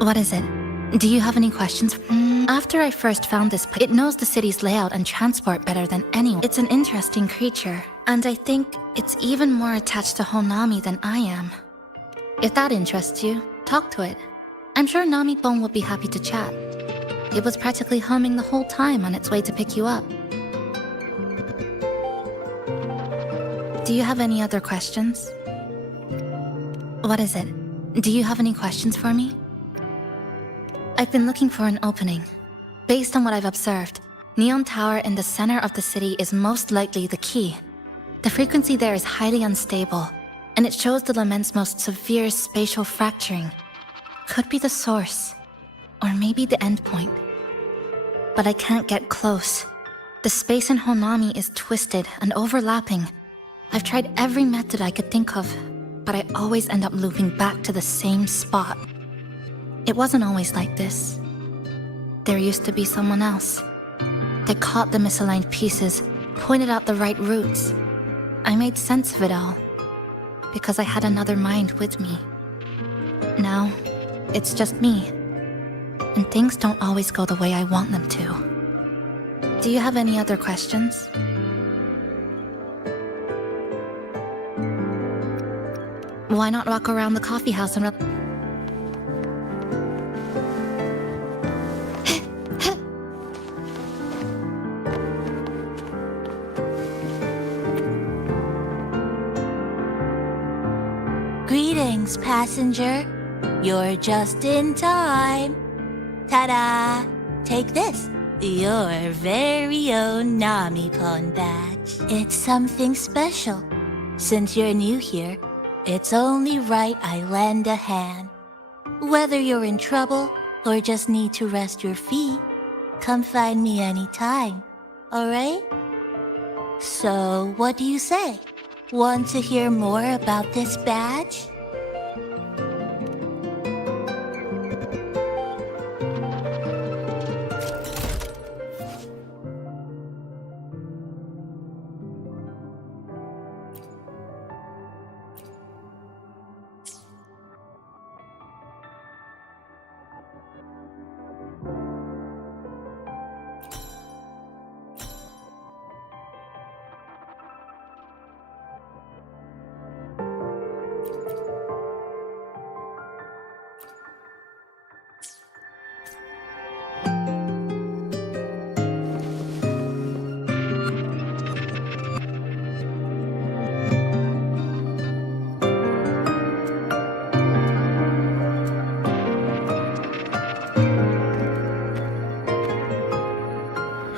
What is it? Do you have any questions? After I first found this place, it knows the city's layout and transport better than anyone. It's an interesting creature, and I think it's even more attached to Honami than I am. If that interests you, talk to it. I'm sure Nami-pon would be happy to chat. It was practically humming the whole time on its way to pick you up. Do you have any other questions? What is it? Do you have any questions for me? I've been looking for an opening. Based on what I've observed, Neon Tower in the center of the city is most likely the key. The frequency there is highly unstable, and it shows the lament's most severe spatial fracturing. Could be the source, or maybe the endpoint. But I can't get close. The space in Honami is twisted and overlapping. I've tried every method I could think of, but I always end up looping back to the same spot. It wasn't always like this. There used to be someone else. They caught the misaligned pieces, pointed out the right routes. I made sense of it all, because I had another mind with me. Now, it's just me, and things don't always go the way I want them to. Do you have any other questions? Why not walk around the coffee house and... Greetings, passenger. You're just in time. Ta-da! Take this, your very own Nami-pon badge. It's something special. Since you're new here, it's only right I lend a hand. Whether you're in trouble or just need to rest your feet, come find me anytime, alright? So, what do you say? Want to hear more about this badge?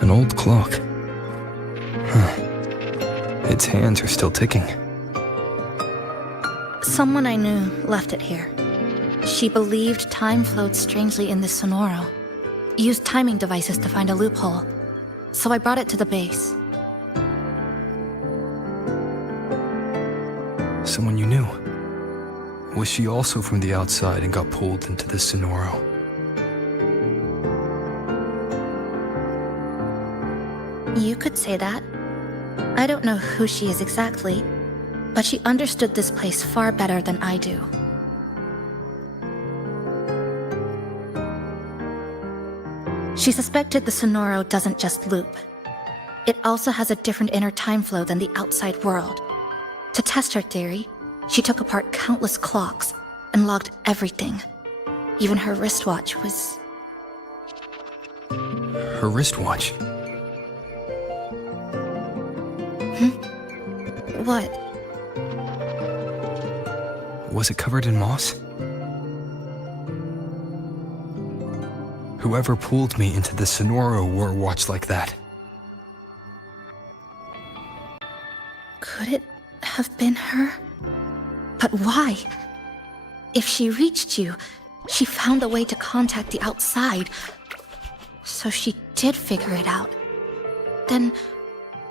An old clock. Huh. Its hands are still ticking. Someone I knew left it here. She believed time flowed strangely in this Sonoro. Used timing devices to find a loophole. So I brought it to the base. Someone you knew. Was she also from the outside and got pulled into the Sonoro? You could say that. I don't know who she is exactly, but she understood this place far better than I do. She suspected the Sonoro doesn't just loop. It also has a different inner time flow than the outside world. To test her theory, she took apart countless clocks and logged everything. Even her wristwatch was... Her wristwatch? What? Was it covered in moss? Whoever pulled me into the Sonoro wore a watch like that. Could it have been her? But why? If she reached you, she found a way to contact the outside. So she did figure it out. Then,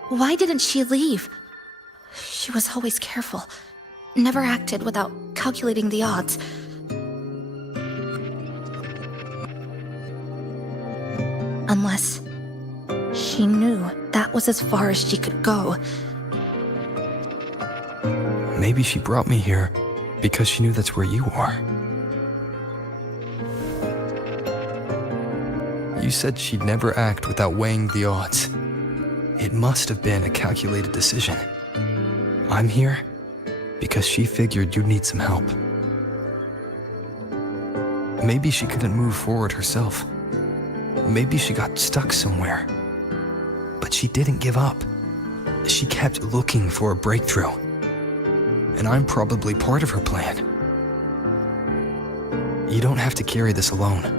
why didn't she leave? She was always careful. Never acted without calculating the odds. Unless she knew that was as far as she could go. Maybe she brought me here because she knew that's where you are. You said she'd never act without weighing the odds. It must have been a calculated decision. I'm here because she figured you'd need some help. Maybe she couldn't move forward herself. Maybe she got stuck somewhere. But she didn't give up. She kept looking for a breakthrough. And I'm probably part of her plan. You don't have to carry this alone.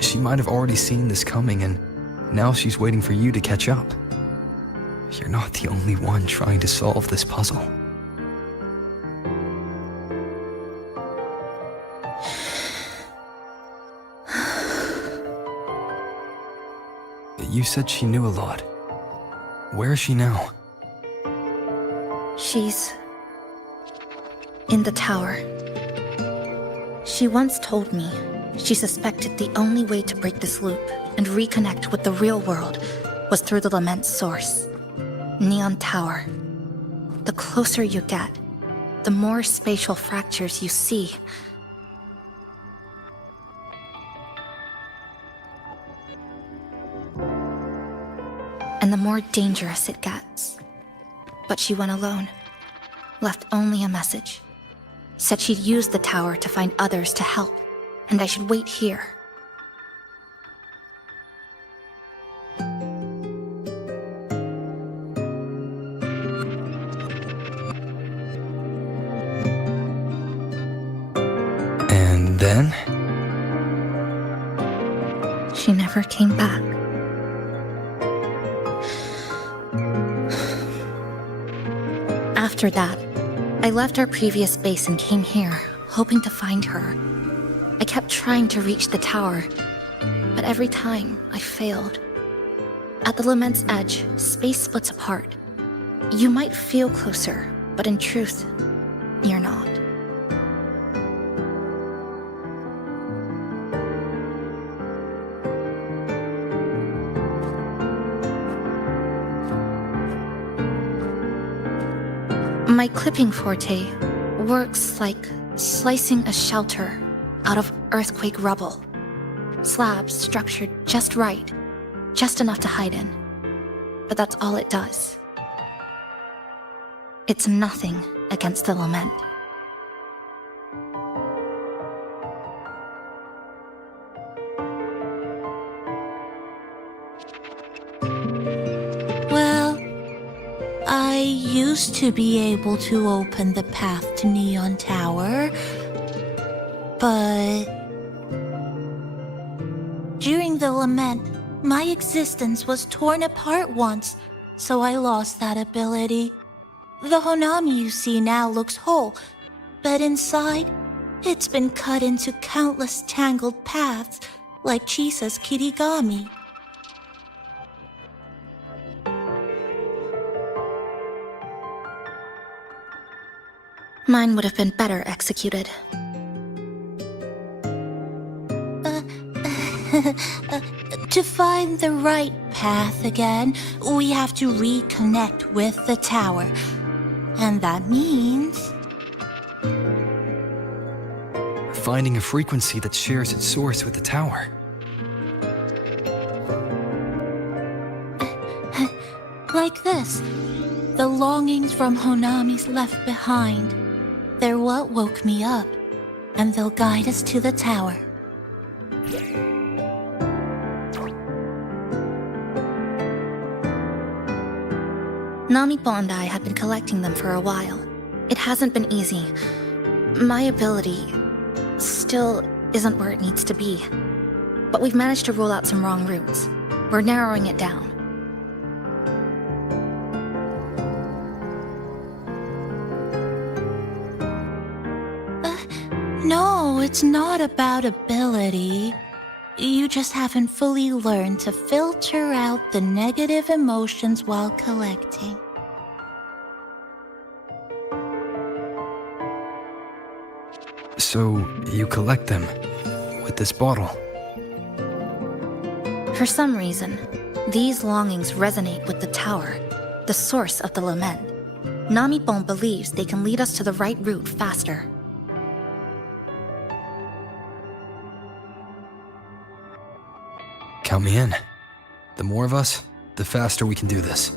She might have already seen this coming, and now she's waiting for you to catch up. You're not the only one trying to solve this puzzle. You said she knew a lot. Where is she now? She's in the tower. She once told me she suspected the only way to break this loop and reconnect with the real world was through the lament's source, Neon Tower. The closer you get, the more spatial fractures you see. And the more dangerous it gets. But she went alone, left only a message. Said she'd use the tower to find others to help, and I should wait here. And then? She never came back. After that, I left our previous base and came here, hoping to find her. I kept trying to reach the tower, but every time I failed. At the lament's edge, space splits apart. You might feel closer, but in truth, you're not. My clipping forte works like slicing a shelter out of earthquake rubble. Slabs structured just right, just enough to hide in. But that's all it does. It's nothing against the lament. Well, I used to be able to open the path to Neon Tower, but during the lament, my existence was torn apart once, so I lost that ability. The Honami you see now looks whole, but inside, it's been cut into countless tangled paths, like Chisa's Kirigami. Mine would have been better executed. To find the right path again, we have to reconnect with the tower. And that means... Finding a frequency that shares its source with the tower. like this. The longings from Honami's left behind. They're what woke me up, and they'll guide us to the tower. Namipo and I had been collecting them for a while. It hasn't been easy. My ability still isn't where it needs to be. But we've managed to rule out some wrong routes. We're narrowing it down. No, it's not about ability. You just haven't fully learned to filter out the negative emotions while collecting. So, you collect them with this bottle? For some reason, these longings resonate with the tower, the source of the lament. Namipon believes they can lead us to the right route faster. Count me in. The more of us, the faster we can do this.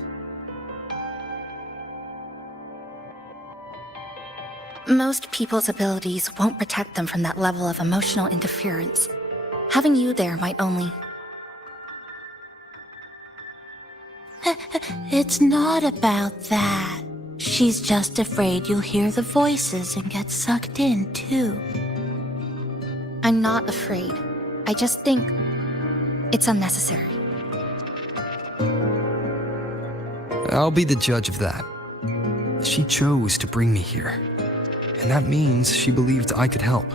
Most people's abilities won't protect them from that level of emotional interference. Having you there might only... It's not about that. She's just afraid you'll hear the voices and get sucked in, too. I'm not afraid. I just think it's unnecessary. I'll be the judge of that. She chose to bring me here. And that means she believed I could help.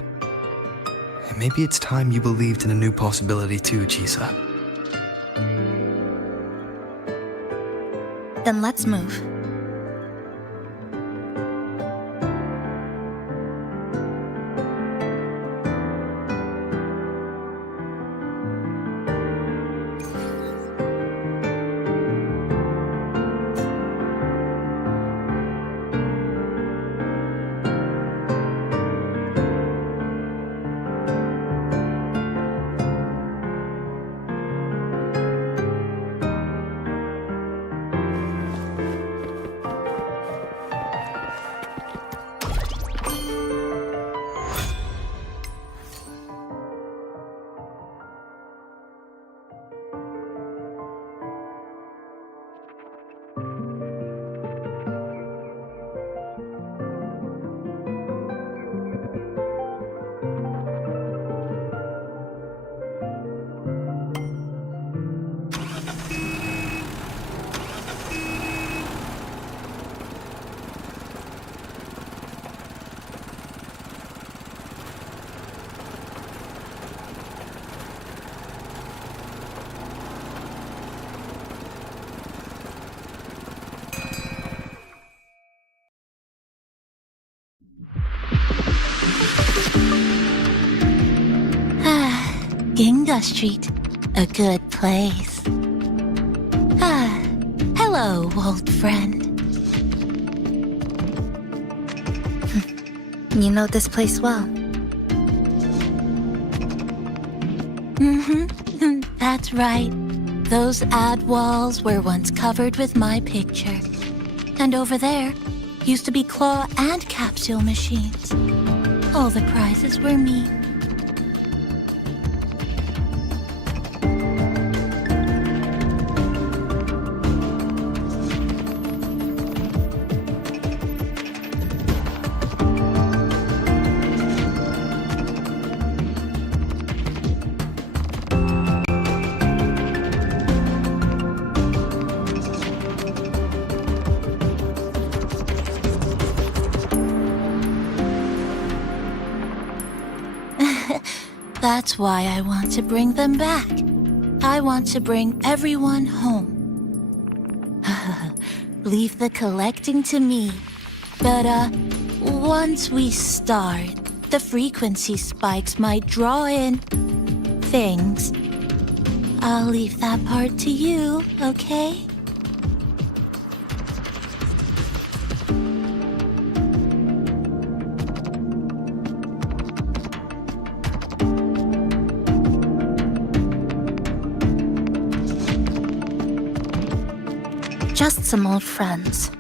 And maybe it's time you believed in a new possibility too, Chisa. Then let's move. Ginga Street, a good place. Hello, old friend. You know this place well. That's right. Those ad walls were once covered with my picture. And over there used to be claw and capsule machines. All the prizes were me. That's why I want to bring them back. I want to bring everyone home. Leave the collecting to me. But, once we start, the frequency spikes might draw in things. I'll leave that part to you, okay? Just some old friends.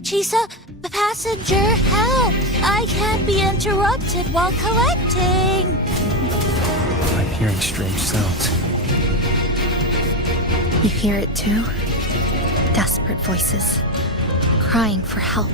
Chisa, passenger, help! I can't be interrupted while collecting. I'm hearing strange sounds. You hear it too? Desperate voices, crying for help.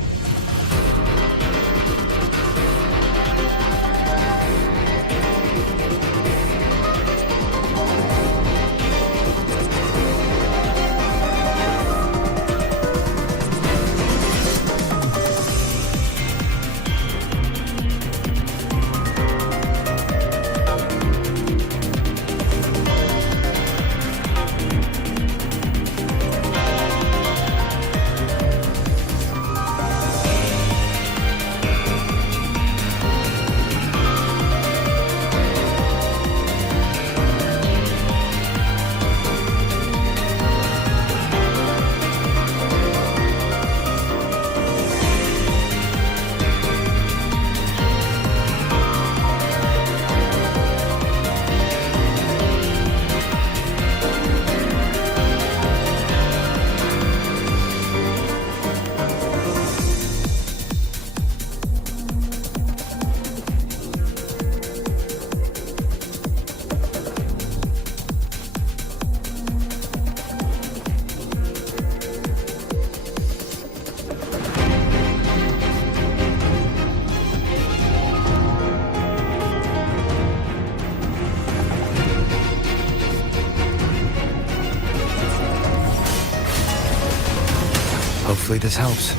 Hopefully this helps.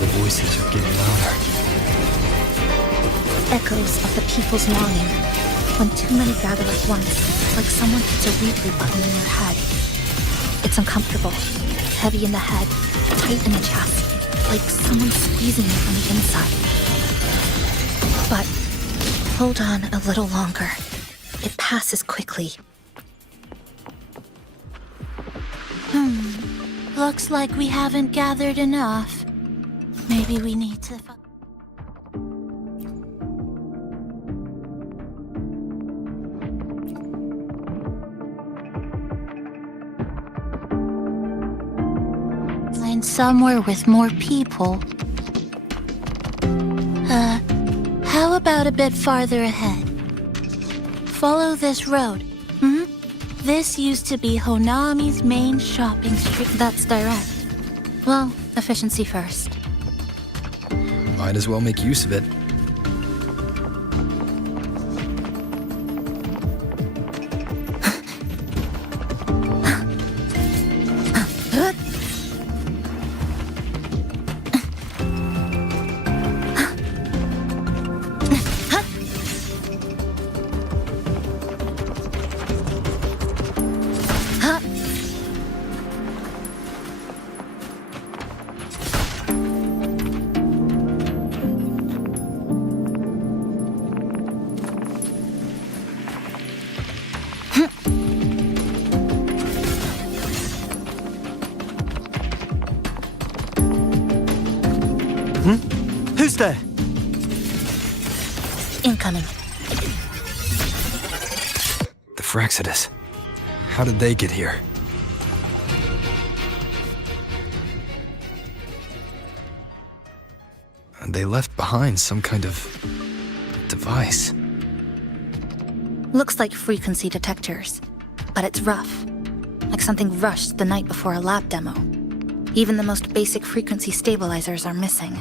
The voices are getting louder. Echoes of the people's longing. When too many gather at once, it's like someone hits a replay button in your head. It's uncomfortable, heavy in the head, tight in the chest, like someone squeezing you from the inside. But hold on a little longer. It passes quickly. Looks like we haven't gathered enough. Maybe we need to... find somewhere with more people. How about a bit farther ahead? Follow this road. This used to be Honami's main shopping street. That's direct. Well, efficiency first. Might as well make use of it. Who's there? Incoming. The Frexidus. How did they get here? They left behind some kind of device. Looks like frequency detectors, but it's rough. Like something rushed the night before a lab demo. Even the most basic frequency stabilizers are missing.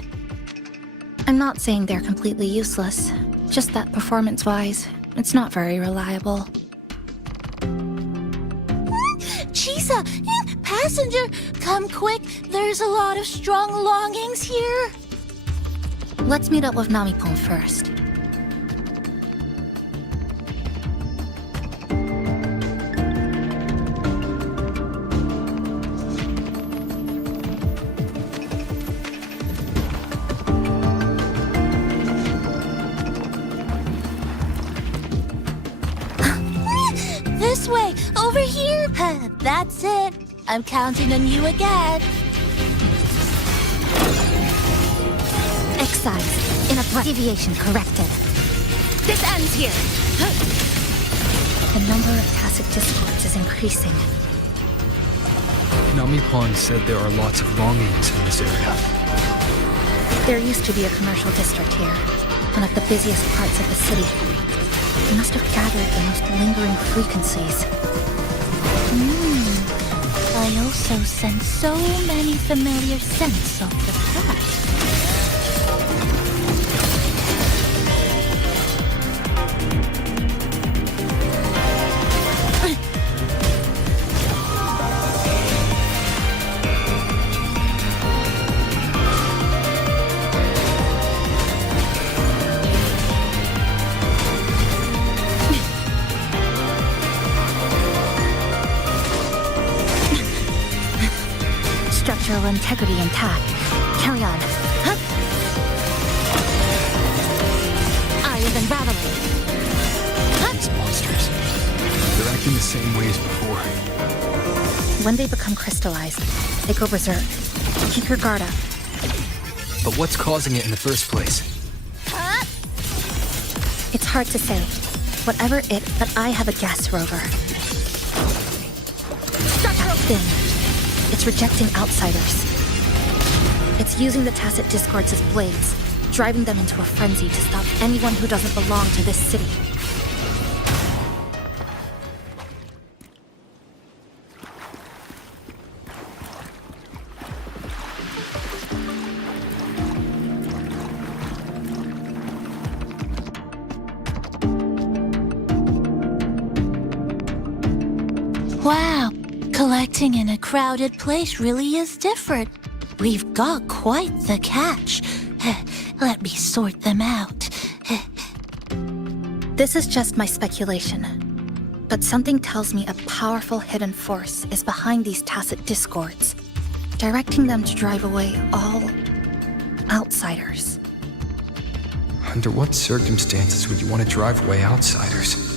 I'm not saying they're completely useless, just that performance-wise, it's not very reliable. Chisa! Passenger! Come quick! There's a lot of strong longings here! Let's meet up with Namipon first. This way! Over here! That's it! I'm counting on you again! XII, in a breath. Deviation corrected. This ends here! The number of tacit discords is increasing. Namipon said there are lots of longings in this area. There used to be a commercial district here, one of the busiest parts of the city. They must have gathered the most lingering frequencies. I also sense so many familiar scents of the past. Structural integrity intact. Carry on. Huh? I am unraveling. These monsters. They're acting the same way as before. When they become crystallized, they go berserk. Keep your guard up. But what's causing it in the first place? It's hard to say. Whatever it, but I have a guess, Rover. Structural thing. It's rejecting outsiders. It's using the tacit discords as blades, driving them into a frenzy to stop anyone who doesn't belong to this city. Wow, collecting in a crowded place really is different. We've got quite the catch. Let me sort them out. This is just my speculation, but something tells me a powerful hidden force is behind these tacit discords, directing them to drive away all outsiders. Under what circumstances would you want to drive away outsiders?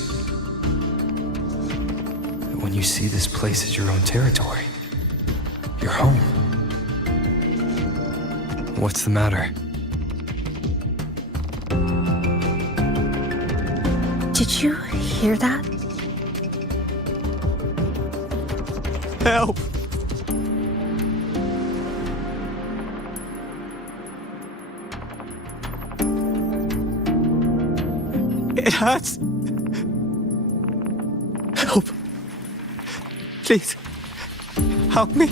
When you see this place as your own territory, your home. What's the matter? Did you hear that? Help! It hurts. Help. Please, help me.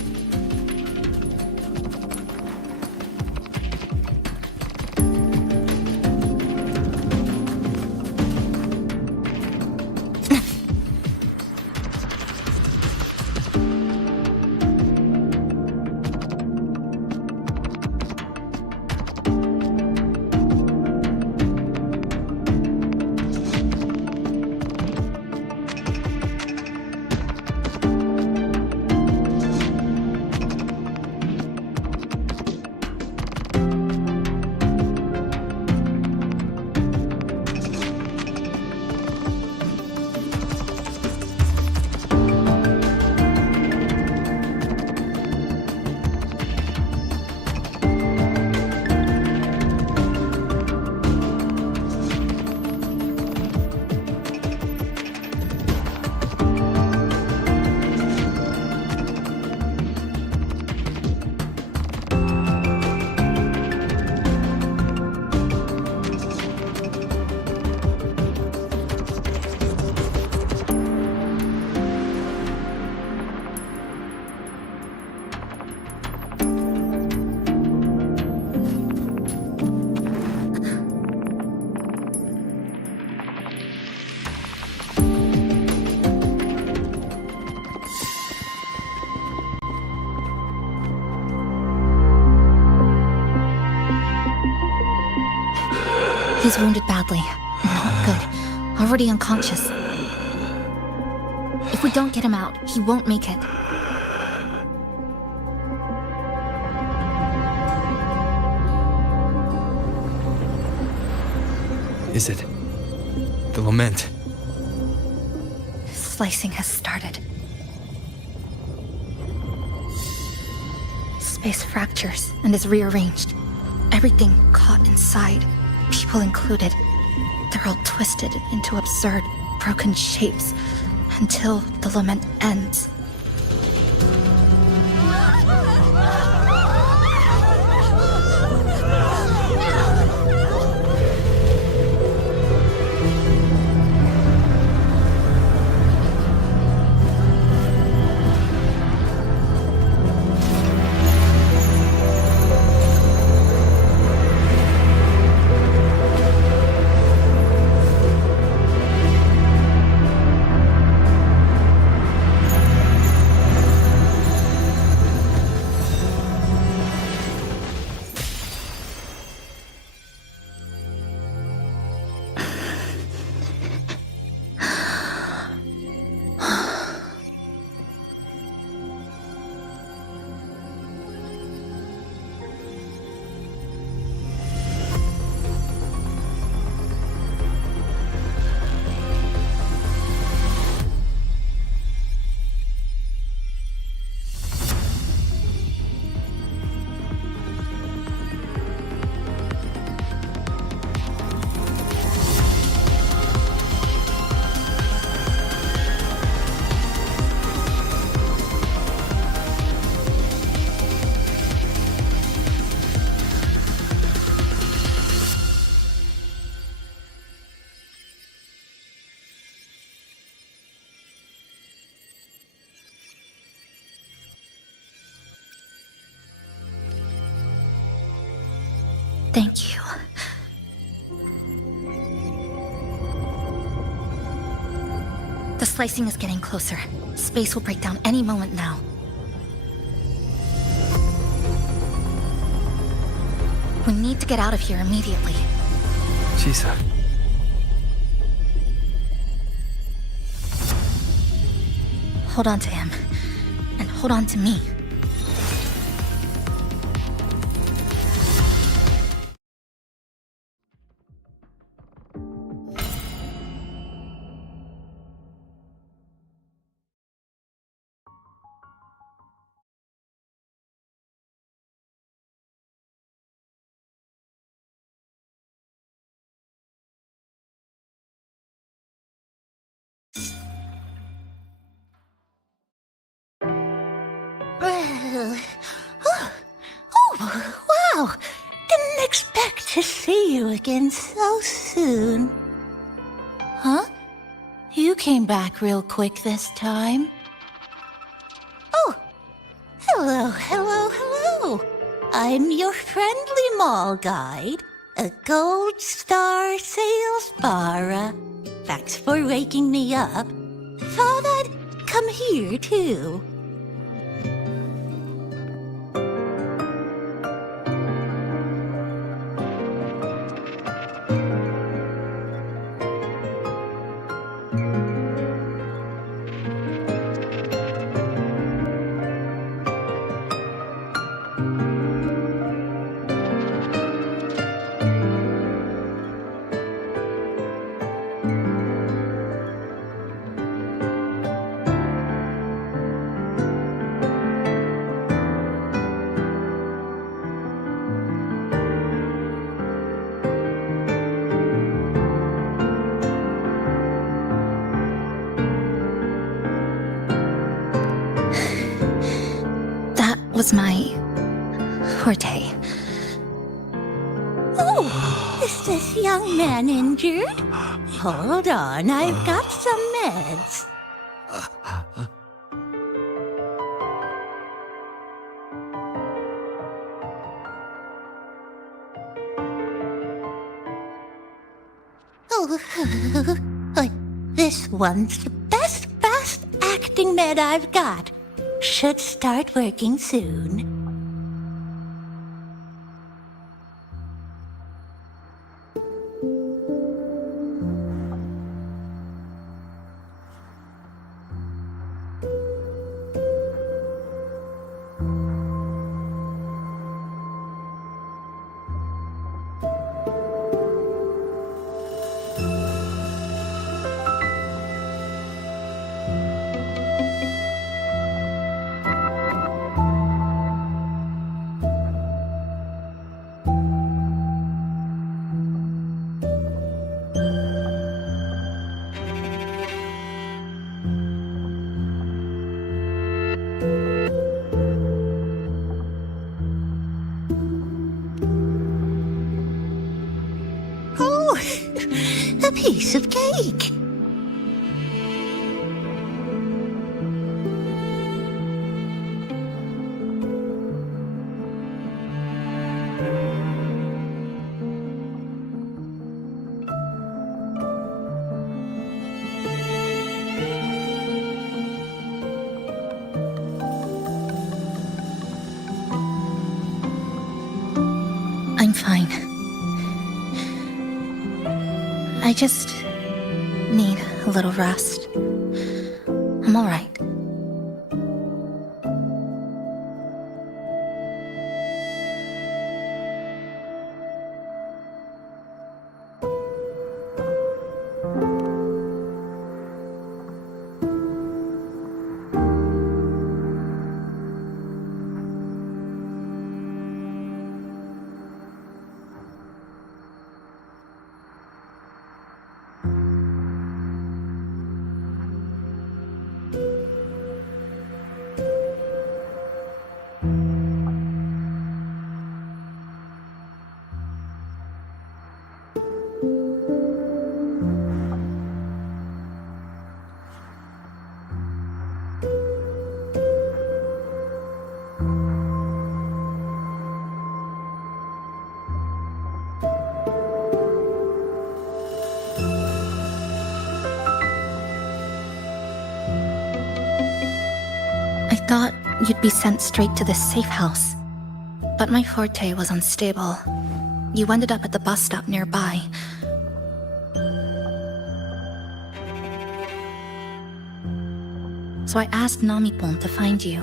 He's wounded badly. Not good. Already unconscious. If we don't get him out, he won't make it. Is it the lament? Slicing has started. Space fractures and is rearranged. Everything caught inside, people included. They're all twisted into absurd, broken shapes until the lament ends. Thank you. The slicing is getting closer. Space will break down any moment now. We need to get out of here immediately. Chisa. Hold on to him. And hold on to me. Wow! Didn't expect to see you again so soon. Huh? You came back real quick this time. Oh! Hello. I'm your friendly mall guide, a gold star sales bar. Thanks for waking me up. Thought I'd come here too. Was my forte. Oh, is this young man injured? Hold on, I've got some meds. Oh, this one's the best fast acting med I've got. Should start working soon. A piece of cake. I'm fine. I just need a little rest. I'm all right. you'd be sent straight to this safe house. But my forte was unstable. You ended up at the bus stop nearby. So I asked Namipon to find you.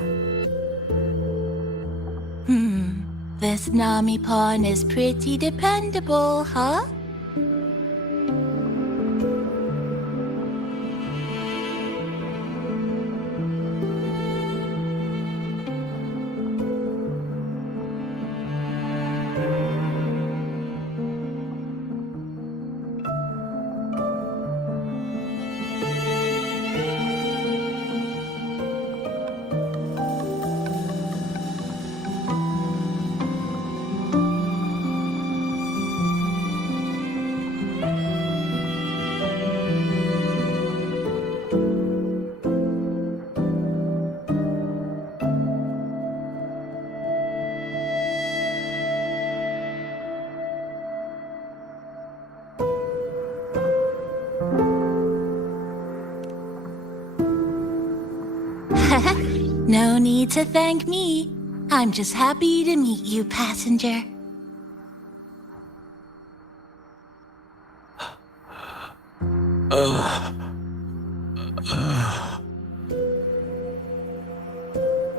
This Namipon is pretty dependable, huh? No need to thank me. I'm just happy to meet you, passenger.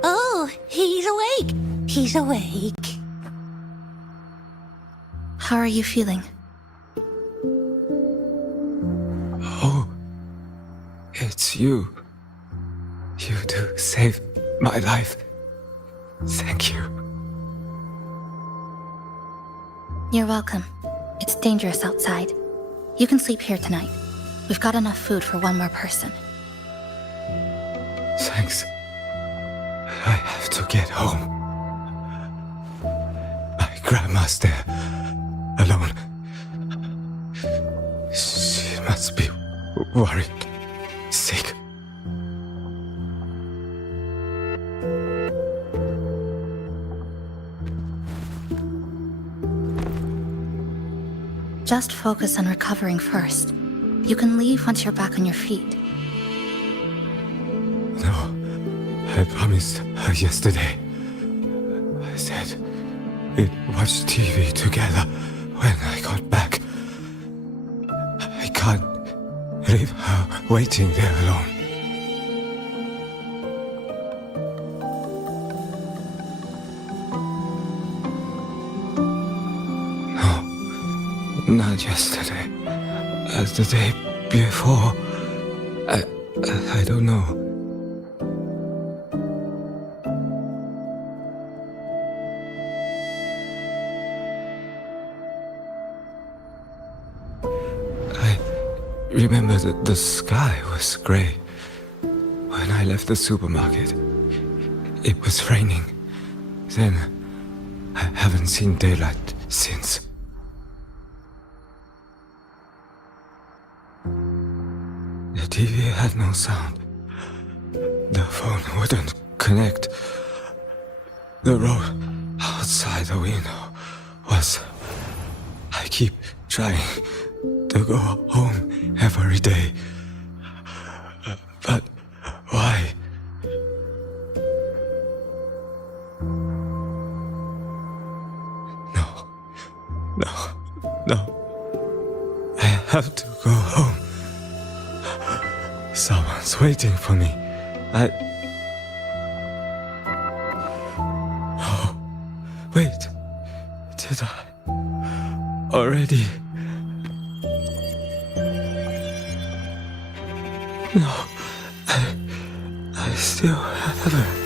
Oh, he's awake. He's awake. How are you feeling? Oh, it's you. You do save my life. Thank you. You're welcome. It's dangerous outside. You can sleep here tonight. We've got enough food for one more person. Thanks. I have to get home. My grandma's there, alone. She must be worried, sick. Just focus on recovering first. You can leave once you're back on your feet. No, I promised her yesterday. I said we'd watch TV together when I got back. I can't leave her waiting there alone. No, not yesterday. The day before. I don't know. I remember that the sky was gray. When I left the supermarket, it was raining. Then, I haven't seen daylight since. The TV had no sound. The phone wouldn't connect. The road outside the window was... I keep trying to go home every day. But why? No. I have to go home. Someone's waiting for me. Oh, wait. Did I already? No, I still haven't.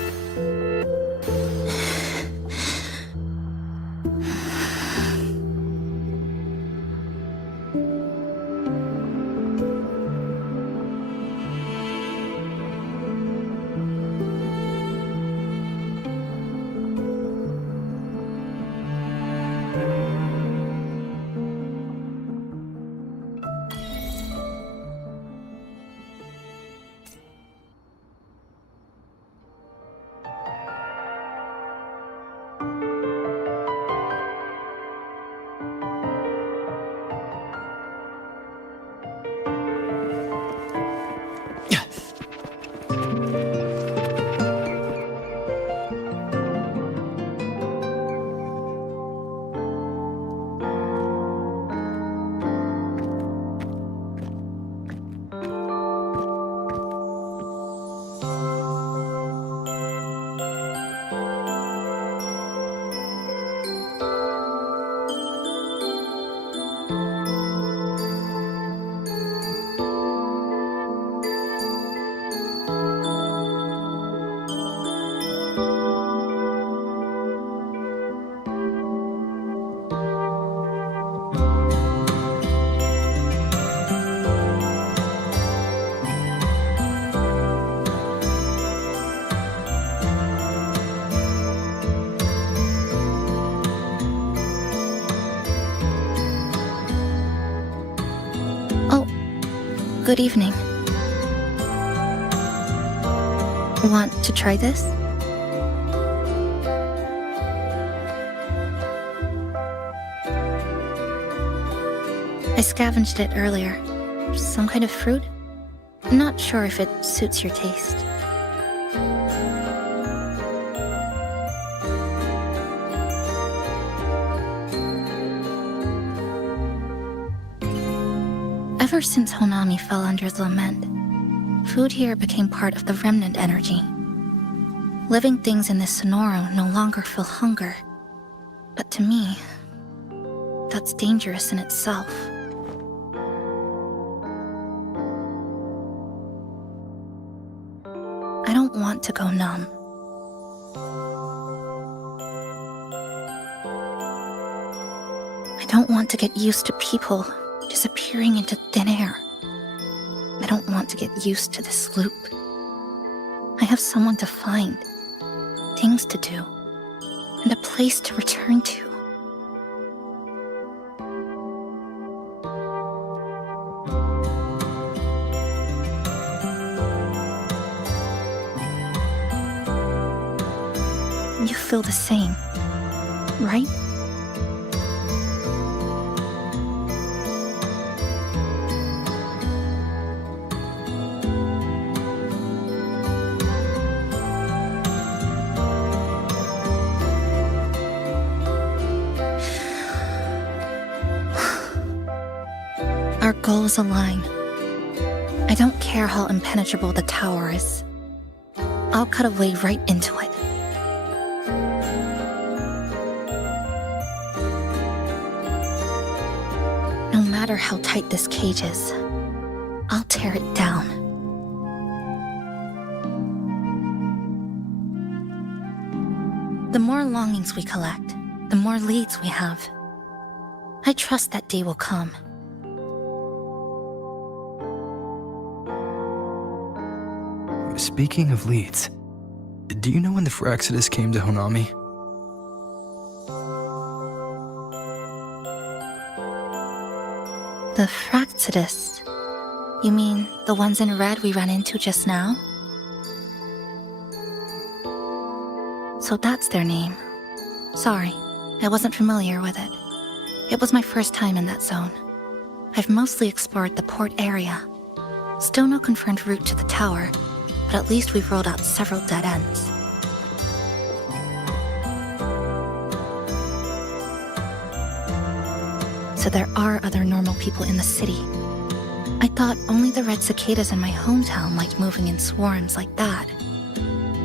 Good evening. Want to try this? I scavenged it earlier. Some kind of fruit? Not sure if it suits your taste. Ever since Honami fell under the lament, food here became part of the remnant energy. Living things in this Sonoro no longer feel hunger. But to me, that's dangerous in itself. I don't want to go numb. I don't want to get used to people disappearing into thin air. I don't want to get used to this loop. I have someone to find, things to do, and a place to return to. You feel the same, right? Our goals align. I don't care how impenetrable the tower is. I'll cut a way right into it. No matter how tight this cage is, I'll tear it down. The more longings we collect, the more leads we have. I trust that day will come. Speaking of leads, do you know when the Fraxidus came to Honami? The Fraxidus? You mean the ones in red we ran into just now? So that's their name. Sorry, I wasn't familiar with it. It was my first time in that zone. I've mostly explored the port area. Still no confirmed route to the tower, but at least we've rolled out several dead ends. So there are other normal people in the city. I thought only the red cicadas in my hometown liked moving in swarms like that.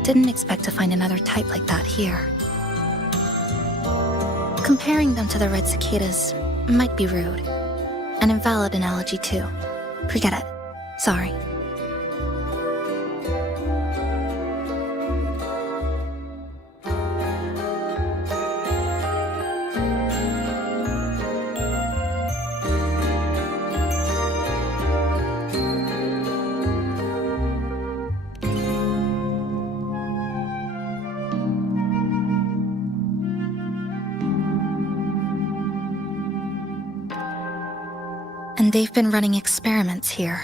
Didn't expect to find another type like that here. Comparing them to the red cicadas might be rude. An invalid analogy too. Forget it. Sorry. And they've been running experiments here.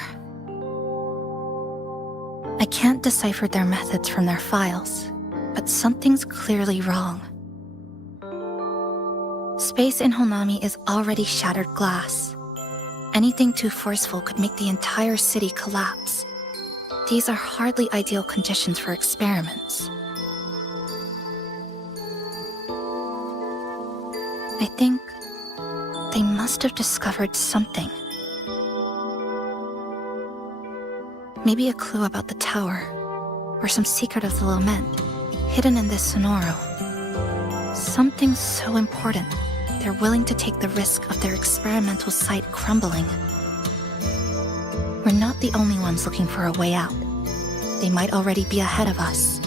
I can't decipher their methods from their files, but something's clearly wrong. Space in Honami is already shattered glass. Anything too forceful could make the entire city collapse. These are hardly ideal conditions for experiments. I think they must have discovered something. Maybe a clue about the tower, or some secret of the lament, hidden in this Sonoro. Something so important, they're willing to take the risk of their experimental site crumbling. We're not the only ones looking for a way out. They might already be ahead of us.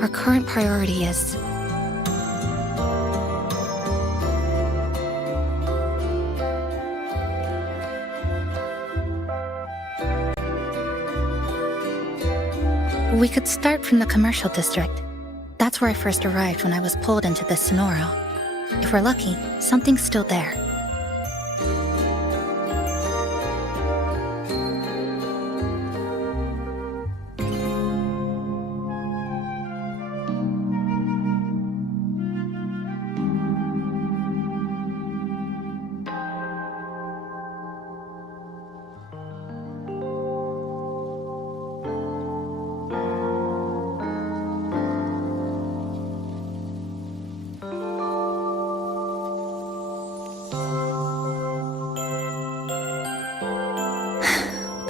Our current priority is we could start from the commercial district. That's where I first arrived when I was pulled into this Sonoro. If we're lucky, something's still there.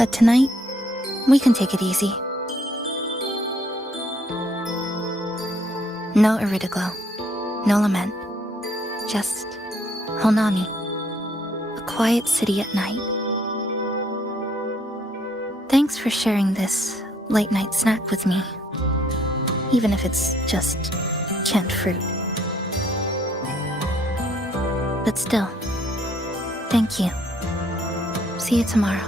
But tonight, we can take it easy. No Iridiglow, no lament, just Honami, a quiet city at night. Thanks for sharing this late-night snack with me, even if it's just canned fruit. But still, thank you. See you tomorrow.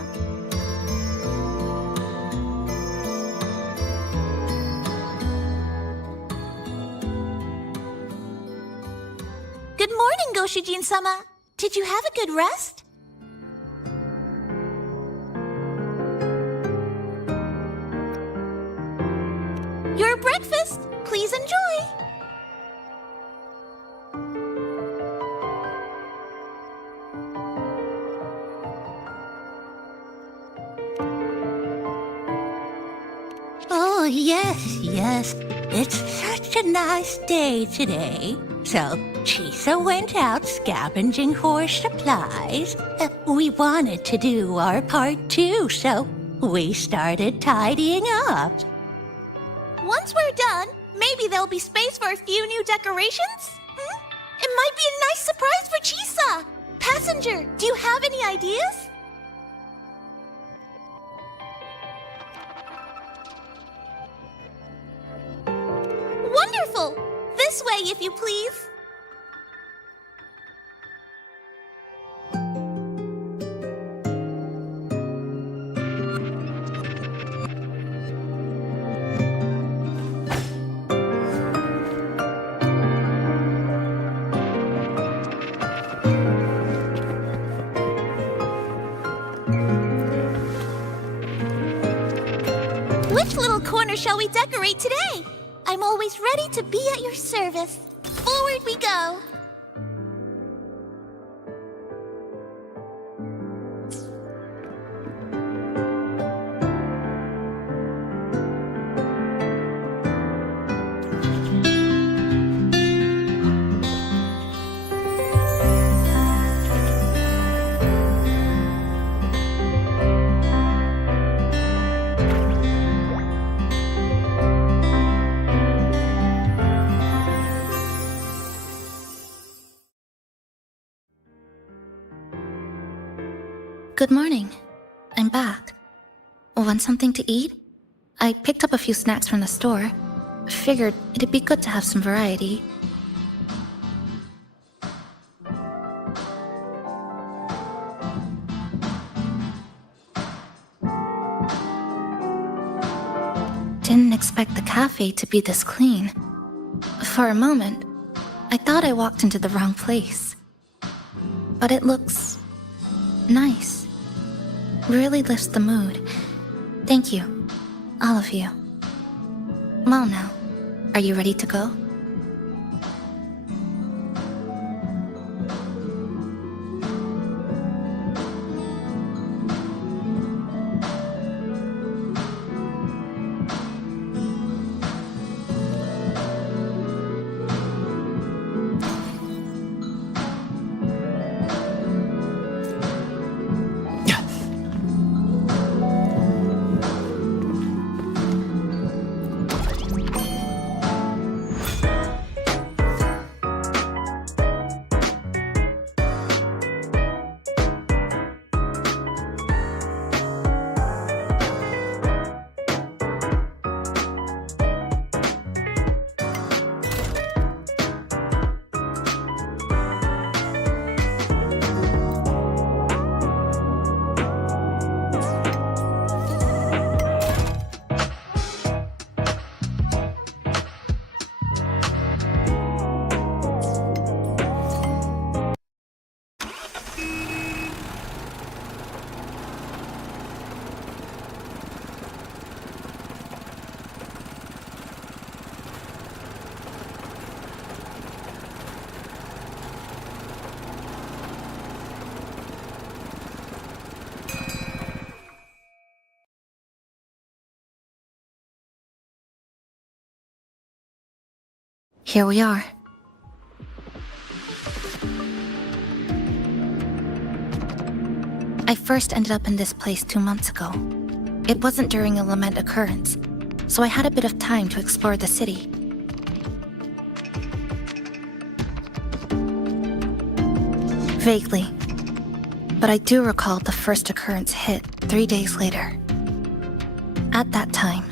Good morning, Goshujin-sama. Did you have a good rest? Your breakfast. Please enjoy. Oh, yes. It's such a nice day today. So, Chisa went out scavenging for supplies. We wanted to do our part too, so we started tidying up. Once we're done, maybe there'll be space for a few new decorations? It might be a nice surprise for Chisa! Passenger, do you have any ideas? Wonderful! This way, if you please. Which little corner shall we decorate today? I'm always ready to be at your service. Forward we go. Good morning. I'm back. Want something to eat? I picked up a few snacks from the store. Figured it'd be good to have some variety. Didn't expect the cafe to be this clean. For a moment, I thought I walked into the wrong place. But it looks nice. Really lifts the mood. Thank you, all of you. Well now, are you ready to go? Here we are. I first ended up in this place 2 months ago. It wasn't during a lament occurrence, so I had a bit of time to explore the city. Vaguely, but I do recall the first occurrence hit 3 days later. At that time,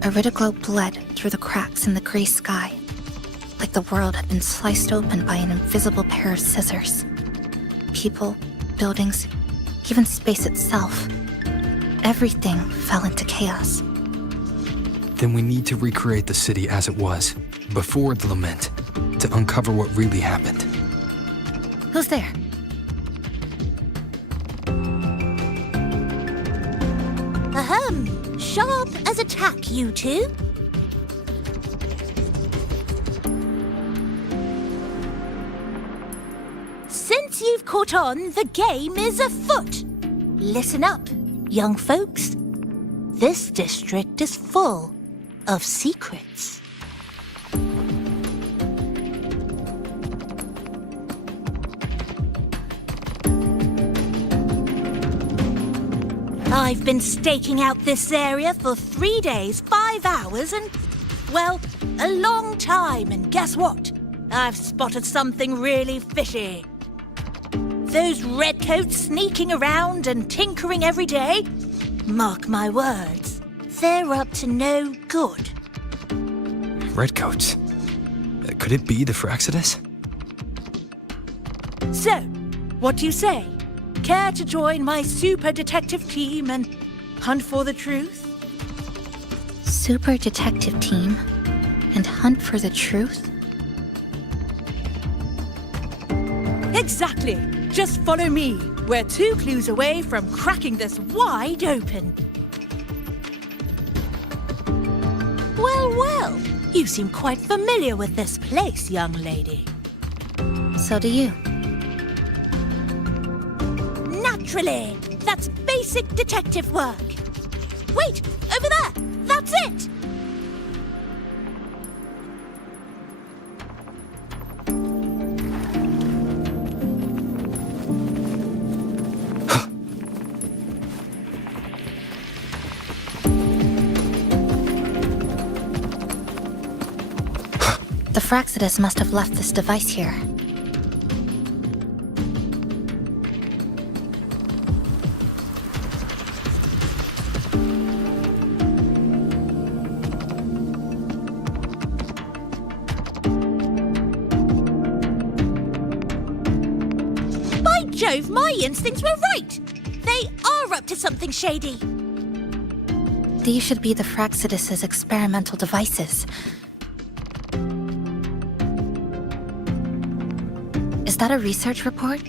Iridoglow bled through the cracks in the gray sky, like the world had been sliced open by an invisible pair of scissors. People, buildings, even space itself, everything fell into chaos. Then we need to recreate the city as it was, before the lament, to uncover what really happened. Who's there? Ahem. Sharp as a tack, you two. Since you've caught on, the game is afoot. Listen up, young folks. This district is full of secrets. I've been staking out this area for 3 days, 5 hours, and, well, a long time. And guess what? I've spotted something really fishy. Those redcoats sneaking around and tinkering every day, mark my words, they're up to no good. Redcoats? Could it be the Fraxidus? So, what do you say? Care to join my super detective team and hunt for the truth? Super detective team and hunt for the truth? Exactly. Just follow me. We're 2 clues away from cracking this wide open. Well, well. You seem quite familiar with this place, young lady. So do you. Naturally. That's basic detective work. Wait, over there. That's it. The Fraxidus must have left this device here. By Jove, my instincts were right. They are up to something shady. These should be the Fraxidus's experimental devices. Is that a research report?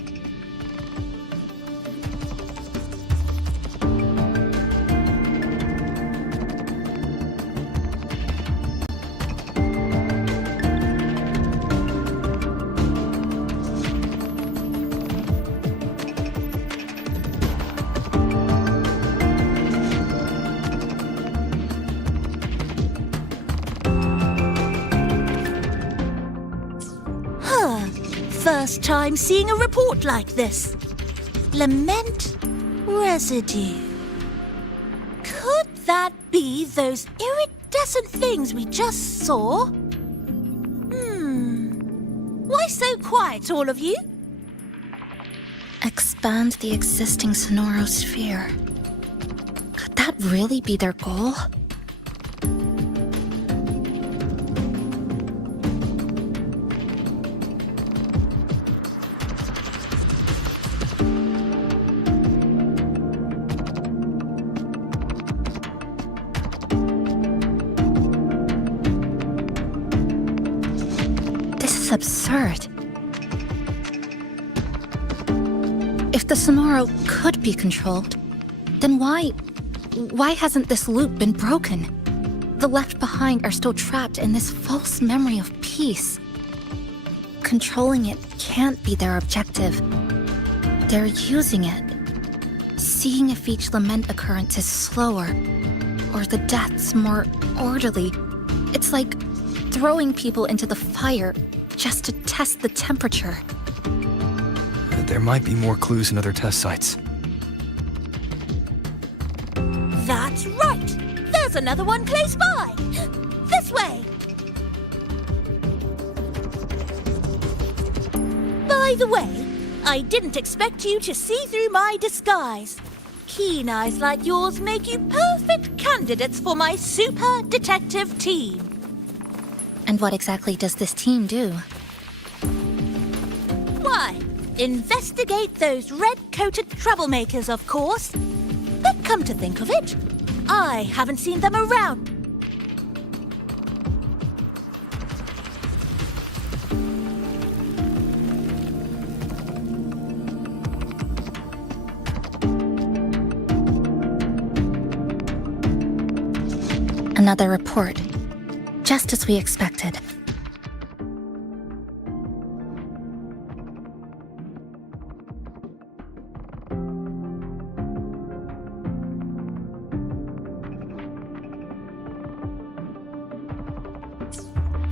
First time seeing a report like this. Lament residue. Could that be those iridescent things we just saw? Why so quiet, all of you? Expand the existing sonorosphere. Could that really be their goal? Absurd. If the Sonoro could be controlled, then why hasn't this loop been broken? The left behind are still trapped in this false memory of peace. Controlling it can't be their objective. They're using it, seeing if each lament occurrence is slower or the deaths more orderly. It's like throwing people into the fire just to test the temperature. There might be more clues in other test sites. There's another one close by. This way. By the way, I didn't expect you to see through my disguise. Keen eyes like yours make you perfect candidates for my super detective team. And what exactly does this team do? Why, investigate those red-coated troublemakers, of course. But come to think of it, I haven't seen them around. Another report. Just as we expected.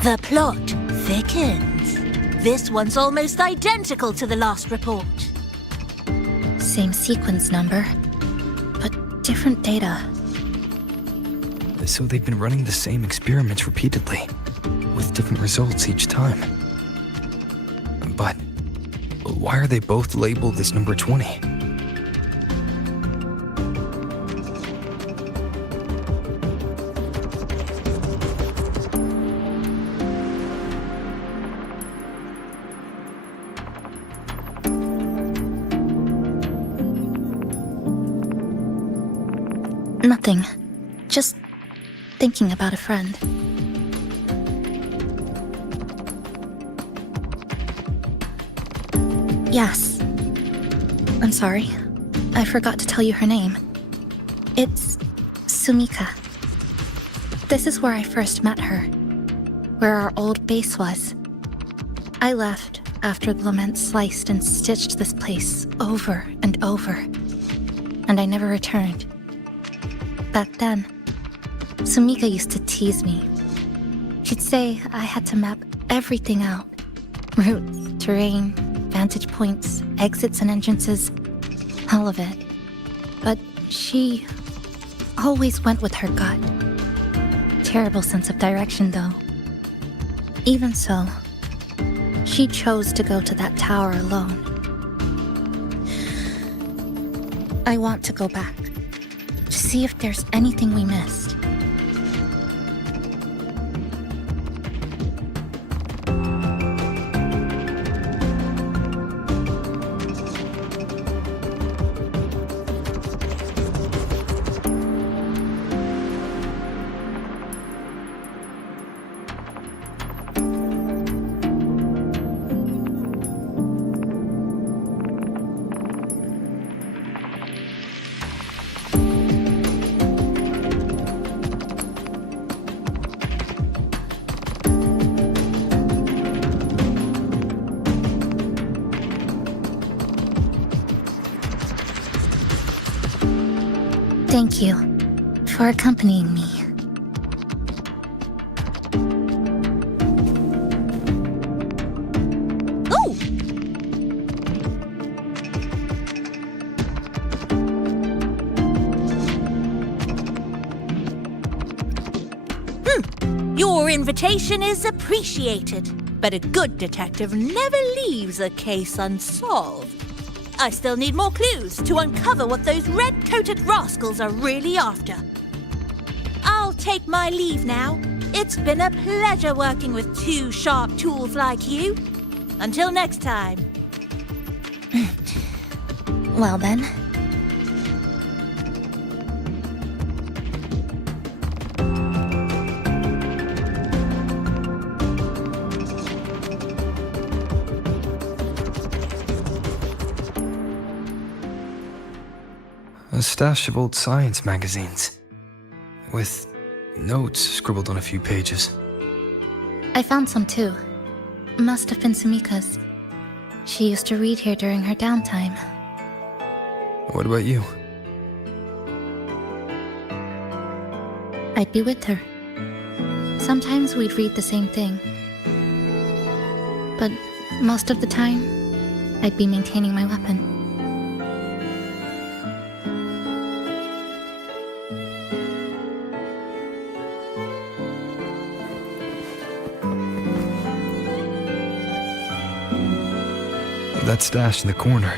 The plot thickens. This one's almost identical to the last report. Same sequence number, but different data. So they've been running the same experiments repeatedly, with different results each time. But why are they both labeled as number 20? Nothing. Just thinking about a friend. Yes. I'm sorry. I forgot to tell you her name. It's Sumika. This is where I first met her, where our old base was. I left after the lament sliced and stitched this place over and over, and I never returned. Back then, Sumika used to tease me. She'd say I had to map everything out. Routes, terrain, vantage points, exits and entrances, all of it. But she always went with her gut. Terrible sense of direction, though. Even so, she chose to go to that tower alone. I want to go back, to see if there's anything we missed. Thank you for accompanying me. Oh! Your invitation is appreciated, but a good detective never leaves a case unsolved. I still need more clues to uncover what those red-coated rascals are really after. I'll take my leave now. It's been a pleasure working with two sharp tools like you. Until next time. Well then. A stash of old science magazines, with notes scribbled on a few pages. I found some too. Must have been Sumika's. She used to read here during her downtime. What about you? I'd be with her. Sometimes we'd read the same thing. But most of the time, I'd be maintaining my weapon. that stash in the corner.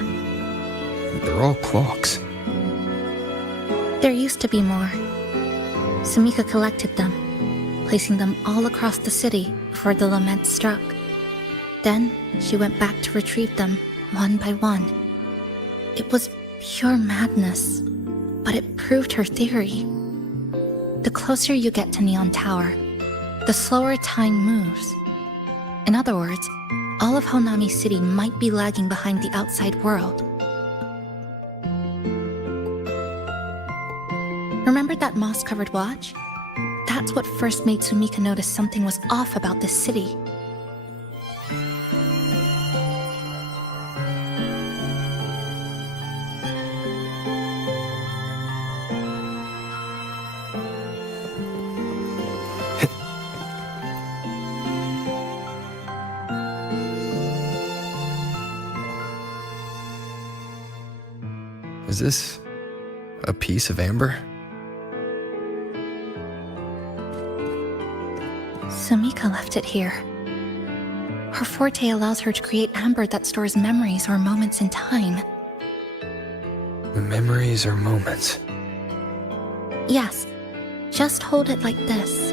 They're all clocks. There used to be more. Sumika collected them, placing them all across the city before the lament struck. Then she went back to retrieve them one by one. It was pure madness, but it proved her theory. The closer you get to Neon Tower, the slower time moves. In other words, all of Honami City might be lagging behind the outside world. Remember that moss-covered watch? That's what first made Sumika notice something was off about this city. Is this a piece of amber? Sumika left it here. Her forte allows her to create amber that stores memories or moments in time. Memories or moments? Yes, just hold it like this.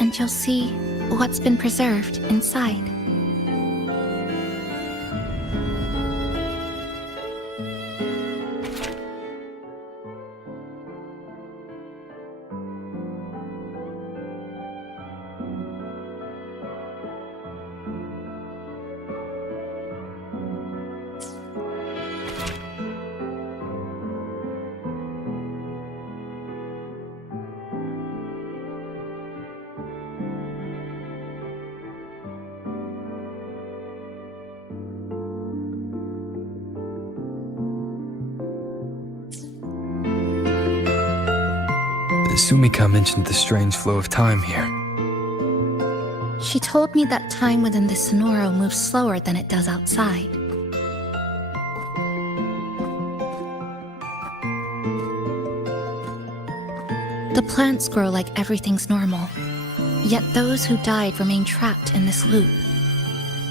And you'll see what's been preserved inside. Sumika mentioned the strange flow of time here. She told me that time within the Sonoro moves slower than it does outside. The plants grow like everything's normal, yet those who died remain trapped in this loop.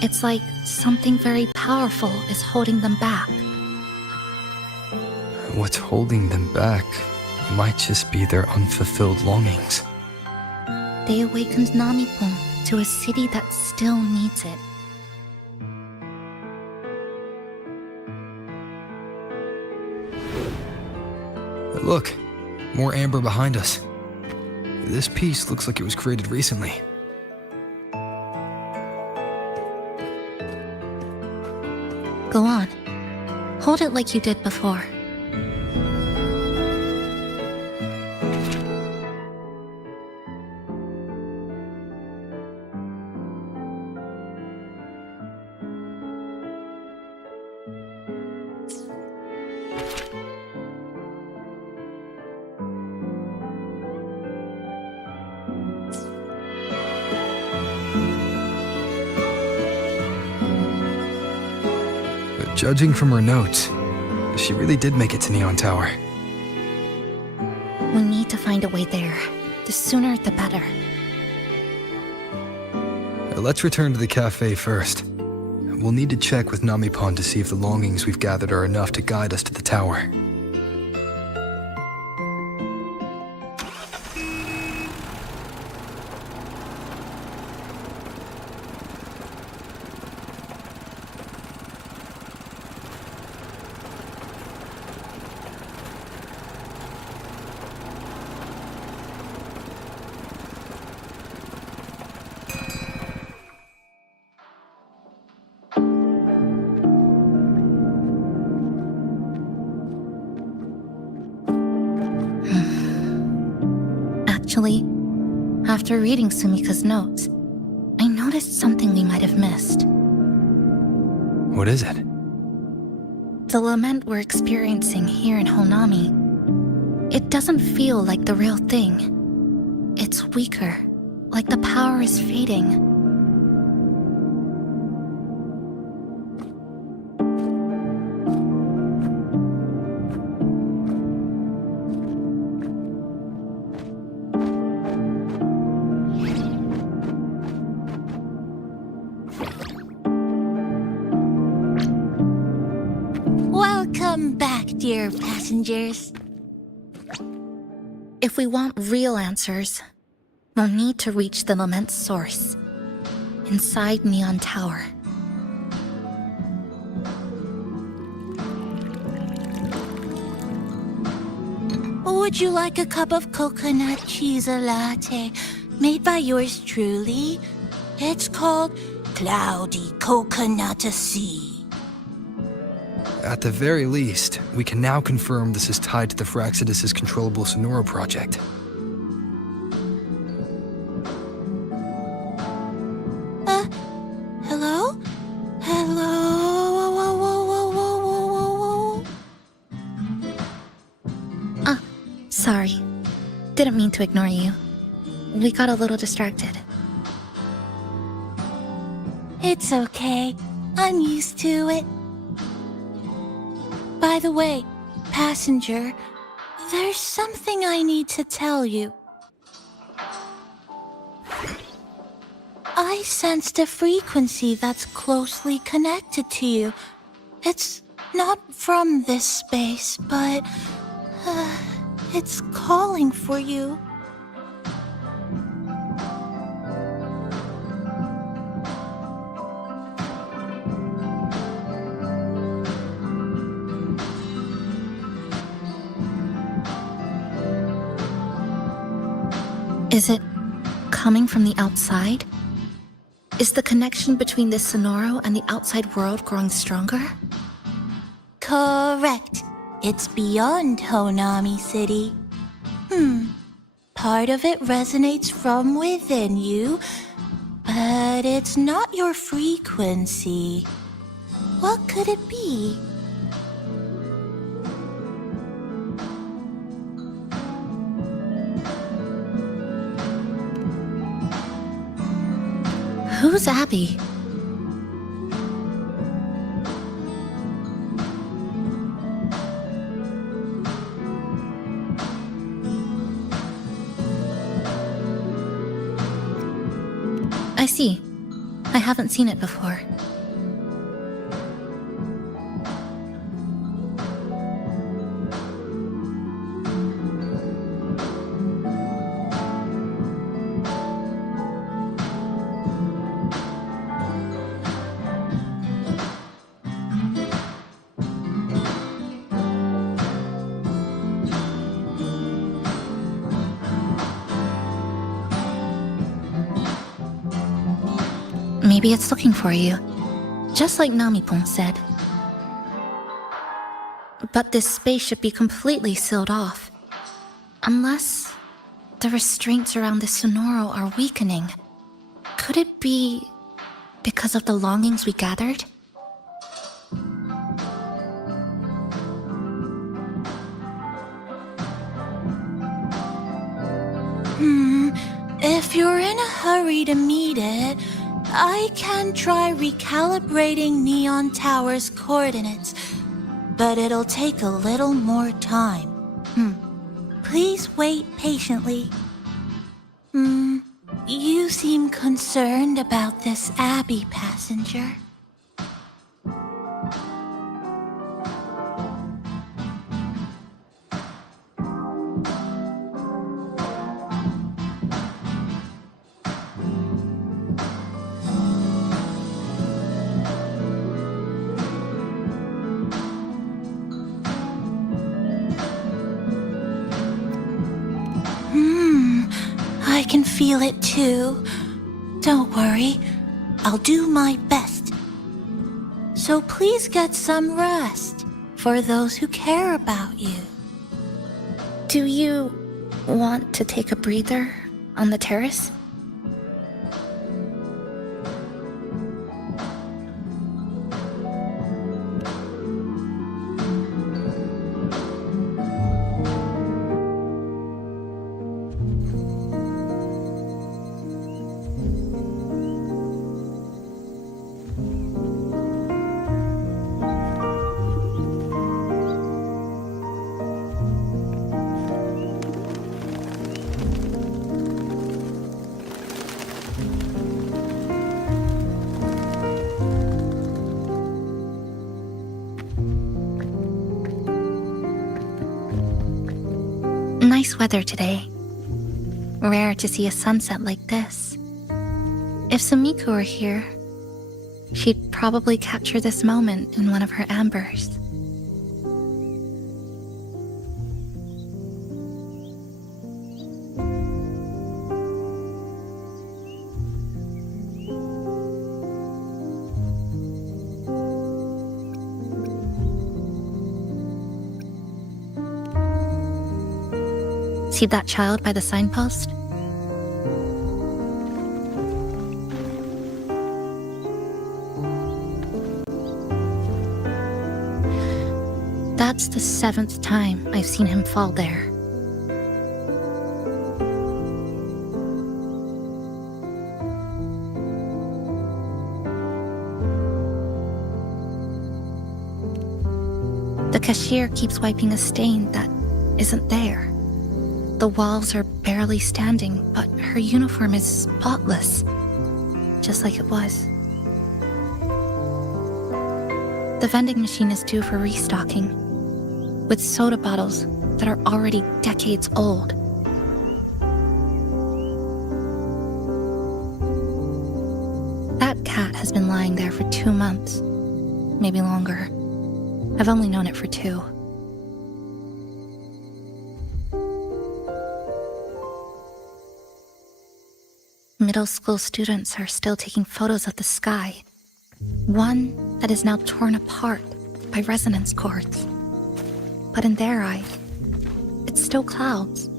It's like something very powerful is holding them back. What's holding them back might just be their unfulfilled longings. They awakened Namipon to a city that still needs it. Look, more amber behind us. This piece looks like it was created recently. Go on. Hold it like you did before. Judging from her notes, she really did make it to Neon Tower. We need to find a way there. The sooner, the better. Let's return to the cafe first. We'll need to check with Namipon to see if the longings we've gathered are enough to guide us to the tower. Actually, after reading Sumika's notes, I noticed something we might have missed. What is it? The lament we're experiencing here in Honami. It doesn't feel like the real thing. It's weaker, like the power is fading. Come back, dear passengers. If we want real answers, we'll need to reach the lament's source, inside Neon Tower. Would you like a cup of coconut cheese latte made by yours truly? It's called Cloudy Coconut Sea. At the very least, we can now confirm this is tied to the Phraxidus' controllable Sonora project. Hello? Hello? Whoa, whoa, whoa, whoa, whoa, whoa, whoa. Sorry. Didn't mean to ignore you. We got a little distracted. It's okay. I'm used to it. By the way, passenger, there's something I need to tell you. I sensed a frequency that's closely connected to you. It's not from this space, but it's calling for you. Is it coming from the outside? Is the connection between this Sonoro and the outside world growing stronger? Correct. It's beyond Honami City. Part of it resonates from within you, but it's not your frequency. What could it be? Who's Abby? I see. I haven't seen it before. Maybe it's looking for you, just like Namipon said. But this space should be completely sealed off. Unless the restraints around the Sonoro are weakening. Could it be because of the longings we gathered? If you're in a hurry to meet it, I can try recalibrating Neon Tower's coordinates, but it'll take a little more time. Please wait patiently. You seem concerned about this Abby passenger. I can feel it too. Don't worry, I'll do my best. So please get some rest for those who care about you. Do you want to take a breather on the terrace? Nice weather today. Rare to see a sunset like this. If Sumiko were here, she'd probably capture this moment in one of her ambers. See that child by the signpost? That's the 7th time I've seen him fall there. The cashier keeps wiping a stain that isn't there. The walls are barely standing, but her uniform is spotless, just like it was. The vending machine is due for restocking, with soda bottles that are already decades old. That cat has been lying there for 2 months, maybe longer. I've only known it for 2. Middle school students are still taking photos of the sky, one that is now torn apart by resonance cords. But in their eye, it's still clouds,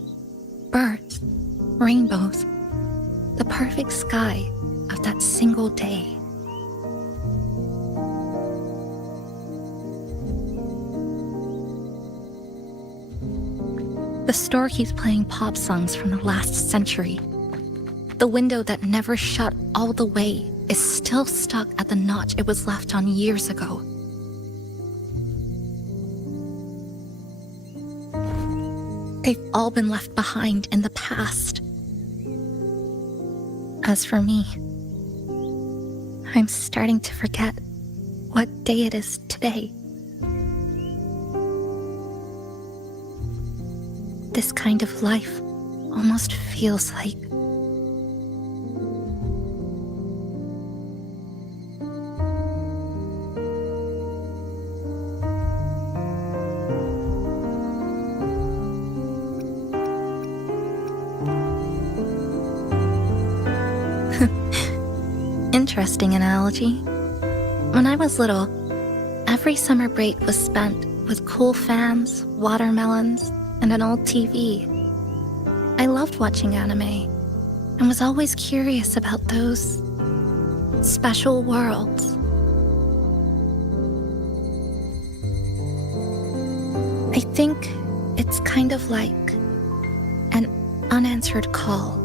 birds, rainbows, the perfect sky of that single day. The store keeps playing pop songs from the last century. The window that never shut all the way is still stuck at the notch it was left on years ago. They've all been left behind in the past. As for me, I'm starting to forget what day it is today. This kind of life almost feels like interesting analogy. When I was little, every summer break was spent with cool fans, watermelons, and an old TV. I loved watching anime and was always curious about those special worlds. I think it's kind of like an unanswered call.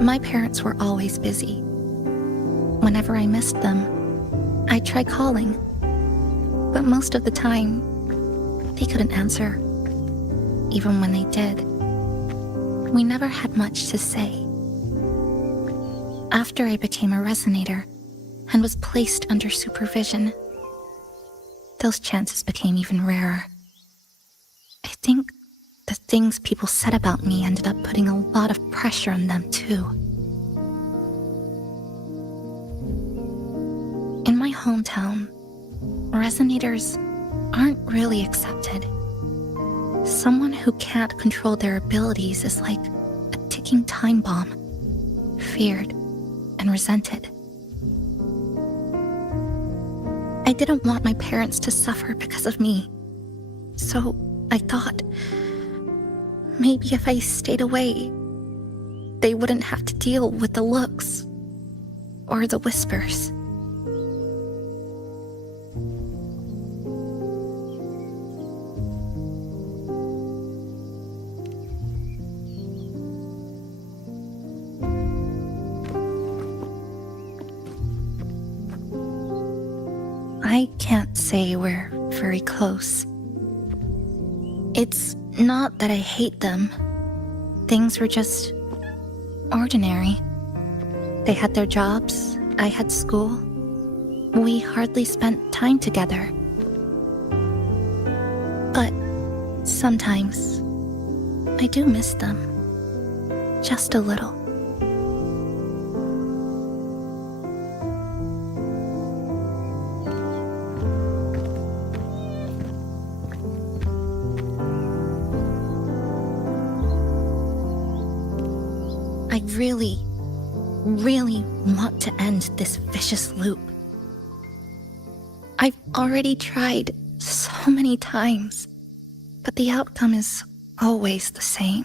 My parents were always busy. Whenever I missed them, I'd try calling, but most of the time, they couldn't answer, even when they did. We never had much to say. After I became a resonator and was placed under supervision, those chances became even rarer. I think the things people said about me ended up putting a lot of pressure on them too. In my hometown, resonators aren't really accepted. Someone who can't control their abilities is like a ticking time bomb, feared and resented. I didn't want my parents to suffer because of me, so I thought, maybe if I stayed away, they wouldn't have to deal with the looks or the whispers. I can't say we're very close. It's not that I hate them. Things were just ordinary. They had their jobs, I had school. We hardly spent time together. But Sometimes, I do miss them. Just a little. I really want to end this vicious loop. I've already tried so many times, but the outcome is always the same.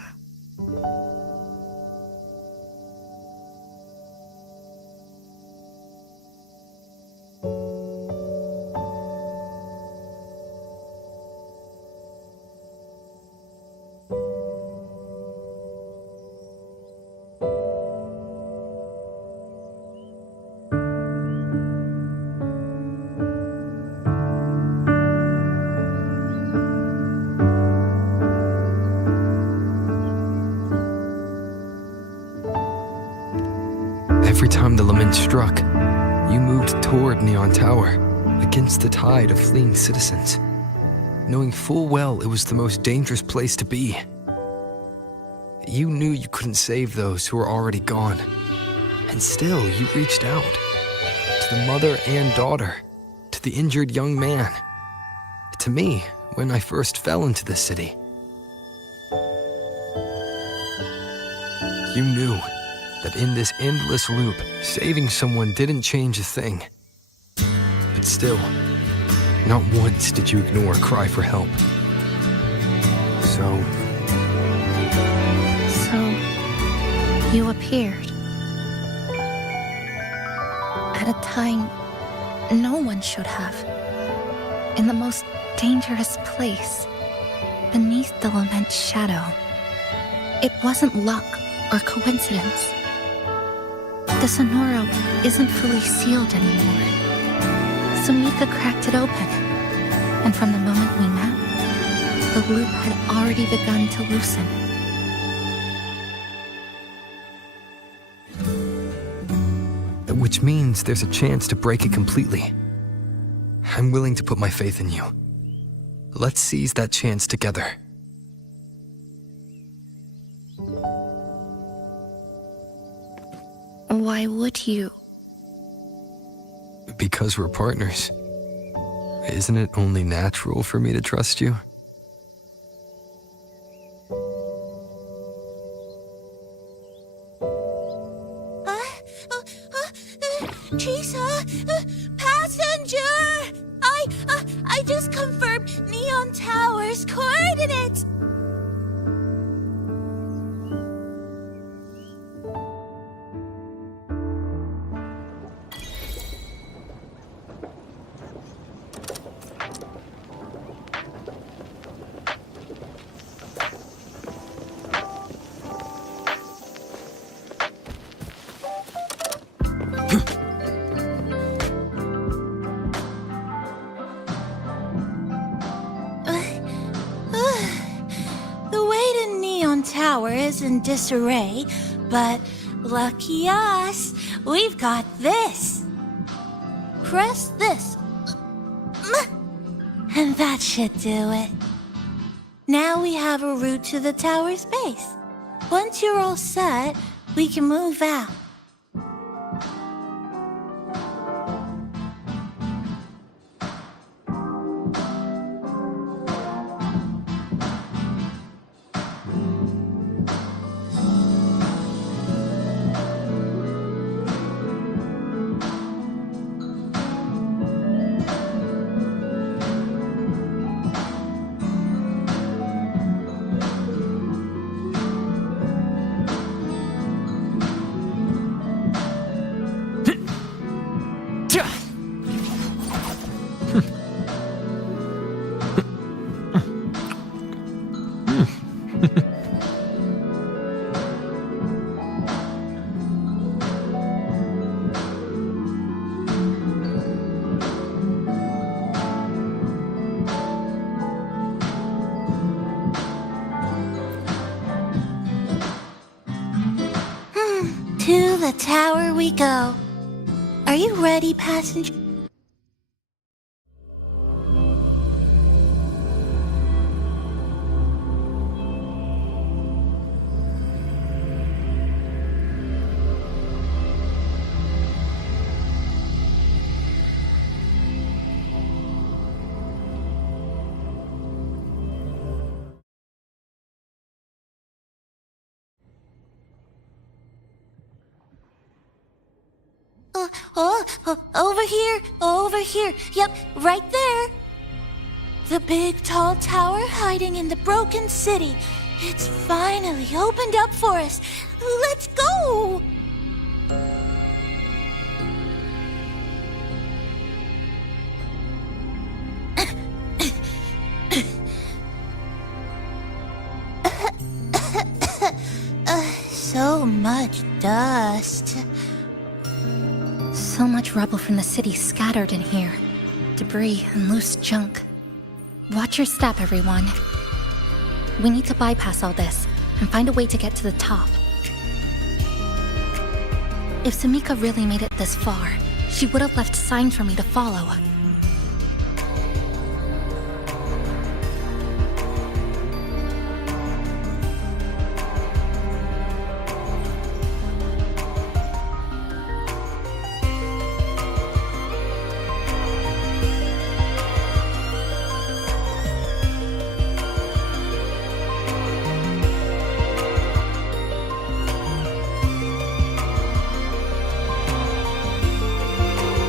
Every time the lament struck, you moved toward Neon Tower, against the tide of fleeing citizens, knowing full well it was the most dangerous place to be. You knew you couldn't save those who were already gone, and still you reached out, to the mother and daughter, to the injured young man, to me when I first fell into the city. You knew that in this endless loop, saving someone didn't change a thing. But still, not once did you ignore a cry for help. So, you appeared. At a time no one should have. In the most dangerous place, beneath the lament's shadow. It wasn't luck or coincidence. The Sonoro isn't fully sealed anymore. Sumika cracked it open, and from the moment we met, the loop had already begun to loosen. which means there's a chance to break it completely. I'm willing to put my faith in you. Let's seize that chance together. Why would you? Because we're partners. Isn't it only natural for me to trust you? Chisa, passenger! I just confirmed Neon Tower's coordinates! Tower is in disarray, but lucky us, we've got this. Press this, and that should do it. Now we have a route to the tower's base. Once you're all set, we can move out. To the tower we go. Are you ready, passenger? Over here, over here. Yep, right there. The big tall tower hiding in the broken city. It's finally opened up for us. Let's go! So much dust. So much rubble from the city scattered in here. Debris and loose junk. Watch your step, everyone. We need to bypass all this and find a way to get to the top. If Sumika really made it this far, she would have left signs for me to follow.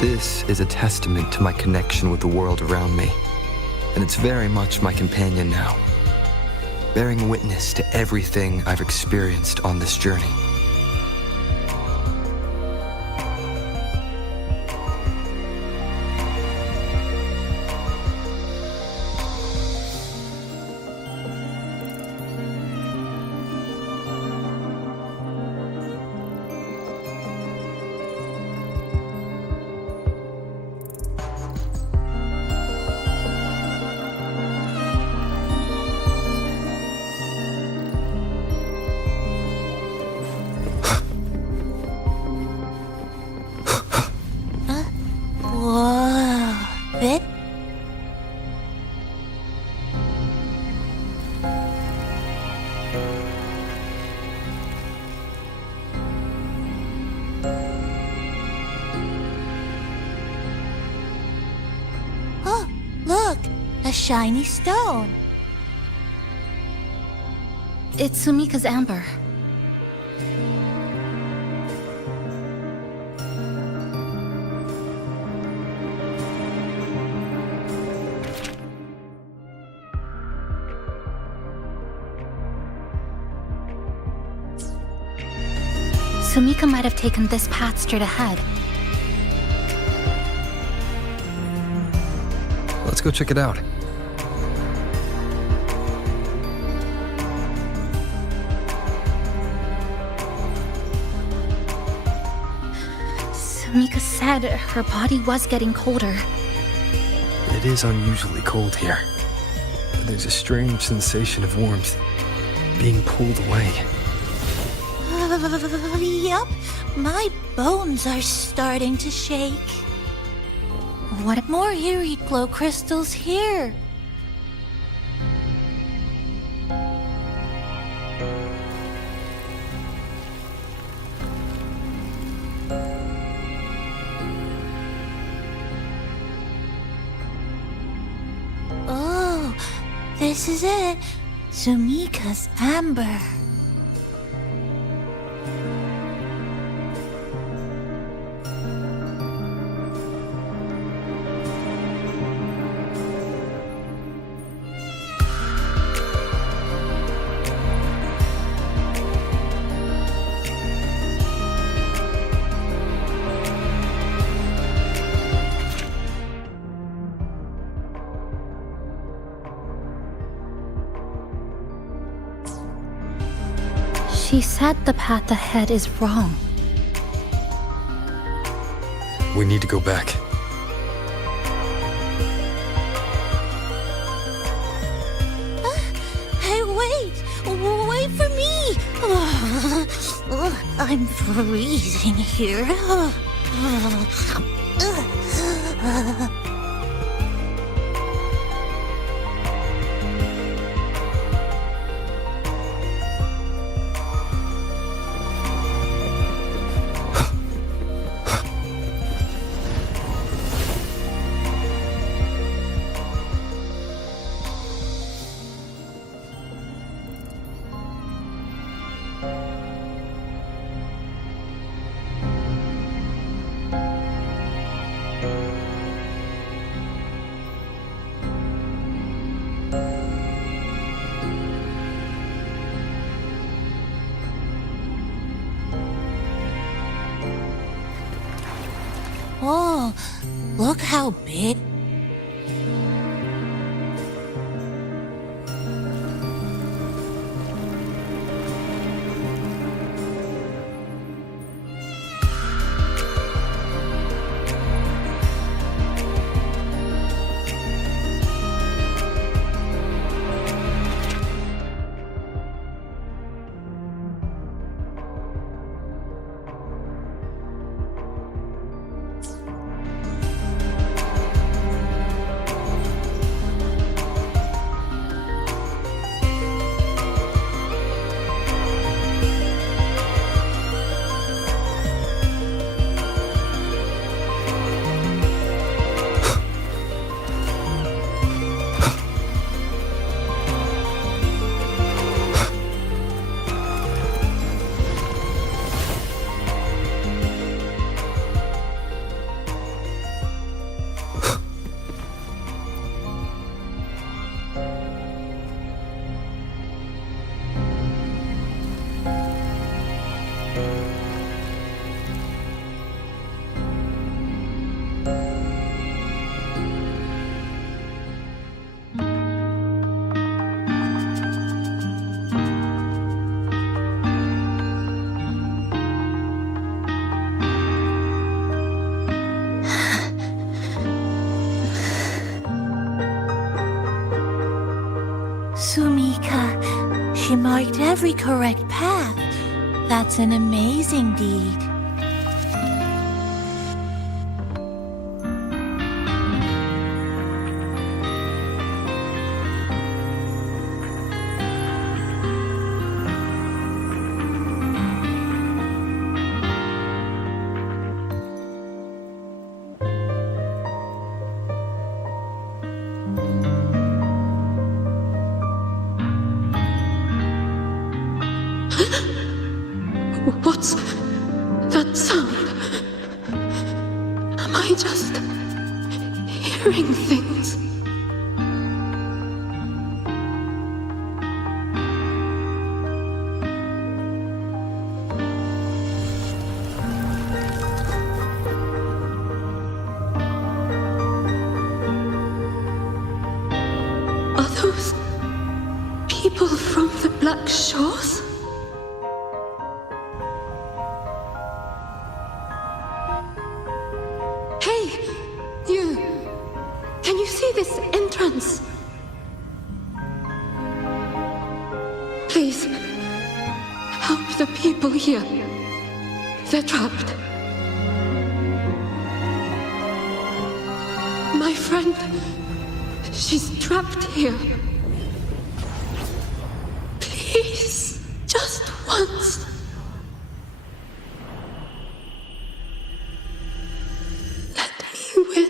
This is a testament to my connection with the world around me, and it's very much my companion now, bearing witness to everything I've experienced on this journey. Look, a shiny stone. It's Sumika's amber. Sumika might have taken this path straight ahead. Let's go check it out. Sumika said her body was getting colder. It is unusually cold here. There's a strange sensation of warmth being pulled away. Yup, my bones are starting to shake. What? More eerie glow crystals here. Oh, this is it. Sumika's amber. She said the path ahead is wrong. We need to go back. Hey, wait! Wait for me! I'm freezing here. Oh, look how big. Sumika, she marked every correct path. That's an amazing deed. What's that sound? Am I just hearing things? Are those people from the Black Shores? Can you see this entrance? Please, help the people here. They're trapped. My friend, she's trapped here. Please, just once. Let me win.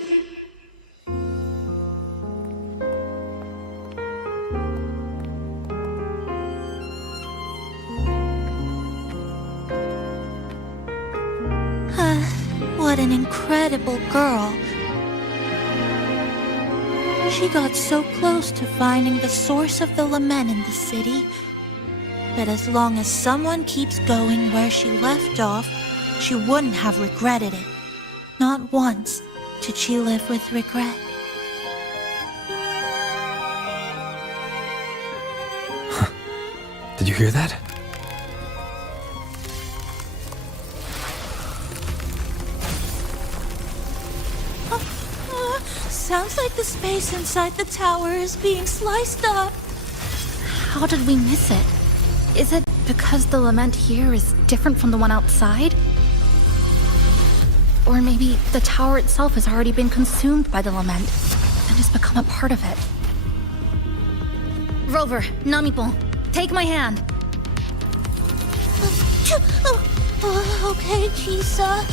What an incredible girl. She got so close to finding the source of the lament in the city. But as long as someone keeps going where she left off, she wouldn't have regretted it. Not once did she live with regret. Did you hear that? Sounds like the space inside the tower is being sliced up. How did we miss it? Is it because the lament here is different from the one outside? Or maybe the tower itself has already been consumed by the lament and has become a part of it. Rover, Namipon, take my hand. Okay, Chisa.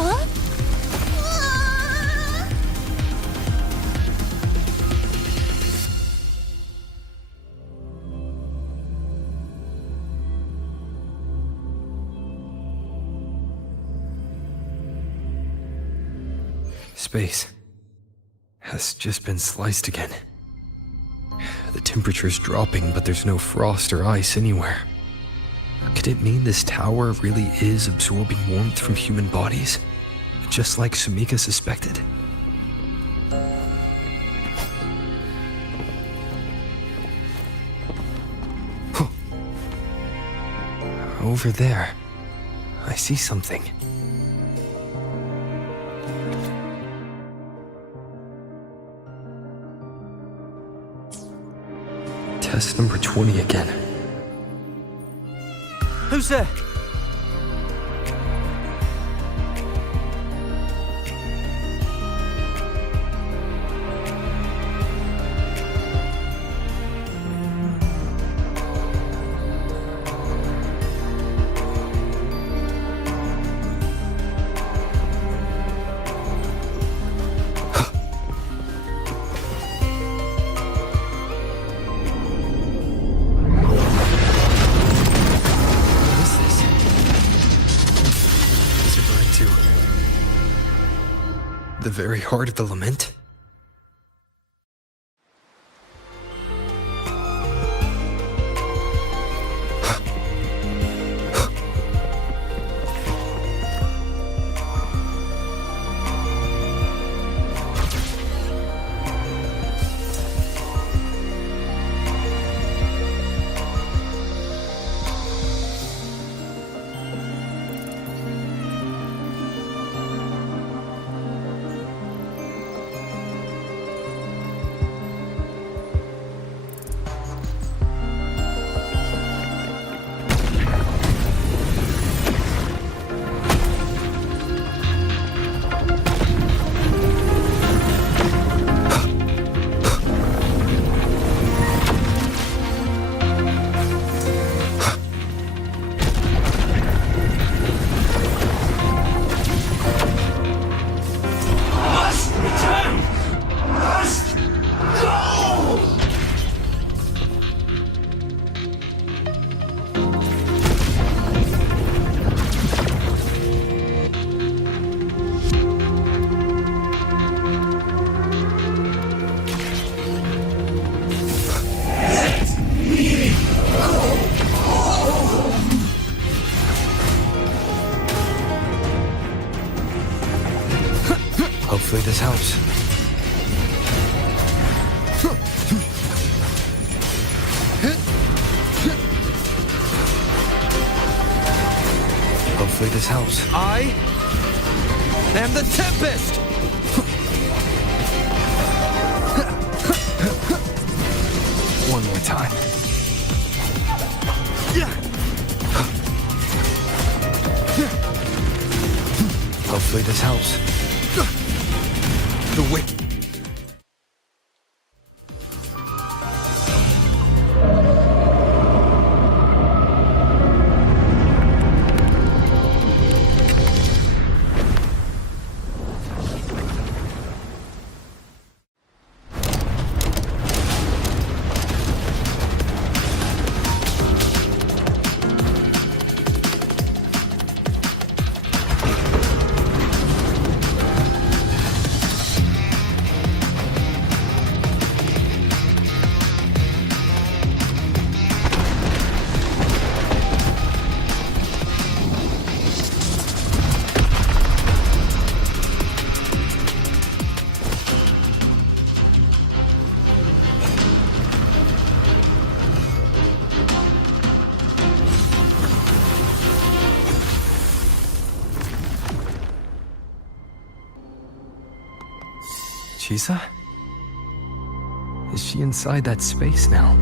Huh? Space has just been sliced again. The temperature's dropping, but there's no frost or ice anywhere. Could it mean this tower really is absorbing warmth from human bodies? Just like Sumika suspected? Huh. Over there, I see something. Test number 20 again. Who's there? The very heart of the lament? Hopefully this helps. Hopefully this helps. I am the Tempest! One more time. Hopefully this helps. The wick. Chisa? Is she inside that space now?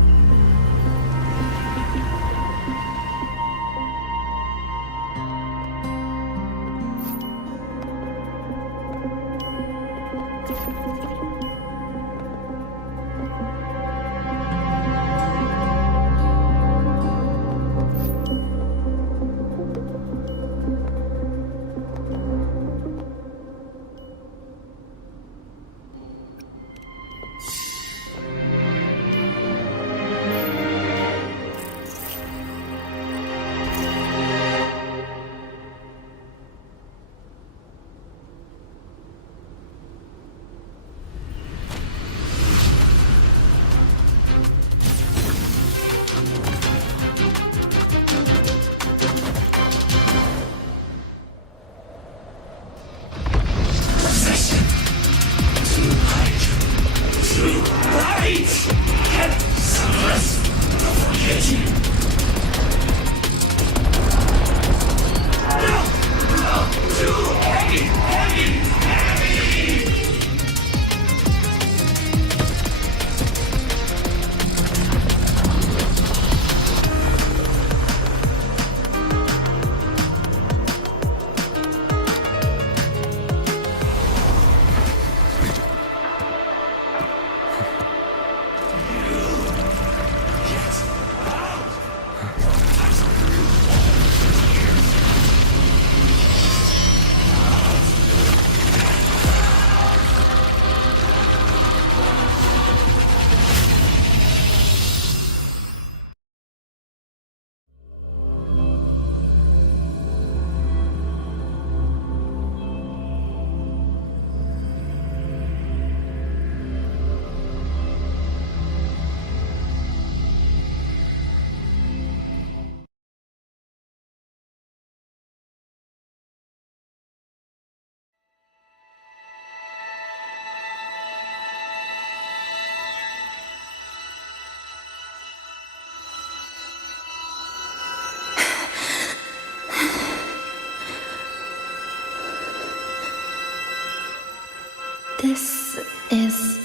This is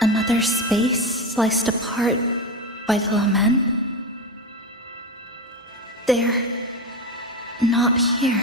another space sliced apart by the lament. They're not here.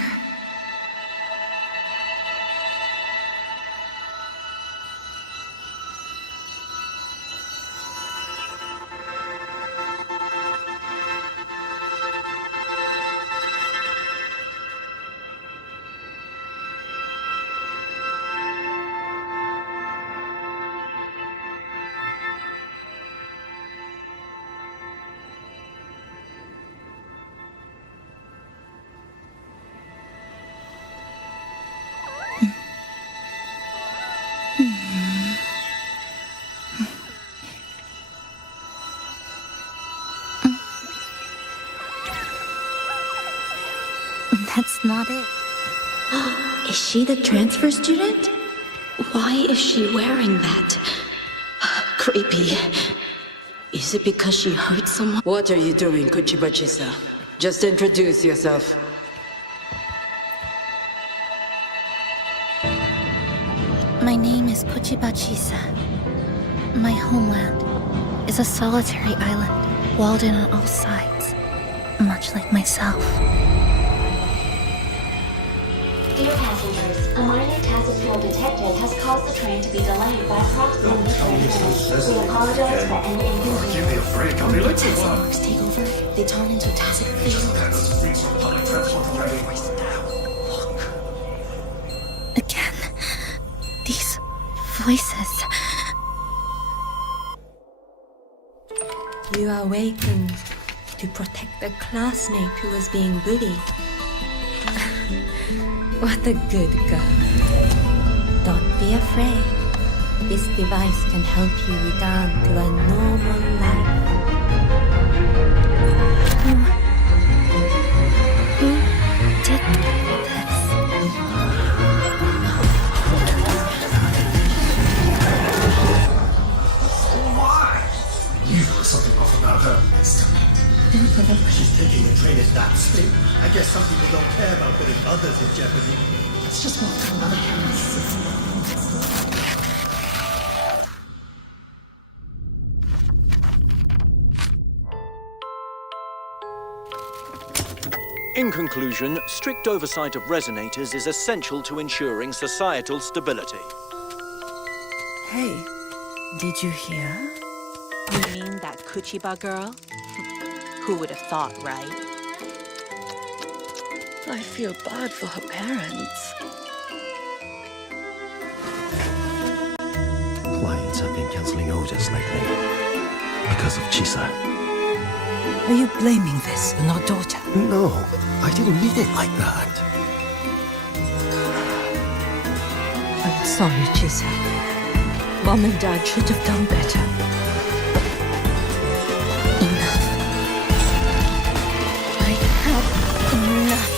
That's not it. Is she the transfer student? Why is she wearing that? Creepy. Is it because she hurt someone? What are you doing, Kuchibachi-san? Just introduce yourself. My name is Kuchiba-Chisa. My homeland is a solitary island, walled in on all sides, much like myself. Dear passengers, a minor tacit fuel detected has caused the train to be delayed by approximately 30 minutes. We apologize for any inconvenience. Give me a break, I'll be late to Taxi work. networks take over, they turn into tacit fuel. Again, these voices. You are awakened to protect a classmate who was being bullied. What a good girl. Don't be afraid. This device can help you return to a normal life. Who did this? You know something off about her. She's thinking the train is that state. I guess some people don't care about putting others in jeopardy. Let's just walk to another premise. In conclusion, strict oversight of resonators is essential to ensuring societal stability. Hey, did you hear? You mean that Kuchiba girl? Who would have thought, right? I feel bad for her parents. Clients have been canceling orders lately because of Chisa. Are you blaming this on our daughter? No, I didn't mean it like that. I'm sorry, Chisa. Mom and Dad should have done better. Enough. I have enough.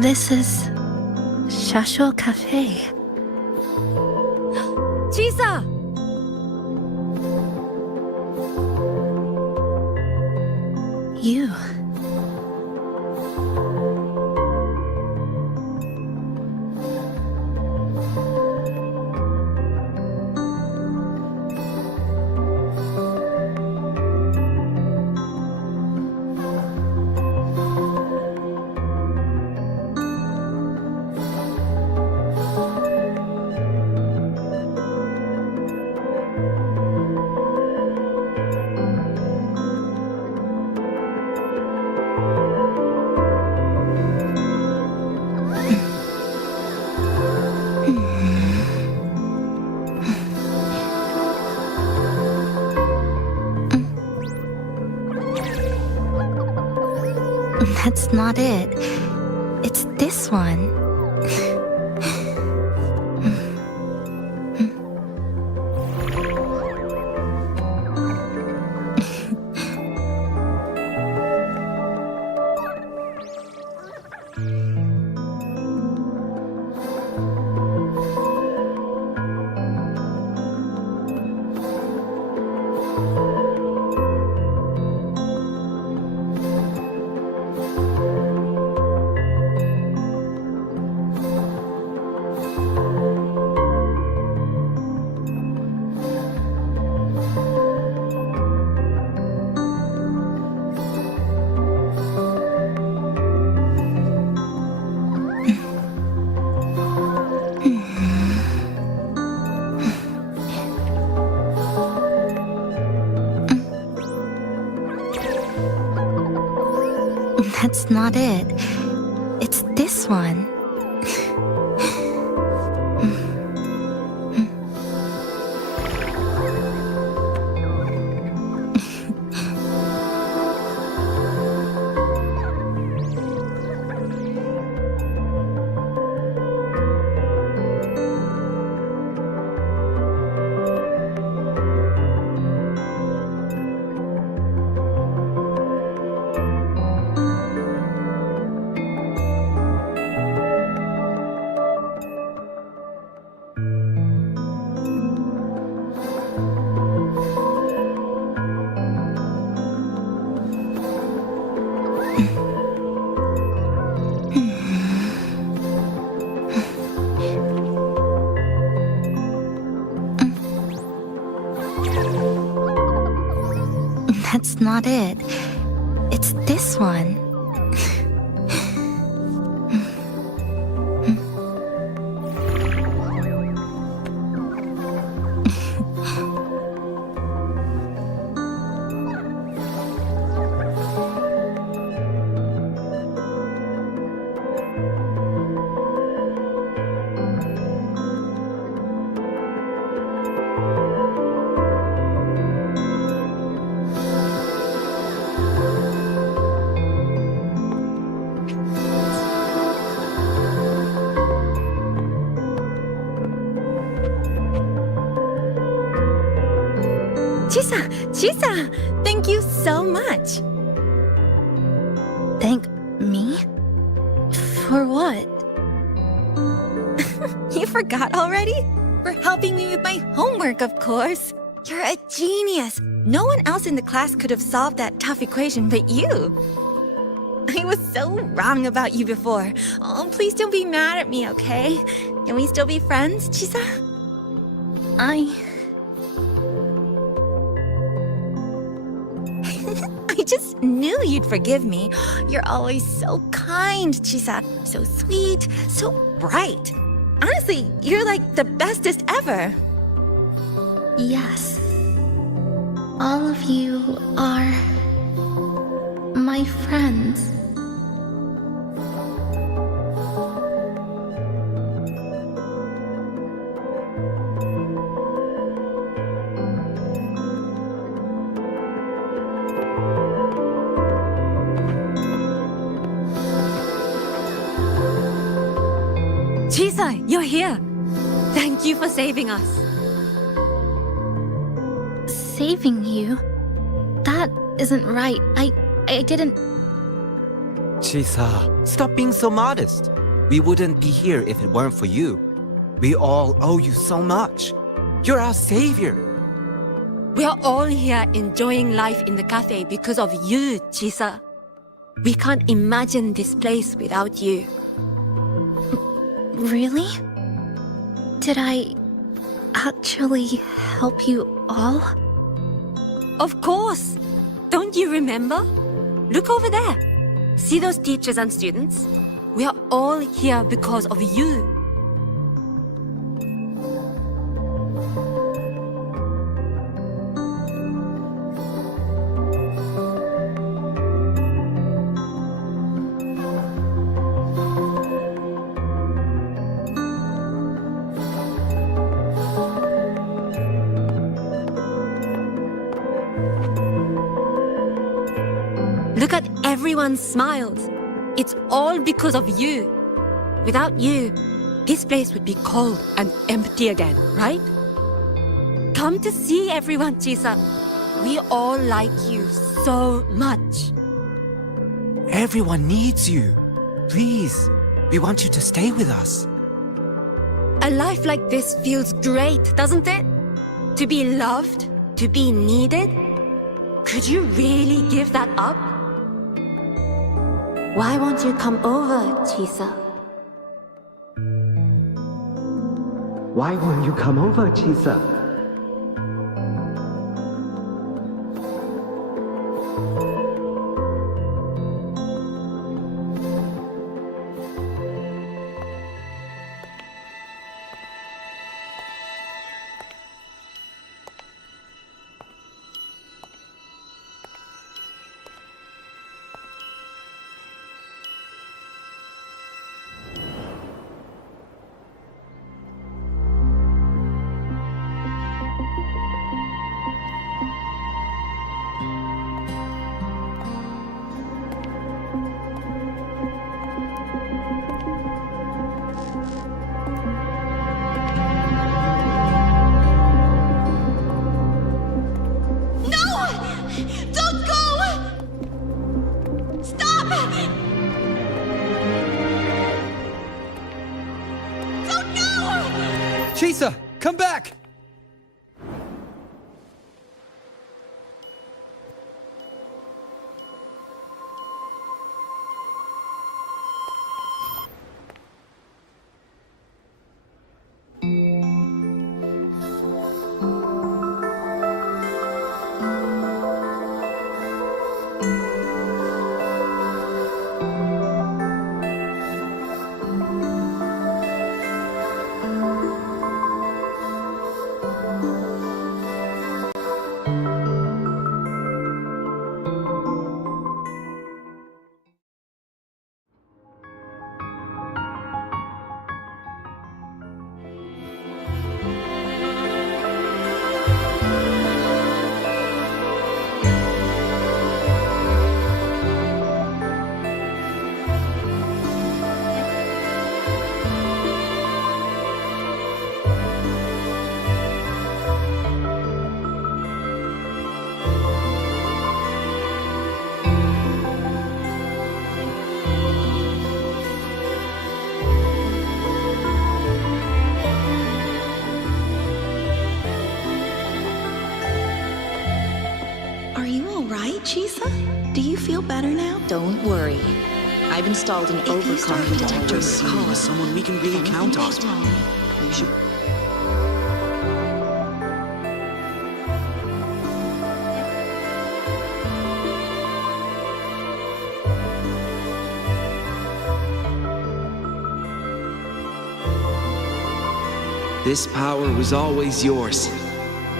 This is Shasho Cafe. Chisa! You. That's not it. It's this one. That's not it. It's this one. That's not it. It's this one. Chisa, thank you so much. Thank me? For what? You forgot already? For helping me with my homework, of course. You're a genius. No one else in the class could have solved that tough equation but you. I was so wrong about you before. Oh, please don't be mad at me, okay? Can we still be friends, Chisa? I just knew you'd forgive me. You're always so kind, Chisa. So sweet, so bright. Honestly, you're like the bestest ever. Yes. All of you are my friends. Chisa, you're here. Thank you for saving us. Saving you? That isn't right. I didn't... Chisa, stop being so modest. We wouldn't be here if it weren't for you. We all owe you so much. You're our savior. We are all here enjoying life in the cafe because of you, Chisa. We can't imagine this place without you. Really? Did I actually help you all? Of course! Don't you remember? Look over there. See those teachers and students? We are all here because of you. Look at everyone's smiles. It's all because of you. Without you, this place would be cold and empty again, right? Come to see everyone, Chisa. We all like you so much. Everyone needs you. Please, we want you to stay with us. A life like this feels great, doesn't it? To be loved, to be needed. Could you really give that up? Why won't you come over, Chisa? Why won't you come over, Chisa? Chisa, come back! Are you alright, Chisa? Do you feel better now? Don't worry. I've installed an overclocking detector in the car. Someone we can really count on. We should... This power was always yours.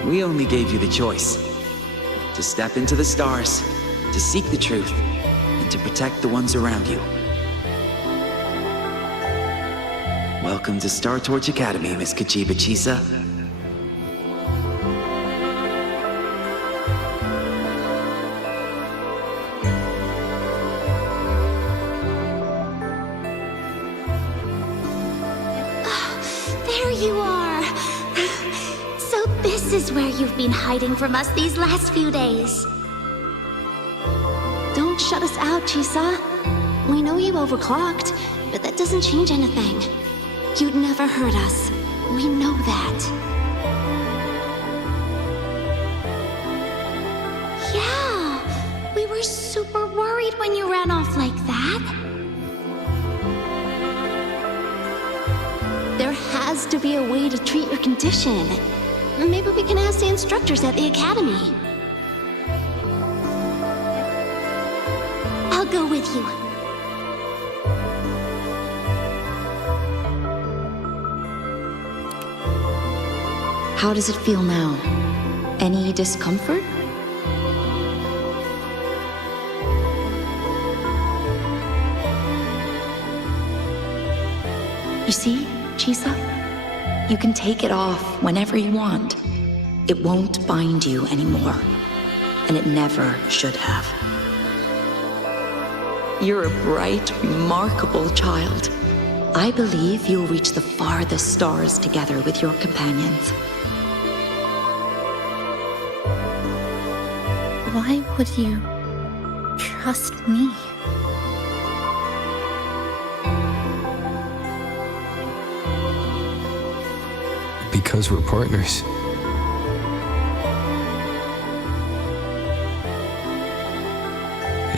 We only gave you the choice. To step into the stars, to seek the truth, and to protect the ones around you. Welcome to Star Torch Academy, Miss Kachiba Chisa. There you are! So this is where you've been hiding from us these last few days. Don't shut us out, Chisa. We know you overclocked, but that doesn't change anything. You'd never hurt us. We know that. Yeah, we were super worried when you ran off like that. There has to be a way to treat your condition. Maybe we can ask the instructors at the academy. I'll go with you. How does it feel now? Any discomfort? You see, Chisa? You can take it off whenever you want. It won't bind you anymore. And it never should have. You're a bright, remarkable child. I believe you'll reach the farthest stars together with your companions. Why would you trust me? Because we're partners.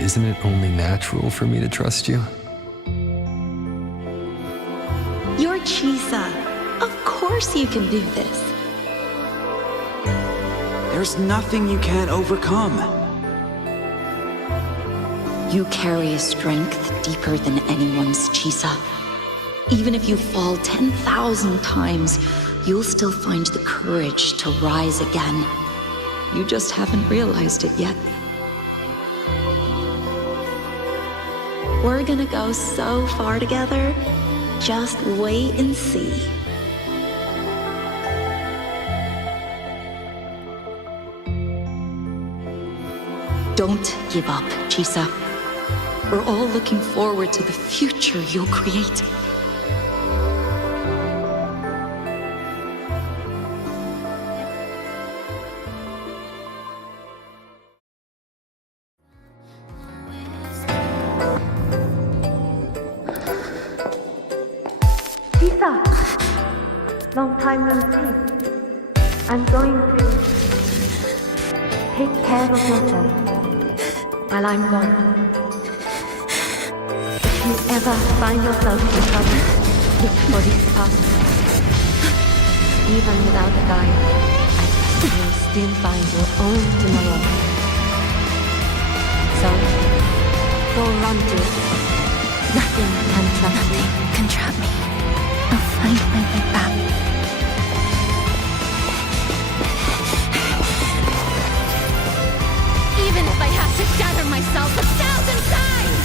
Isn't it only natural for me to trust you? You're Chisa. Of course you can do this. There's nothing you can't overcome. You carry a strength deeper than anyone's, Chisa. Even if you fall 10,000 times, you'll still find the courage to rise again. You just haven't realized it yet. We're gonna go so far together. Just wait and see. Don't give up, Chisa. We're all looking forward to the future you'll create. Long time no see. I'm going to take care of yourself while I'm gone. If you ever find yourself in trouble, look for these paths. Even without a guide, I trust you'll still find your own tomorrow. So, go run to it. Nothing can trap you. Nothing can trap me. I'll find my way back. Even if I have to shatter myself 1,000 times!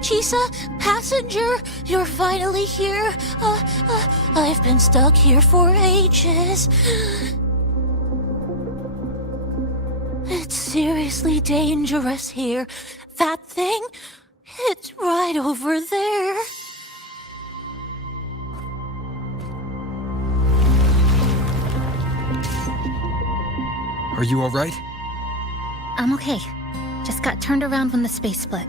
Chisa, passenger, you're finally here. I've been stuck here for ages. It's seriously dangerous here. That thing, it's right over there. Are you all right? I'm okay. Just got turned around when the space split.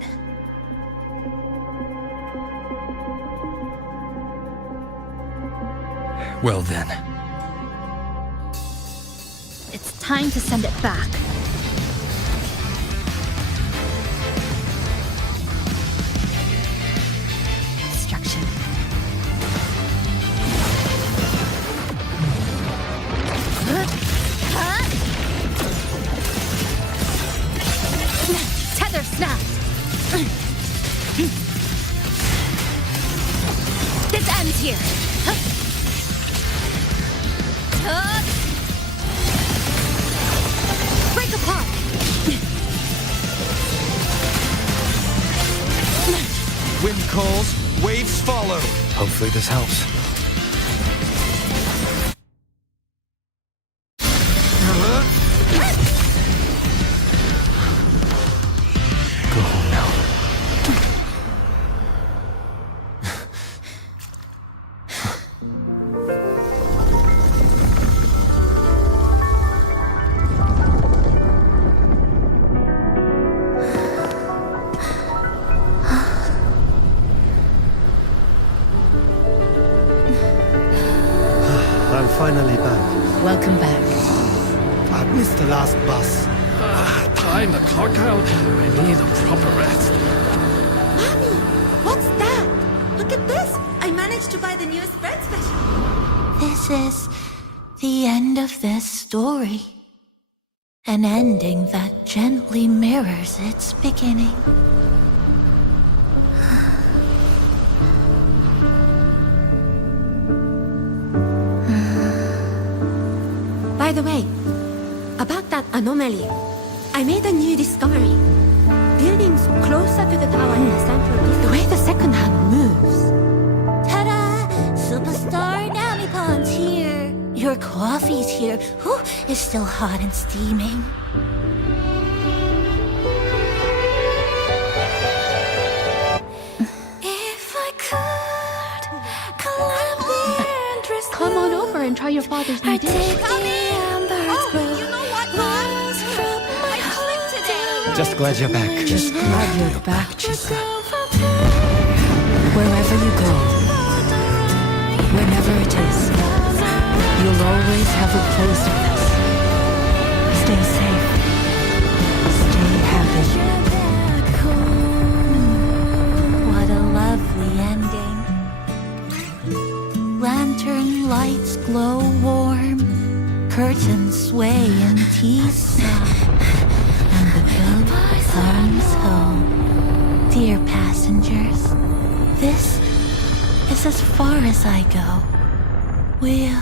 Well then. It's time to send it back. Destruction. Tether snapped! This ends here! Break apart! Wind calls, waves follow. Hopefully this helps. Go home now. I'm finally back. Welcome back. I missed the last bus. Time to clock out. I need a proper rest. Mommy, what's that? Look at this. I managed to buy the newest bread special. This is the end of this story. An ending that gently mirrors its beginning. By the way, about that anomaly, I made a new discovery. Buildings closer to the tower in the central district, the way the second hand moves. Ta-da! Superstar Namipon's here. Your coffee's here. Whew, it's still hot and steaming. If I could climb the endless Come on over and try your father's new dish. Just glad you're back. Just glad you're back, Chisa. Wherever you go, whenever it is, you'll always have a place with us. Stay safe. Stay happy. What a lovely ending. Lantern lights glow warm, curtains sway in tea-sun. The boat hurries home. Dear passengers, this is as far as I go. We'll...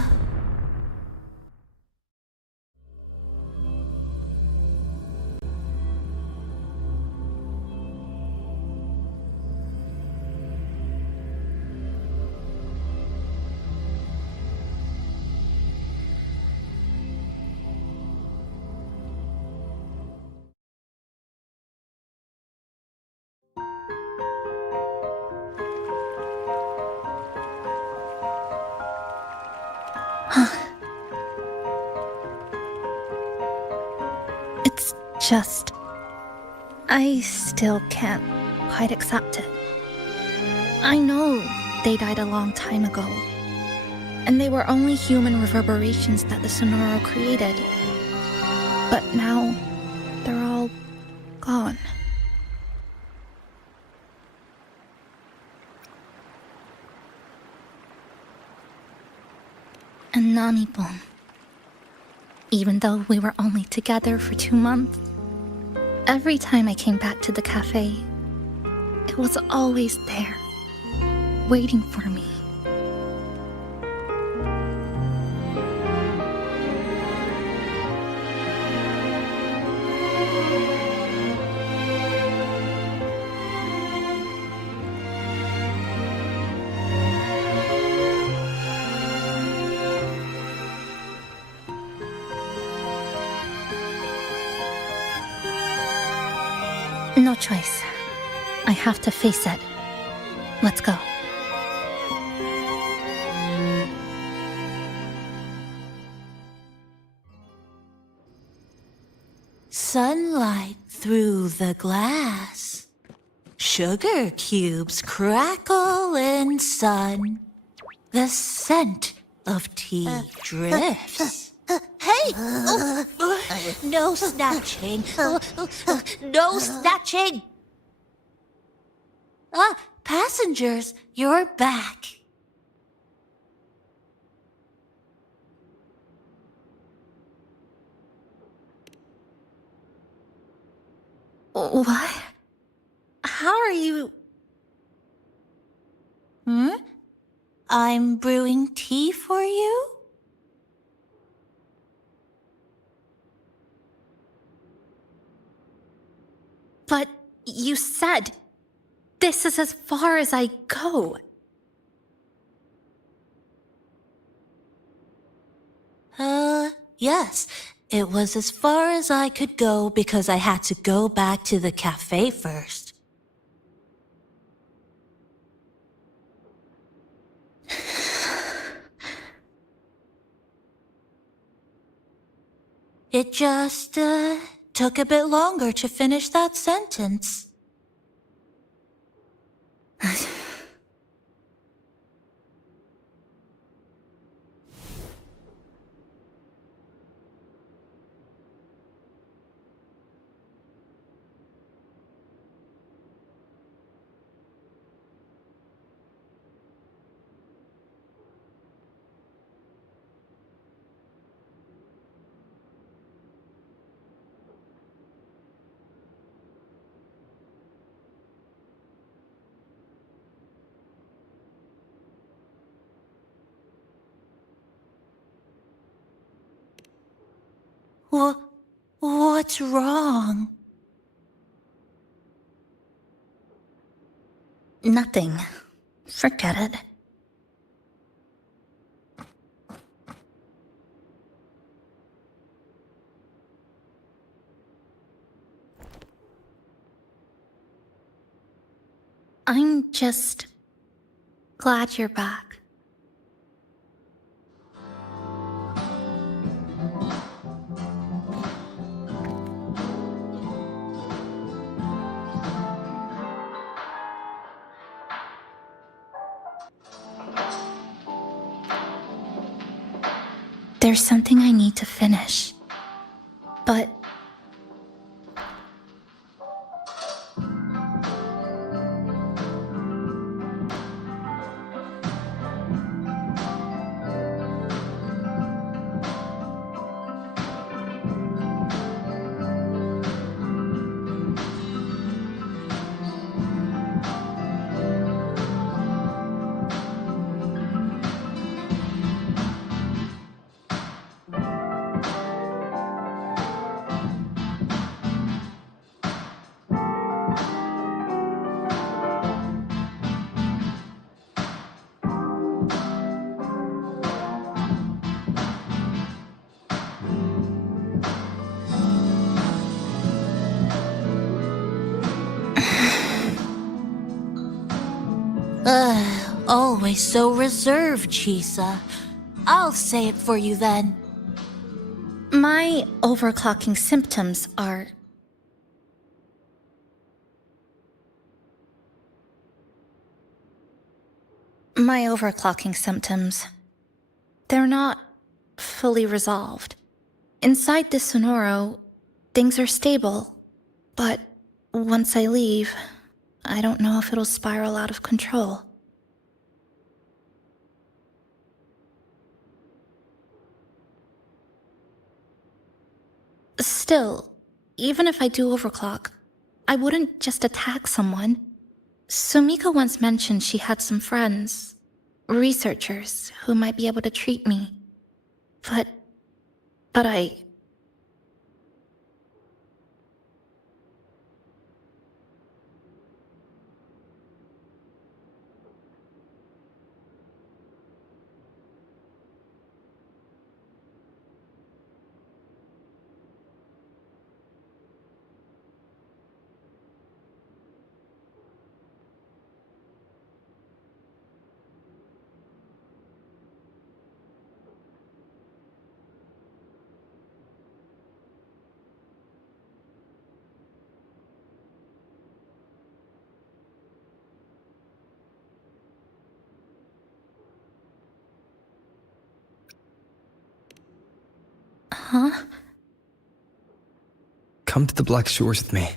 I still can't quite accept it. I know they died a long time ago, and they were only human reverberations that the Sonoro created. But now, they're all gone. And Nami-Bon. Even though we were only together for 2 months, every time I came back to the cafe, it was always there, waiting for me. No choice. I have to face it. Let's go. Sunlight through the glass. Sugar cubes crackle in sun. The scent of tea drifts. Hey! No snatching. No snatching! Passengers, you're back. What? How are you... I'm brewing tea for you? But you said this is as far as I go. Yes. It was as far as I could go because I had to go back to the cafe first. It just, took a bit longer to finish that sentence. What's wrong? Nothing. Forget it. I'm just glad you're back. There's something I need to finish, but Always so reserved, Chisa. I'll say it for you then. my overclocking symptoms are My overclocking symptoms. They're not fully resolved. Inside this Sonoro, things are stable. But once I leave, I don't know if it'll spiral out of control. Still, even if I do overclock, I wouldn't just attack someone. Sumika once mentioned she had some friends, researchers, who might be able to treat me. But I... Huh? Come to the Black Shores with me.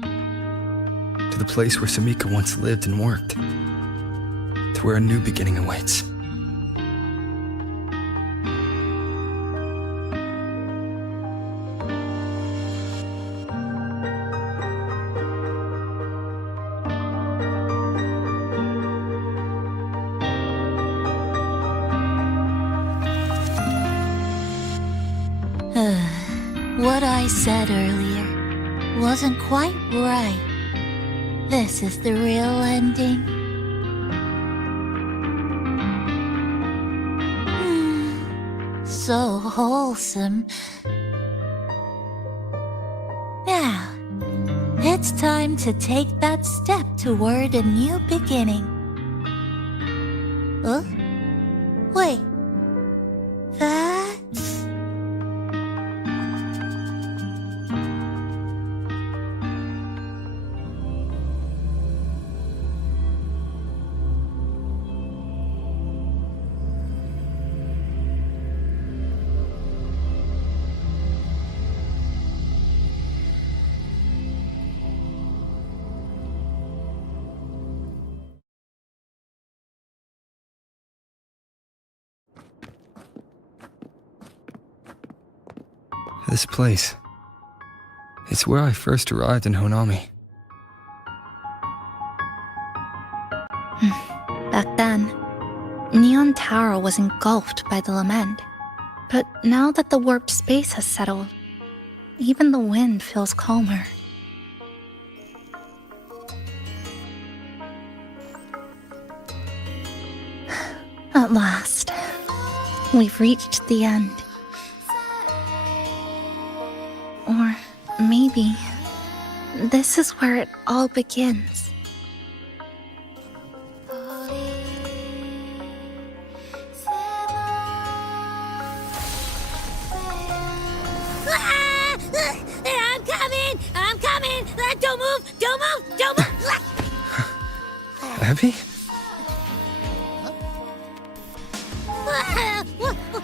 To the place where Sumika once lived and worked. To where a new beginning awaits. What I said earlier wasn't quite right. This is the real ending. So wholesome. Now, it's time to take that step toward a new beginning. Huh? Wait. That's... This place. It's where I first arrived in Honami. Back then, Neon Tower was engulfed by the lament. But now that the warped space has settled, even the wind feels calmer. At last, we've reached the end. Or maybe this is where it all begins. I'm coming! Don't move! Abby?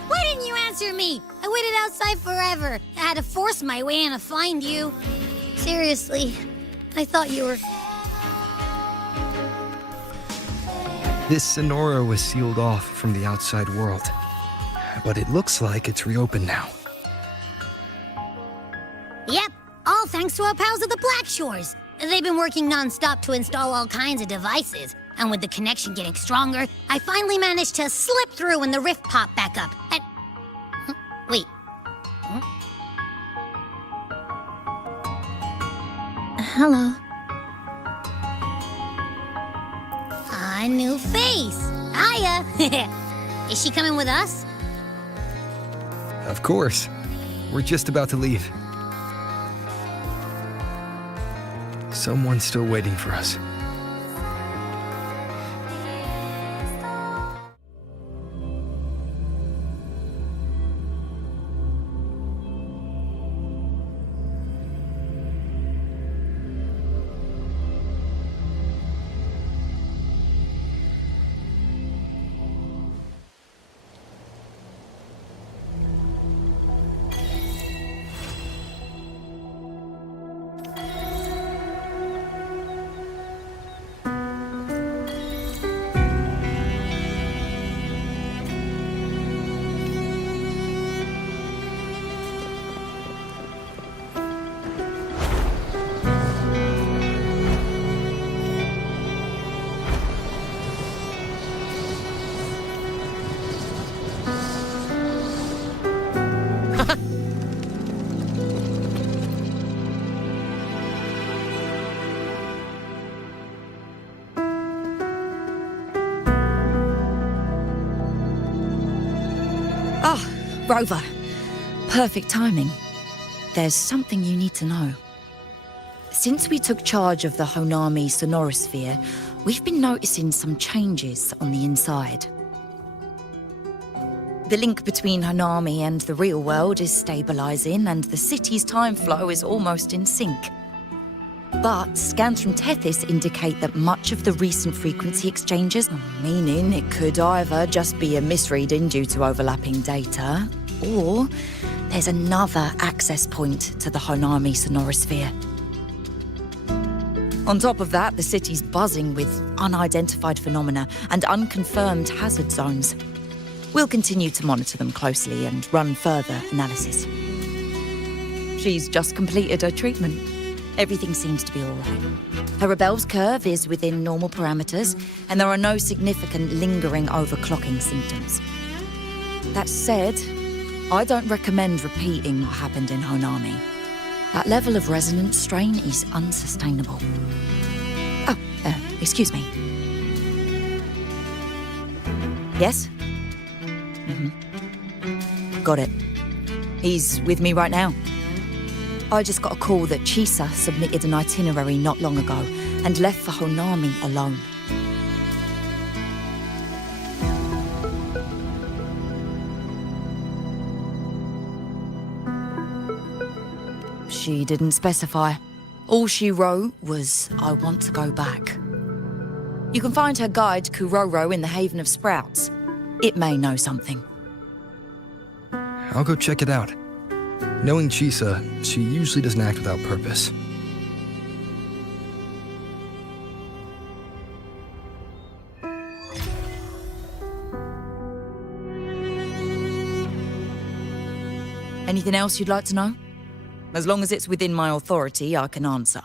Why didn't you answer me? I waited outside forever. I had to force my way in to find you. Seriously, I thought you were... This Sonora was sealed off from the outside world. But it looks like it's reopened now. Yep, all thanks to our pals at the Black Shores. They've been working non-stop to install all kinds of devices. And with the connection getting stronger, I finally managed to slip through when the rift popped back up. And... Huh? Wait. Huh? Hello. A new face. Hiya. Is she coming with us? Of course. We're just about to leave. Someone's still waiting for us. Grover, perfect timing. There's something you need to know. Since we took charge of the Honami sonorosphere, we've been noticing some changes on the inside. The link between Honami and the real world is stabilizing, and the city's time flow is almost in sync. But scans from Tethys indicate that much of the recent frequency exchanges, meaning it could either just be a misreading due to overlapping data, or there's another access point to the Honami sonorosphere. On top of that, the city's buzzing with unidentified phenomena and unconfirmed hazard zones. We'll continue to monitor them closely and run further analysis. She's just completed her treatment. Everything seems to be all right. Her rebel's curve is within normal parameters, and there are no significant lingering overclocking symptoms. That said, I don't recommend repeating what happened in Honami. That level of resonance strain is unsustainable. Oh, excuse me. Yes? Got it. He's with me right now. I just got a call that Chisa submitted an itinerary not long ago and left for Honami alone. She didn't specify. All she wrote was, "I want to go back." You can find her guide, Kuroro, in the Haven of Sprouts. It may know something. I'll go check it out. Knowing Chisa, she usually doesn't act without purpose. Anything else you'd like to know? As long as it's within my authority, I can answer.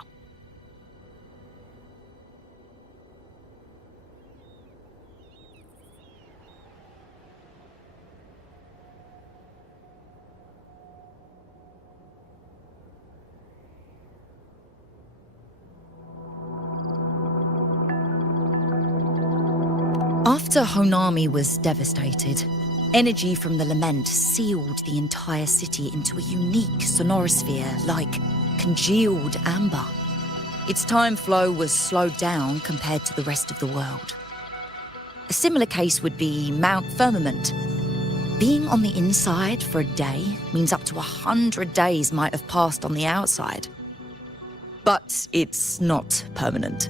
After Honami was devastated, energy from the lament sealed the entire city into a unique sonorosphere like congealed amber. Its time flow was slowed down compared to the rest of the world. A similar case would be Mount Firmament. Being on the inside for a day means up to 100 days might have passed on the outside. But it's not permanent.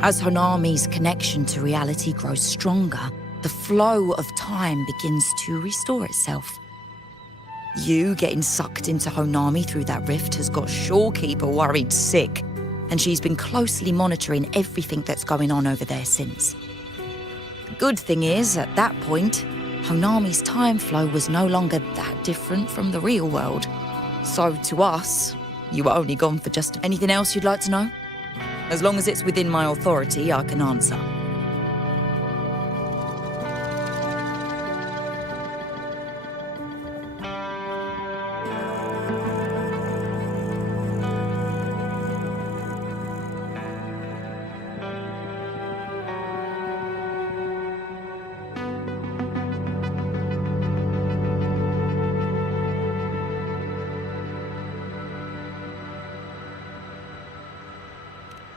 As Honami's connection to reality grows stronger, the flow of time begins to restore itself. You getting sucked into Honami through that rift has got Shorekeeper worried sick, and she's been closely monitoring everything that's going on over there since. The good thing is, at that point, Honami's time flow was no longer that different from the real world. So to us, you were only gone for just... Anything else you'd like to know? As long as it's within my authority, I can answer.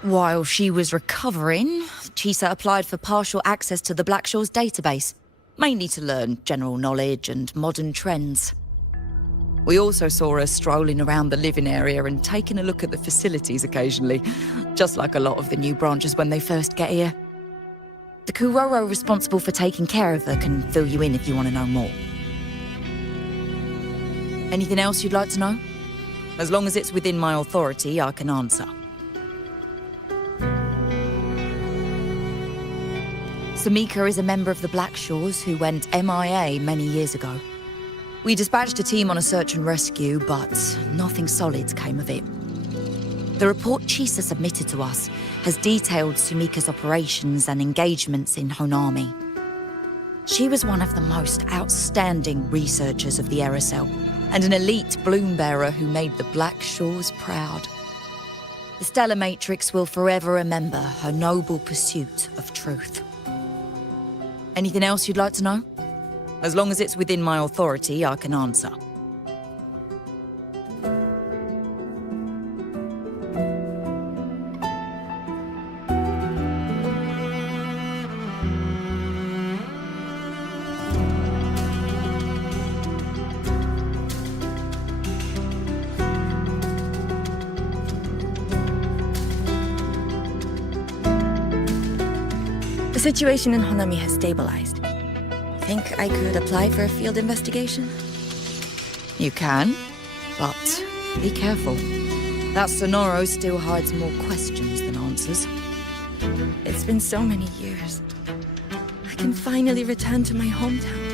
While she was recovering, Chisa applied for partial access to the Blackshaw's database, mainly to learn general knowledge and modern trends. We also saw her strolling around the living area and taking a look at the facilities occasionally, just like a lot of the new branches when they first get here. The Kuroro responsible for taking care of her can fill you in if you want to know more. Anything else you'd like to know? As long as it's within my authority, I can answer. Samika is a member of the Blackshaws who went MIA many years ago. We dispatched a team on a search and rescue, but nothing solid came of it. The report Chisa submitted to us has detailed Sumika's operations and engagements in Honami. She was one of the most outstanding researchers of the Aerocell, and an elite bloom bearer who made the Blackshaws proud. The Stellar Matrix will forever remember her noble pursuit of truth. Anything else you'd like to know? As long as it's within my authority, I can answer. The situation in Honami has stabilized. Think I could apply for a field investigation? You can, but be careful. That Sonoro still hides more questions than answers. It's been so many years. I can finally return to my hometown.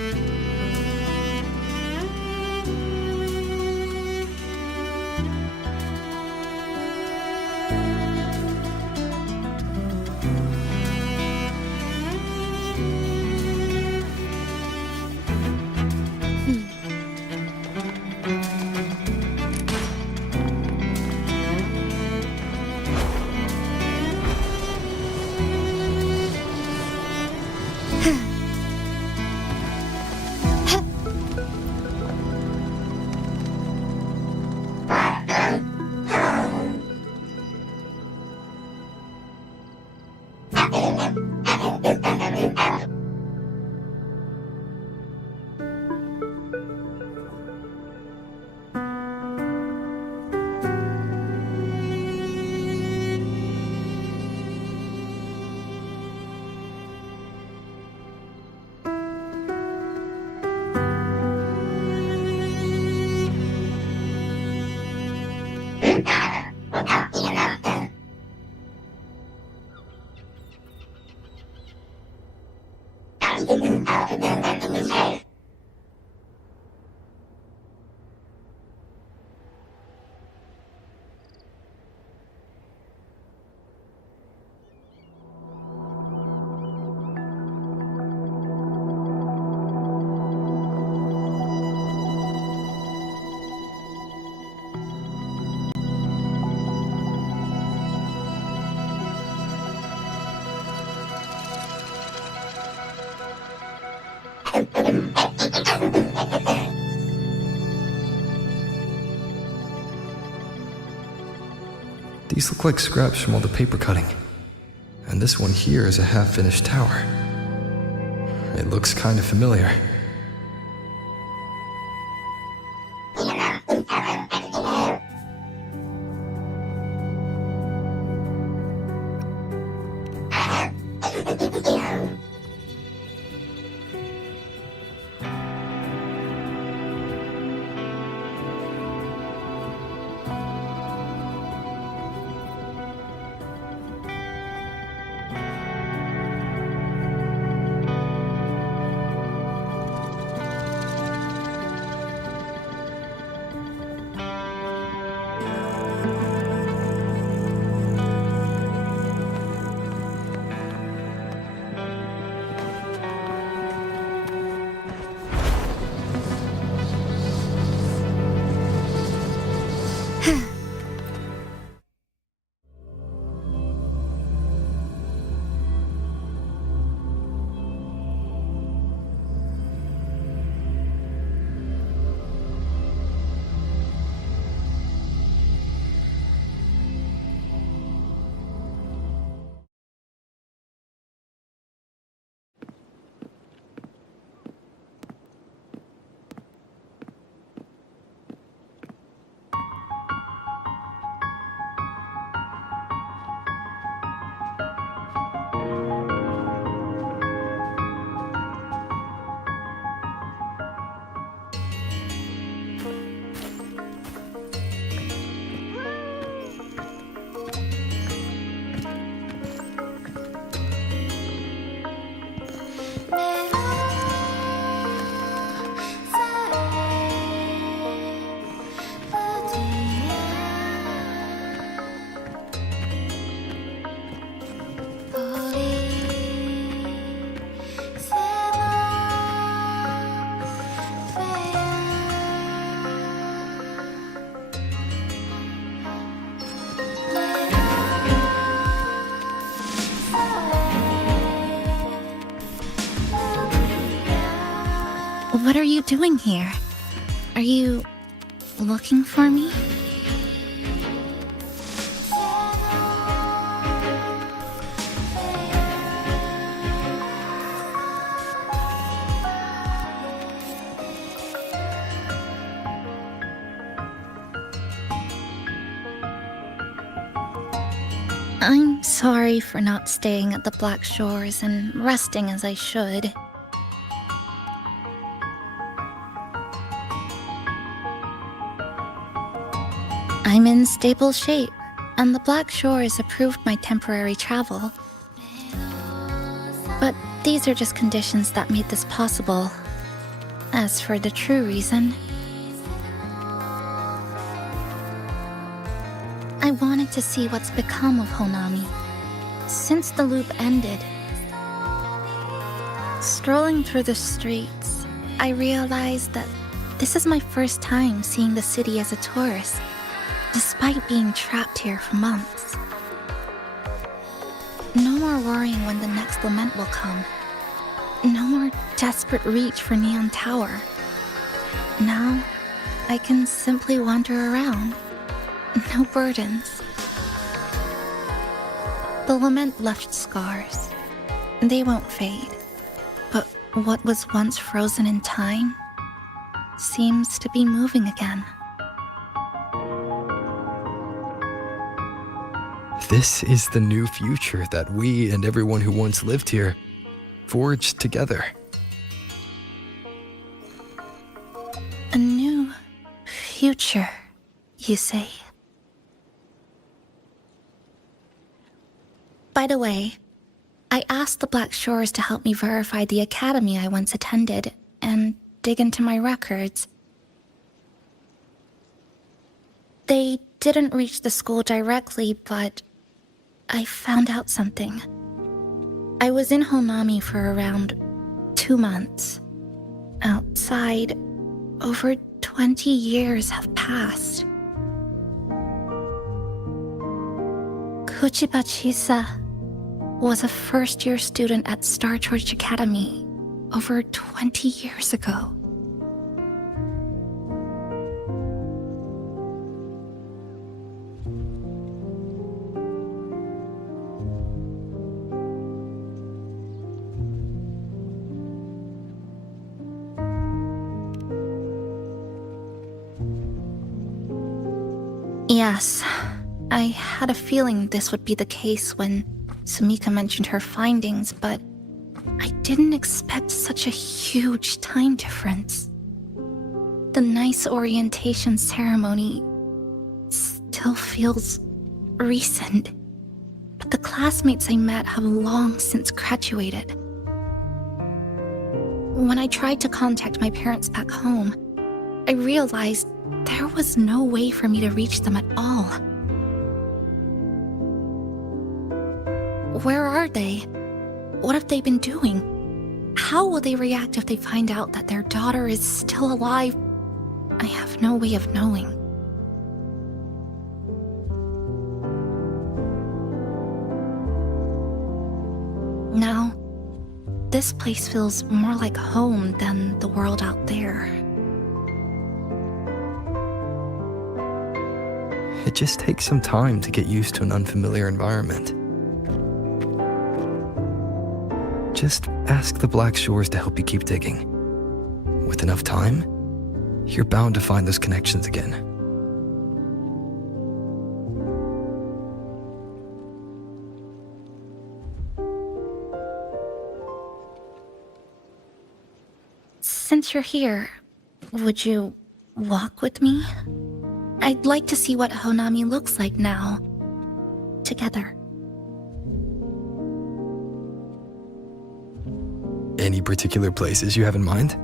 These look like scraps from all the paper cutting. And this one here is a half-finished tower. It looks kind of familiar. are you doing here? Are you looking for me? I'm sorry for not staying at the Black Shores and resting as I should. I'm in stable shape, and the Black Shores approved my temporary travel. But these are just conditions that made this possible. As for the true reason, I wanted to see what's become of Honami since the loop ended. Strolling through the streets, I realized that this is my first time seeing the city as a tourist, despite being trapped here for months. No more worrying when the next lament will come. No more desperate reach for Neon Tower. Now, I can simply wander around. No burdens. The lament left scars. They won't fade. But what was once frozen in time seems to be moving again. This is the new future that we and everyone who once lived here forged together. A new future, you say? By the way, I asked the Black Shores to help me verify the academy I once attended and dig into my records. They didn't reach the school directly, but I found out something. I was in Honami for around 2 months. Outside, over 20 years have passed. Kuchiba Chisa was a first-year student at Star Church Academy over 20 years ago. Yes, I had a feeling this would be the case when Sumika mentioned her findings, but I didn't expect such a huge time difference. The nice orientation ceremony still feels recent, but the classmates I met have long since graduated. When I tried to contact my parents back home, I realized there was no way for me to reach them at all. Where are they? What have they been doing? How will they react if they find out that their daughter is still alive? I have no way of knowing. Now, this place feels more like home than the world out there. It just takes some time to get used to an unfamiliar environment. Just ask the Black Shores to help you keep digging. With enough time, you're bound to find those connections again. Since you're here, would you walk with me? I'd like to see what Honami looks like now. Together. Any particular places you have in mind?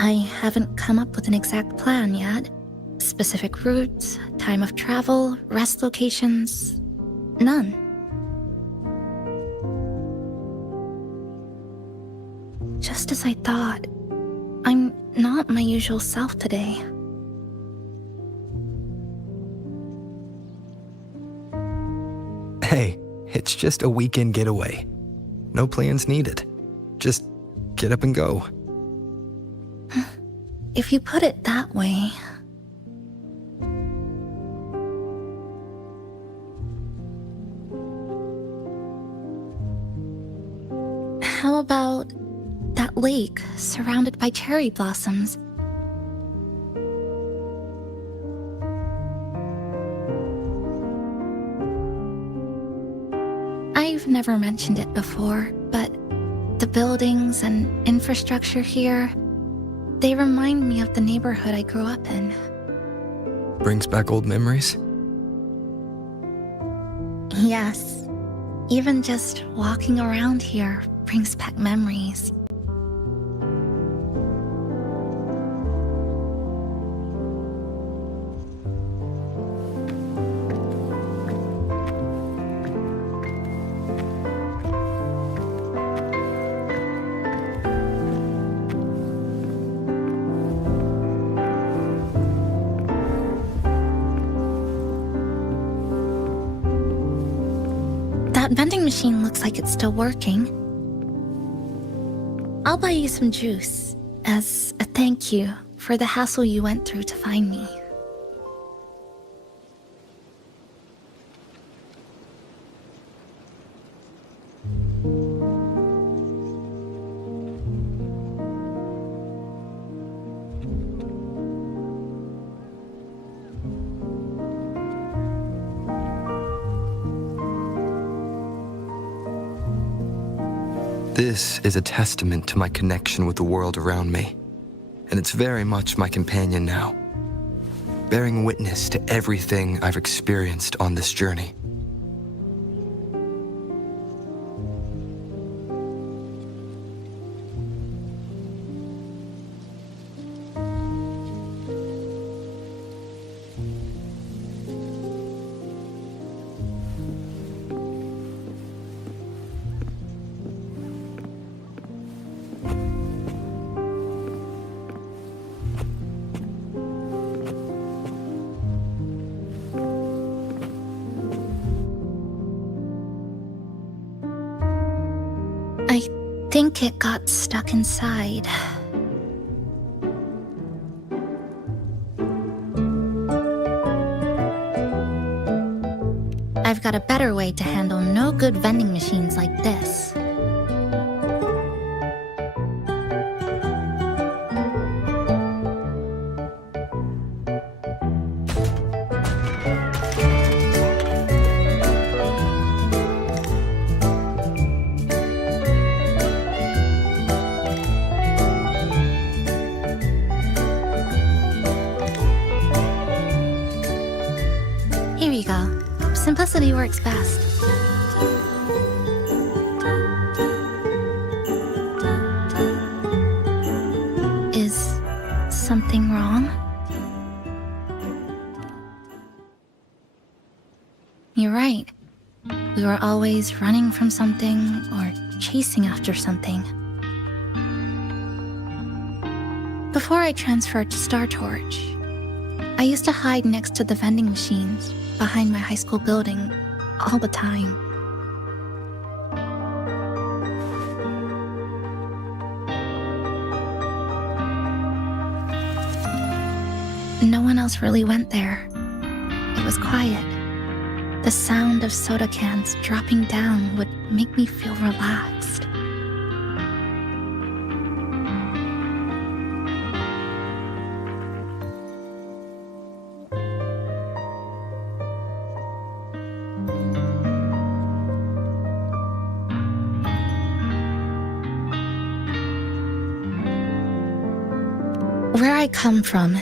I haven't come up with an exact plan yet. Specific routes, time of travel, rest locations, none. Just as I thought, I'm not my usual self today. Hey, it's just a weekend getaway. No plans needed. Just get up and go. If you put it that way... How about that lake surrounded by cherry blossoms? I've never mentioned it before, but the buildings and infrastructure here, they remind me of the neighborhood I grew up in. Brings back old memories? Yes. Even just walking around here brings back memories. That vending machine looks like it's still working. I'll buy you some juice as a thank you for the hassle you went through to find me. This is a testament to my connection with the world around me, and it's very much my companion now, bearing witness to everything I've experienced on this journey. I think it got stuck inside. I've got a better way to handle no good vending machines like this. Here you go. Simplicity works best. Is something wrong? You're right. We were always running from something or chasing after something. Before I transferred to Star Torch, I used to hide next to the vending machines behind my high school building all the time. No one else really went there. It was quiet. The sound of soda cans dropping down would make me feel relaxed. Where I come from,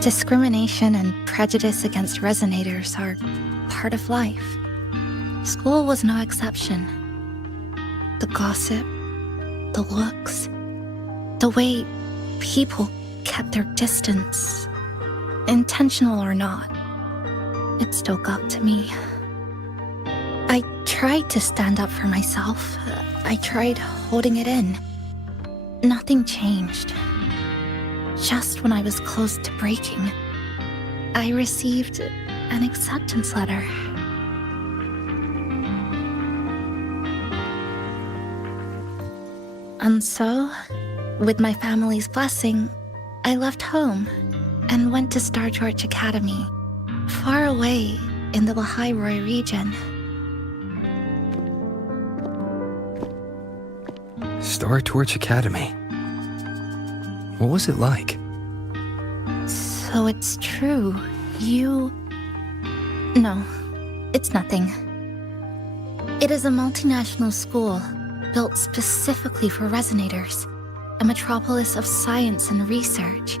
discrimination and prejudice against resonators are part of life. School was no exception. The gossip, the looks, the way people kept their distance, intentional or not, it still got to me. I tried to stand up for myself. I tried holding it in. Nothing changed. Just when I was close to breaking, I received an acceptance letter. And so, with my family's blessing, I left home and went to Star Torch Academy, far away in the Lahairoi region. Star Torch Academy. What was it like? So it's true, you... No, it's nothing. It is a multinational school built specifically for resonators, a metropolis of science and research.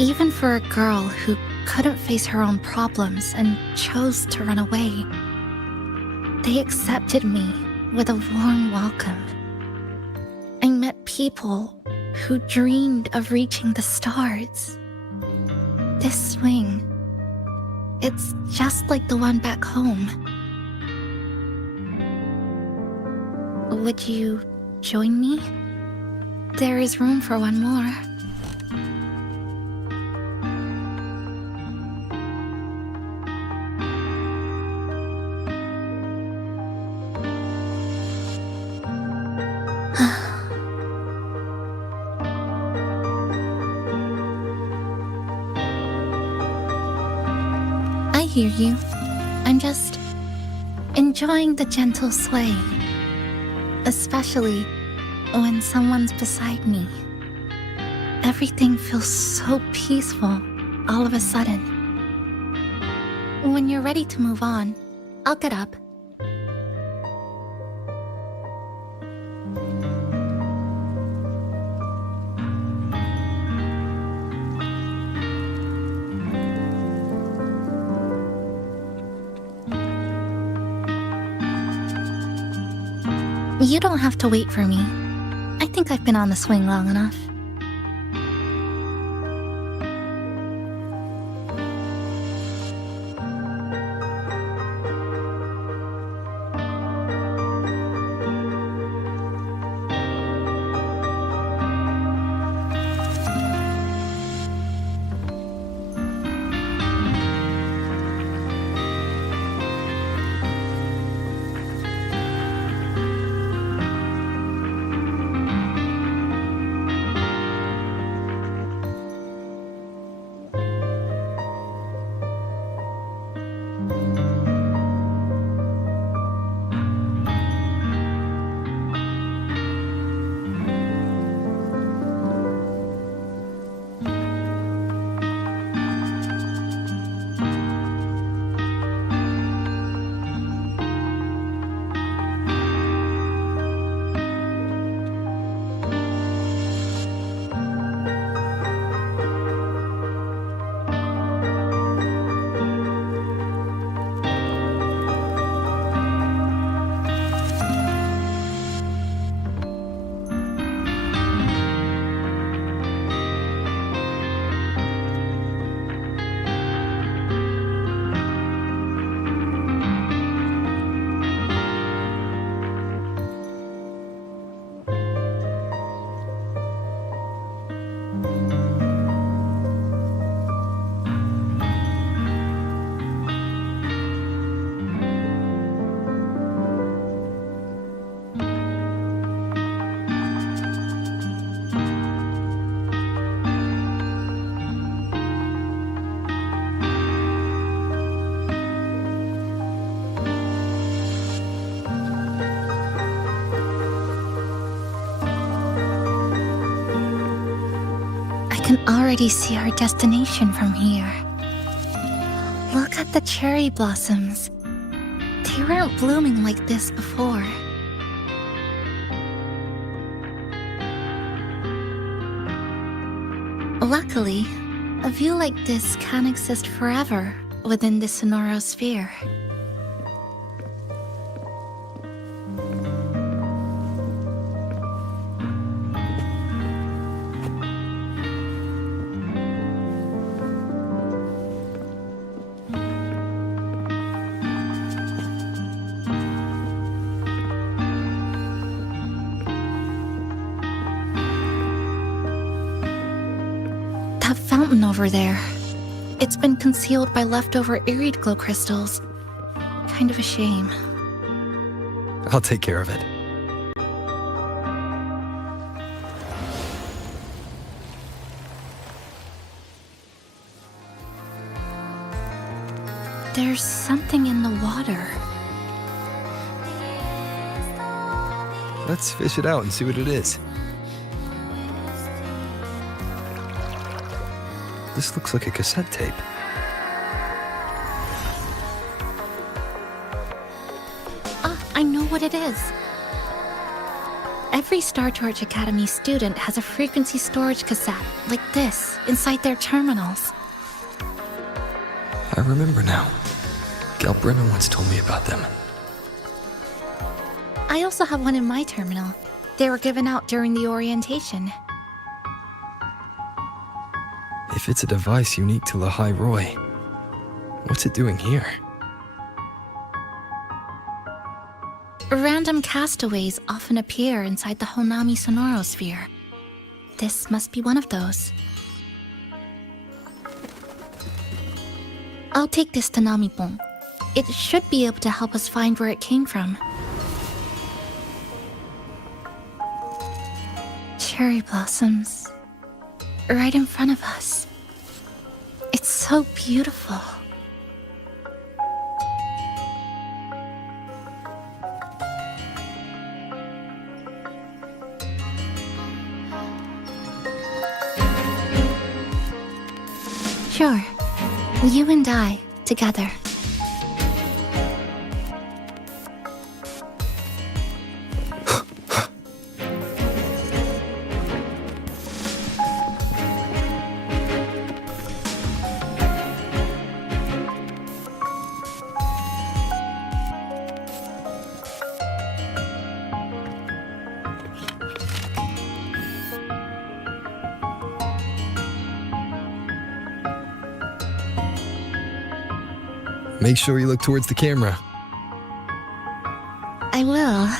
Even for a girl who couldn't face her own problems and chose to run away, they accepted me with a warm welcome. I met people who dreamed of reaching the stars. This swing, it's just like the one back home. Would you join me? There is room for one more. I hear you. I'm just enjoying the gentle sway, especially when someone's beside me. Everything feels so peaceful all of a sudden. When you're ready to move on, I'll get up. You don't have to wait for me. I think I've been on the swing long enough. I can already see our destination from here. Look at the cherry blossoms. They weren't blooming like this before. Luckily, a view like this can exist forever within the sonorosphere. That fountain over there, It's been concealed by leftover irid glow crystals. Kind of a shame. I'll take care of it. There's something in the water. Let's fish it out and see what it is. This looks like a cassette tape. I know what it is. Every Star Torch Academy student has a frequency storage cassette like this inside their terminals. I remember now. Galbrenna once told me about them. I also have one in my terminal. They were given out during the orientation. If it's a device unique to Lahai Roy, what's it doing here? Random castaways often appear inside the Honami sonorosphere. This must be one of those. I'll take this to Namipon. It should be able to help us find where it came from. Cherry blossoms. Right in front of us. It's so beautiful. Sure. You and I, together. Make sure you look towards the camera. I will.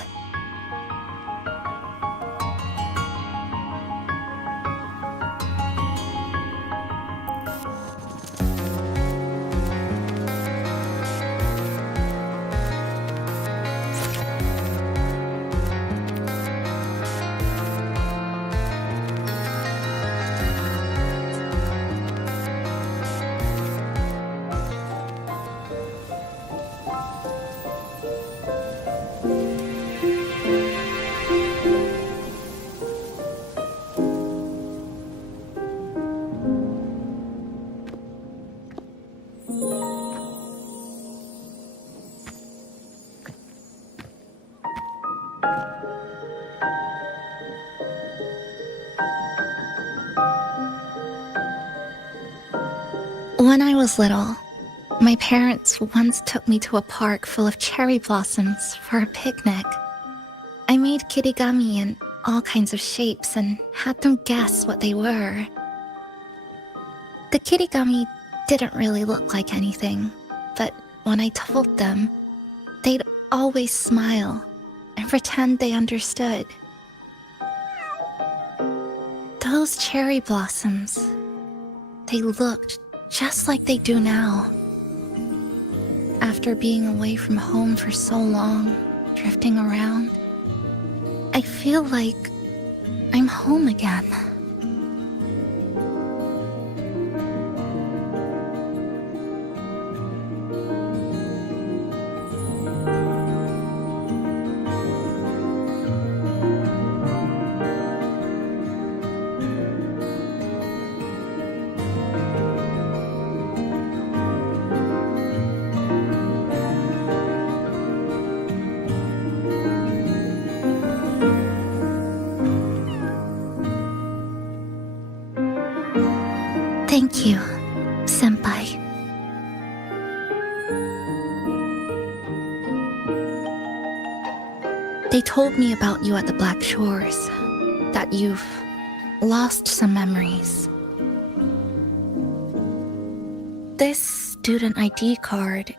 When I was little, my parents once took me to a park full of cherry blossoms for a picnic. I made kirigami in all kinds of shapes and had them guess what they were. The kirigami didn't really look like anything, but when I told them, they'd always smile and pretend they understood. Those cherry blossoms, they looked just like they do now. After being away from home for so long, drifting around, I feel like I'm home again. Thank you, Senpai. They told me about you at the Black Shores, that you've lost some memories. This student ID card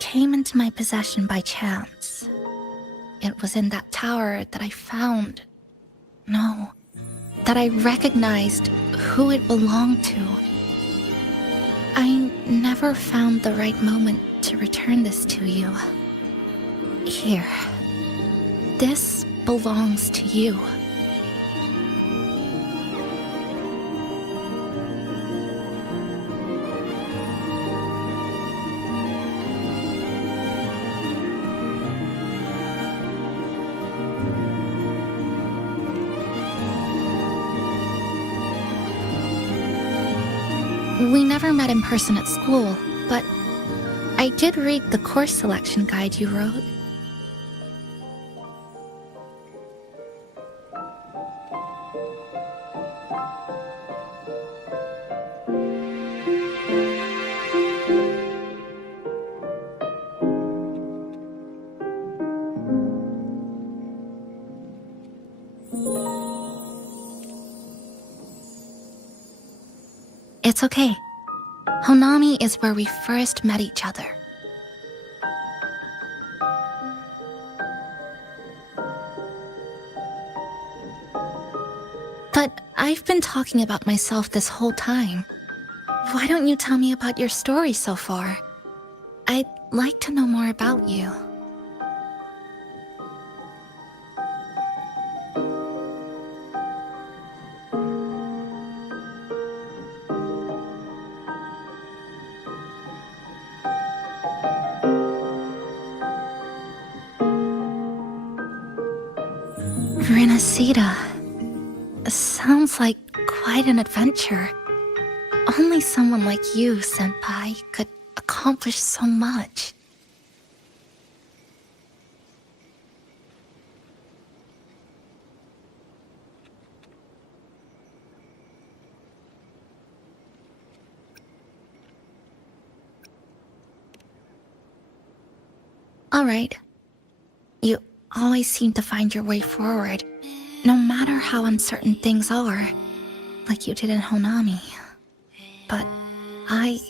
came into my possession by chance. It was in that tower that I found. No, that I recognized who it belonged to. I never found the right moment to return this to you. Here. This belongs to you. We never met in person at school, but I did read the course selection guide you wrote. It's okay. Honami is where we first met each other. But I've been talking about myself this whole time. Why don't you tell me about your story so far? I'd like to know more about you. Renacida. Sounds like quite an adventure. Only someone like you, Senpai, could accomplish so much. All right. You always seem to find your way forward, no matter how uncertain things are, like you did in Honami. But I...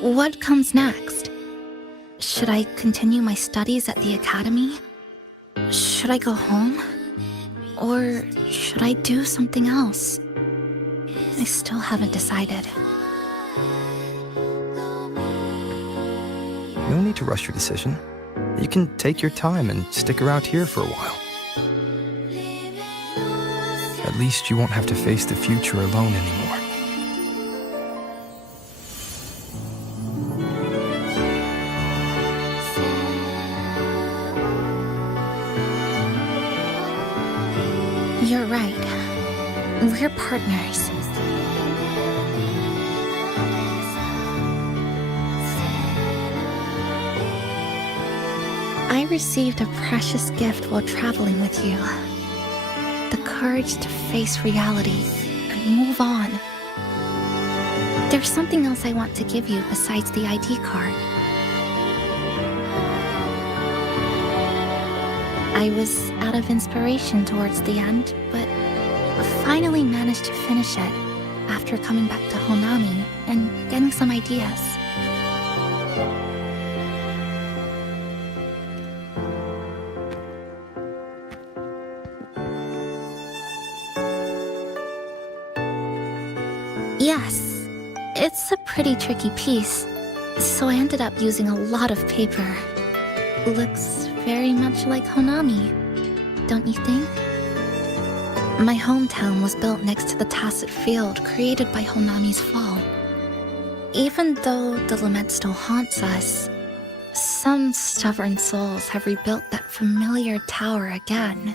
What comes next? Should I continue my studies at the academy? Should I go home? Or should I do something else? I still haven't decided. No need to rush your decision. You can take your time and stick around here for a while. At least you won't have to face the future alone anymore. You're right. We're partners. I received a precious gift while traveling with you. The courage to face reality and move on. There's something else I want to give you besides the ID card. I was out of inspiration towards the end, but finally managed to finish it after coming back to Honami and getting some ideas. Yes, it's a pretty tricky piece, so I ended up using a lot of paper. Looks very much like Honami, don't you think? My hometown was built next to the tacit field created by Honami's fall. Even though the lament still haunts us, some stubborn souls have rebuilt that familiar tower again.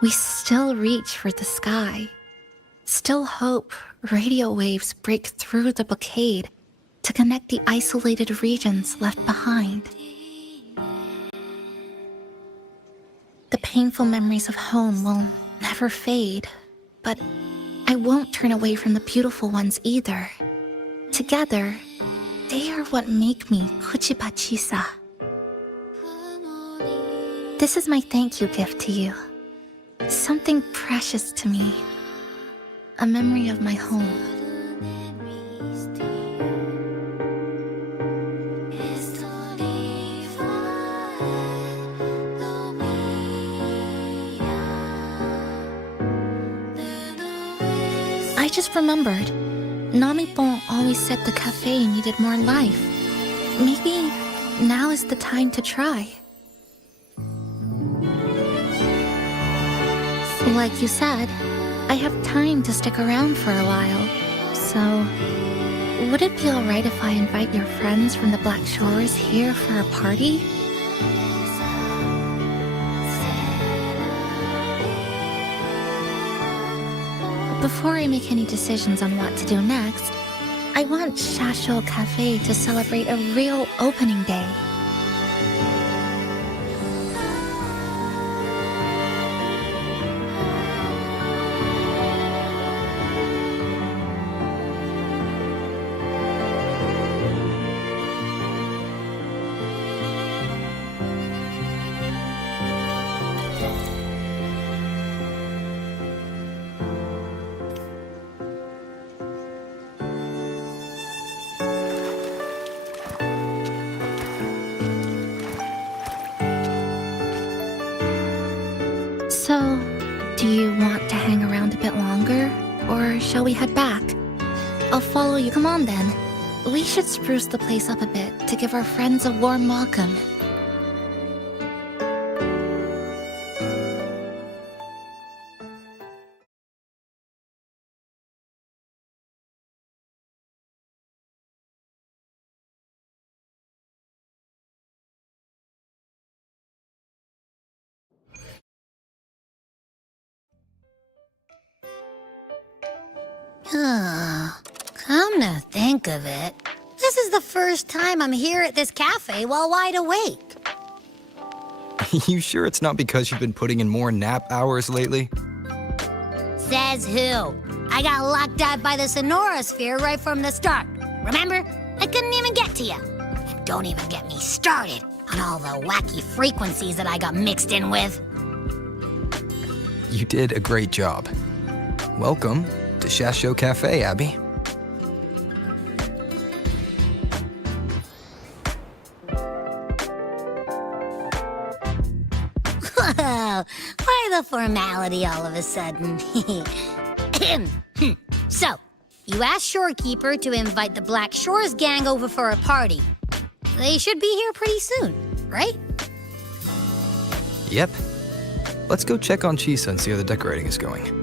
We still reach for the sky, still hope radio waves break through the blockade to connect the isolated regions left behind. The painful memories of home will never fade, but I won't turn away from the beautiful ones either. Together, they are what make me Kuchiba Chisa. This is my thank you gift to you. Something precious to me. A memory of my home. I just remembered. Namipon always said the cafe needed more life. Maybe now is the time to try. Like you said, I have time to stick around for a while. So, would it be alright if I invite your friends from the Black Shores here for a party? Before I make any decisions on what to do next, I want XII Cafe to celebrate a real opening day. So, do you want to hang around a bit longer, or shall we head back? I'll follow you. Come on then. We should spruce the place up a bit to give our friends a warm welcome. Come to think of it, this is the first time I'm here at this cafe while wide awake. You sure it's not because you've been putting in more nap hours lately? Says who? I got locked out by the Sonorosphere right from the start. Remember? I couldn't even get to you. And don't even get me started on all the wacky frequencies that I got mixed in with. You did a great job. Welcome to XII Cafe, Abby. Whoa, why the formality all of a sudden? So, you asked Shorekeeper to invite the Black Shores gang over for a party. They should be here pretty soon, right? Yep. Let's go check on Chisa and see how the decorating is going.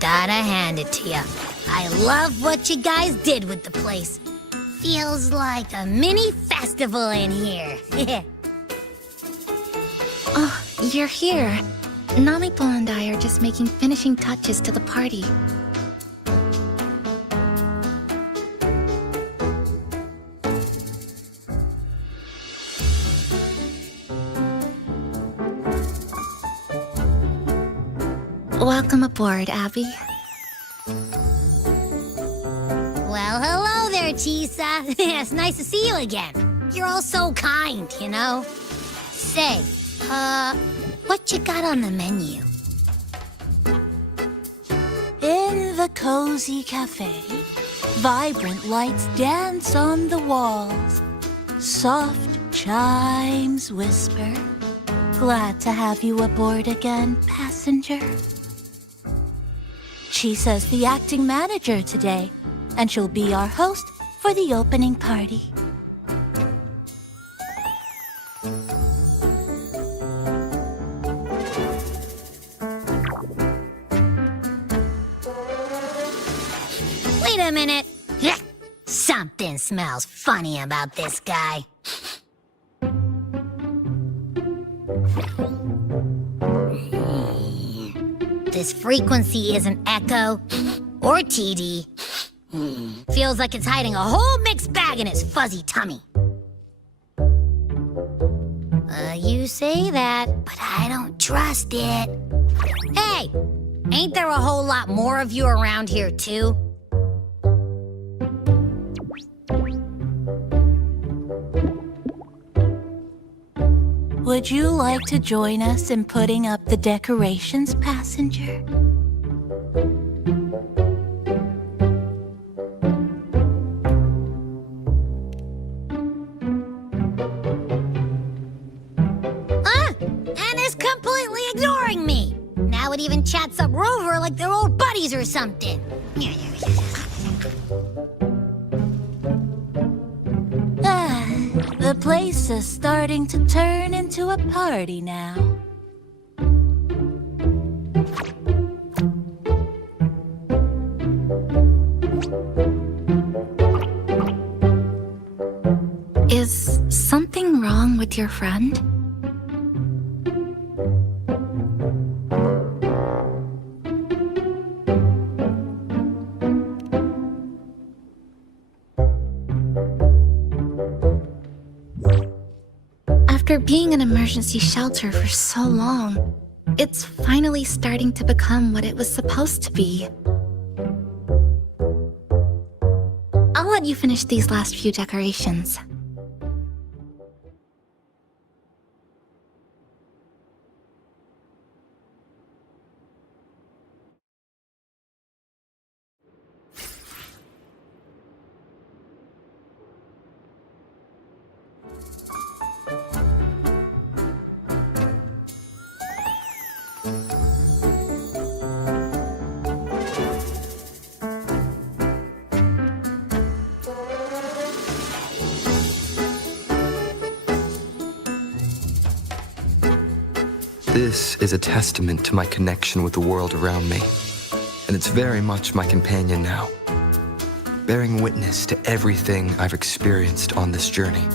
Gotta hand it to ya. I love what you guys did with the place. Feels like a mini festival in here. Oh, you're here. Namipon and I are just making finishing touches to the party. Welcome aboard, Abby. Well, hello there, Chisa. It's nice to see you again. You're all so kind, you know? Say, what you got on the menu? In the cozy cafe, vibrant lights dance on the walls. Soft chimes whisper. Glad to have you aboard again, passenger. Chisa's the acting manager today, and she'll be our host for the opening party. Wait a minute. Something smells funny about this guy. This frequency isn't echo or TD. Feels like it's hiding a whole mixed bag in its fuzzy tummy. you say that, but I don't trust it. Hey, ain't there a whole lot more of you around here, too? Would you like to join us in putting up the decorations, passenger? And is completely ignoring me. Now it even chats up Rover like they're old buddies or something. The place is starting to turn into a party now. Is something wrong with your friend? After being an emergency shelter for so long, it's finally starting to become what it was supposed to be. I'll let you finish these last few decorations. This is a testament to my connection with the world around me, and it's very much my companion now, bearing witness to everything I've experienced on this journey.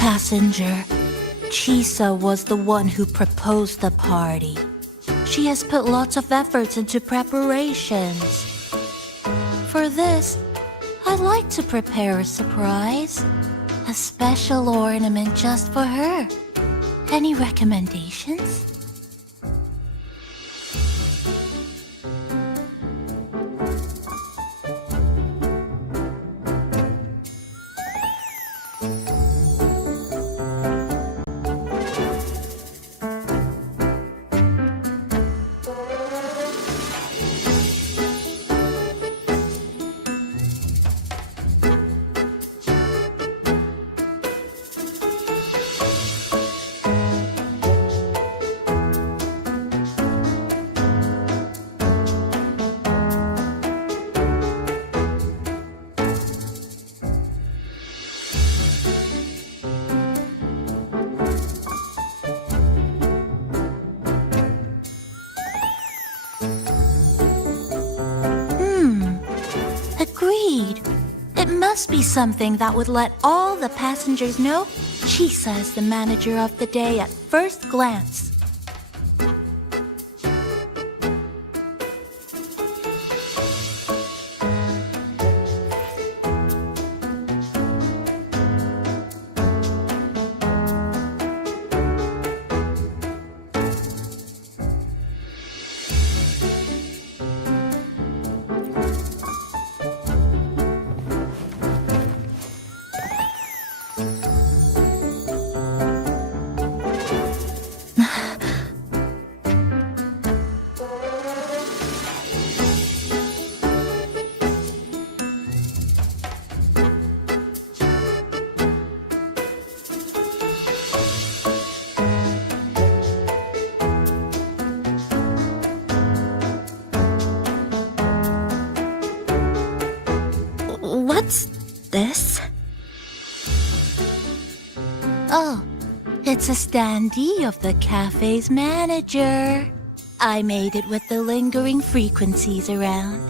Passenger, XII was the one who proposed the party. She has put lots of efforts into preparations. For this, I'd like to prepare a surprise. A special ornament just for her. Any recommendations? Agreed. It must be something that would let all the passengers know XII is the manager of the day at first glance. What's this? Oh, it's a standee of the cafe's manager. I made it with the lingering frequencies around.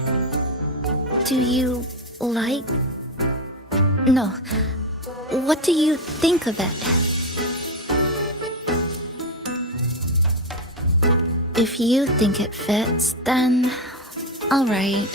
Do you Like? No. What do you think of it? If you think it fits, then all right.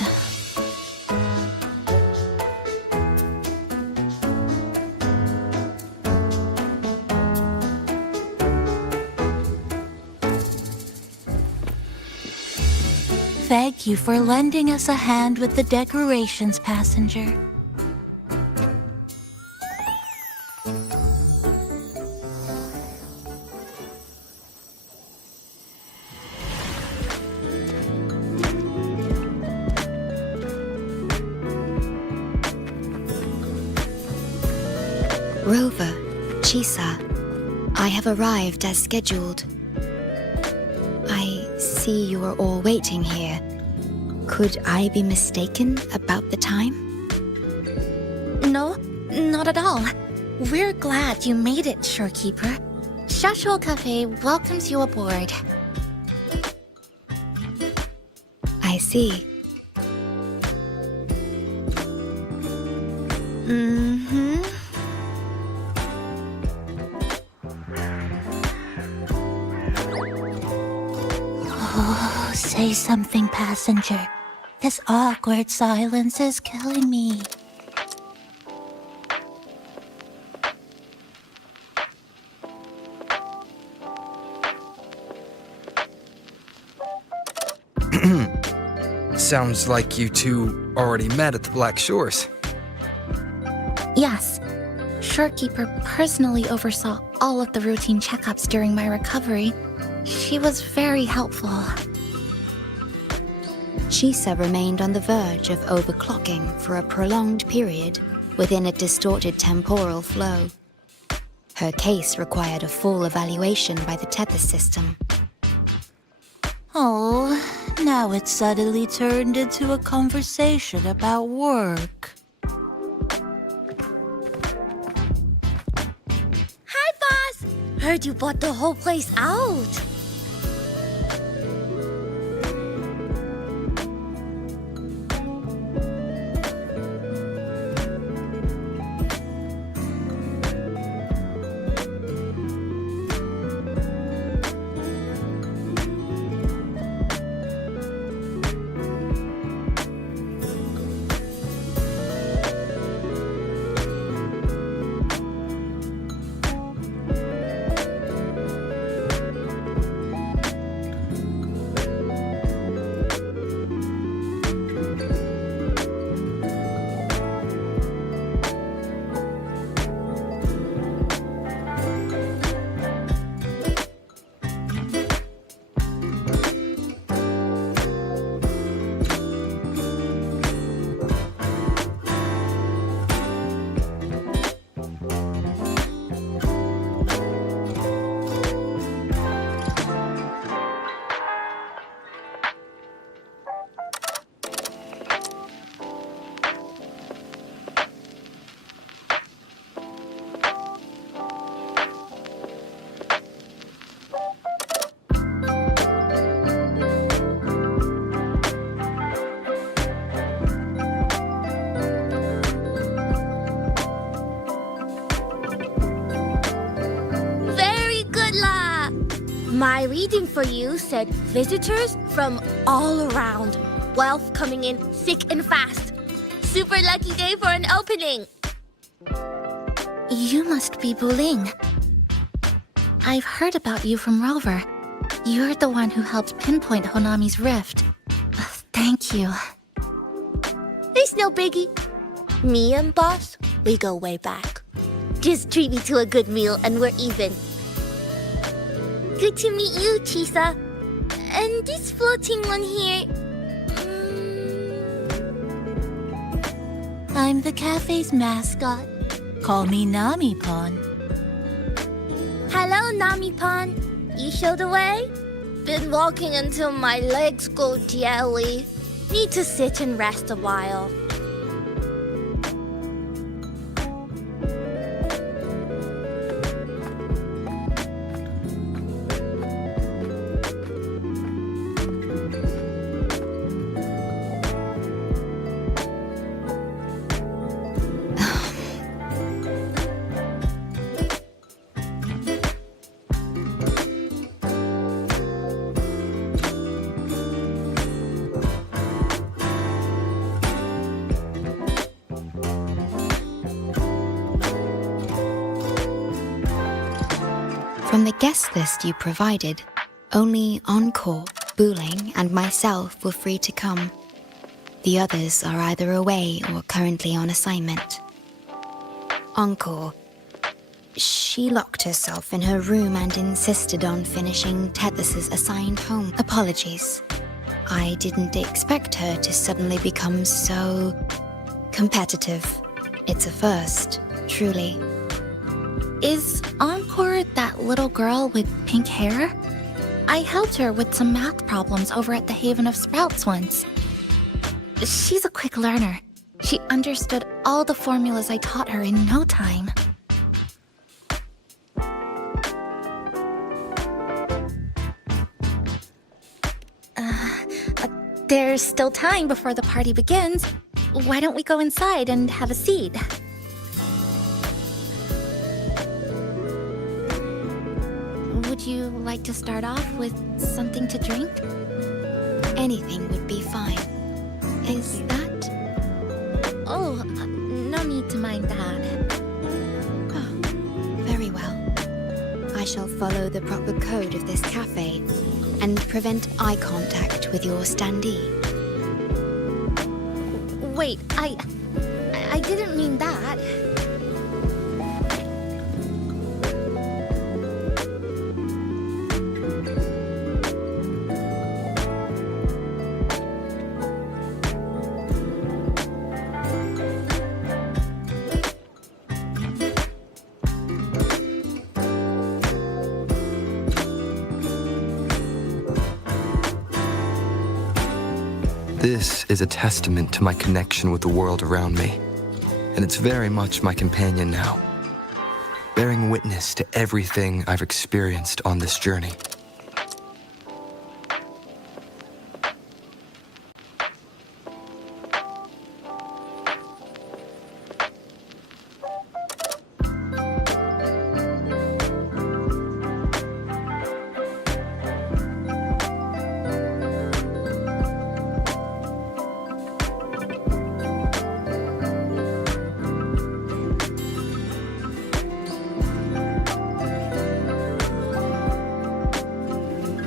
Thank you for lending us a hand with the decorations, passenger. Rover, Chisa, I have arrived as scheduled. I see you are all waiting here. Could I be mistaken about the time? No, not at all. We're glad you made it, Shorekeeper. Shashuo Cafe welcomes you aboard. I see. Mm-hmm. Oh, say something, passenger. This awkward silence is killing me. Sounds like you two already met at the Black Shores. Yes. Shorekeeper personally oversaw all of the routine checkups during my recovery. She was very helpful. Chisa remained on the verge of overclocking for a prolonged period within a distorted temporal flow. Her case required a full evaluation by the tether system. Oh, now it's suddenly turned into a conversation about work. Hi, boss! Heard you bought the whole place out. My reading for you said visitors from all around. Wealth coming in thick and fast. Super lucky day for an opening. You must be Buling. I've heard about you from Rover. You're the one who helped pinpoint Honami's rift. Thank you. It's no biggie. Me and boss, we go way back. Just treat me to a good meal and we're even. Good to meet you, Chisa. And this floating one here... I'm the cafe's mascot. Call me Nami-pon. Hello, Nami-pon. You show the way? Been walking until my legs go jelly. Need to sit and rest a while. From the guest list you provided, only Encore, Booling, and myself were free to come. The others are either away or currently on assignment. Encore. She locked herself in her room and insisted on finishing Tethys's assigned home. Apologies. I didn't expect her to suddenly become so competitive. It's a first, truly. Is Encore that little girl with pink hair? I helped her with some math problems over at the Haven of Sprouts once. She's a quick learner. She understood all the formulas I taught her in no time. There's still time before the party begins. Why don't we go inside and have a seat? Would you like to start off with something to drink? Anything would be fine. Is that? Oh, no need to mind that. Oh, very well. I shall follow the proper code of this cafe and prevent eye contact with your standee. Wait, I didn't mean that. This is a testament to my connection with the world around me, and it's very much my companion now, bearing witness to everything I've experienced on this journey.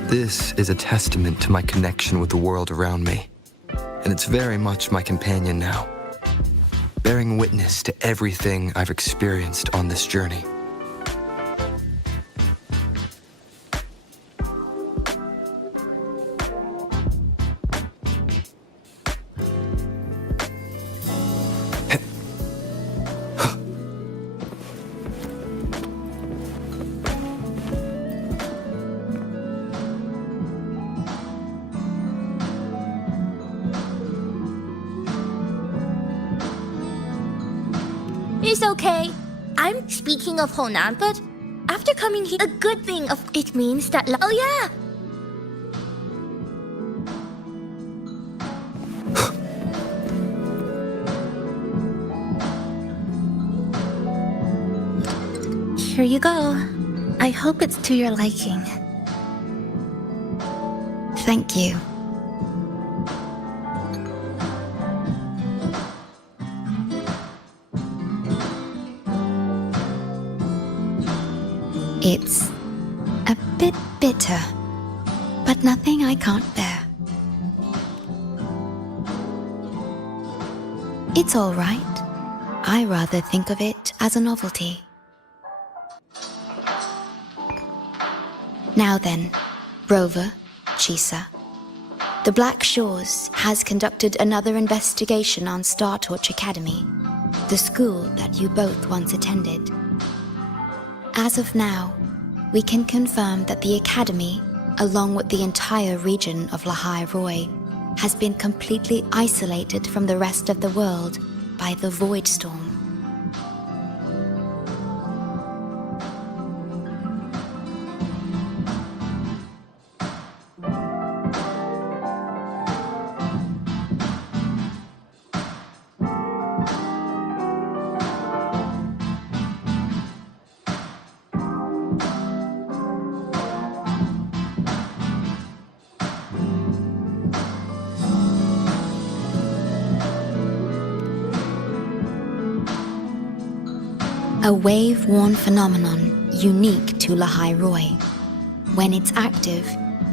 This is a testament to my connection with the world around me, and it's very much my companion now, bearing witness to everything I've experienced on this journey. It's okay. I'm speaking of Honan, but after coming here, a good thing of it means that oh yeah! Here you go. I hope it's to your liking. Thank you. It's a bit bitter, but nothing I can't bear. It's all right. I rather think of it as a novelty. Now then, Rover, Chisa. The Black Shores has conducted another investigation on Star Torch Academy, the school that you both once attended. As of now, we can confirm that the Academy, along with the entire region of Lahai Roi, has been completely isolated from the rest of the world by the Void Storm. A wave-worn phenomenon unique to Lahai Roy. When it's active,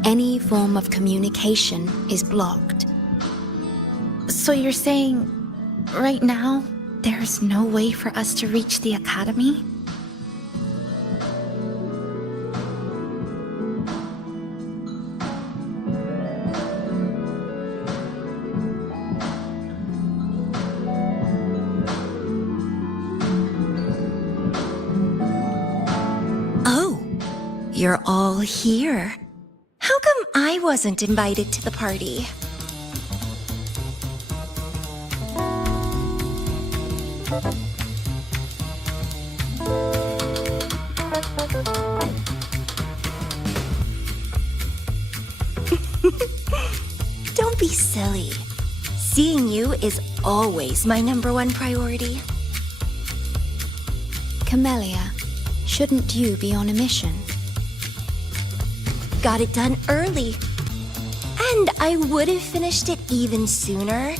any form of communication is blocked. So you're saying, right now, there's no way for us to reach the Academy? Oh, you're all here. How come I wasn't invited to the party? Don't be silly. Seeing you is always my #1 priority. Camellia, shouldn't you be on a mission? Got it done early. And I would have finished it even sooner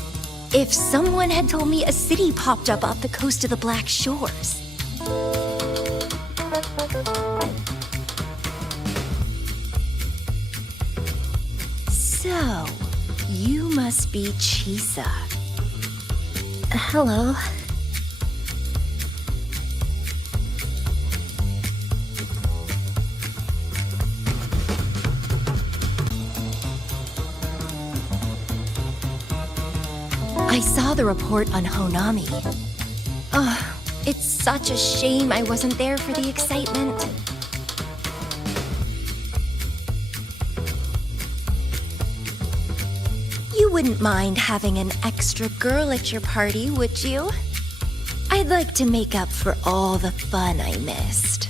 if someone had told me a city popped up off the coast of the Black Shores. So, you must be Chisa. Hello. I saw the report on Honami. Ugh, it's such a shame I wasn't there for the excitement. You wouldn't mind having an extra girl at your party, would you? I'd like to make up for all the fun I missed.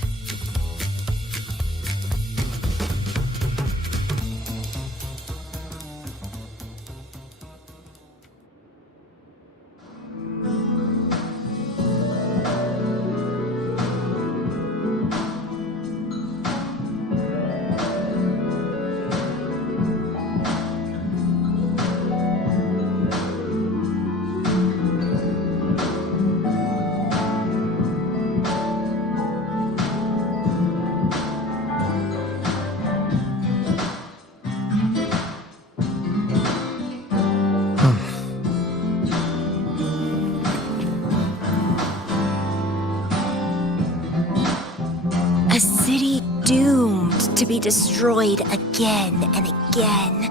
A city doomed to be destroyed again and again.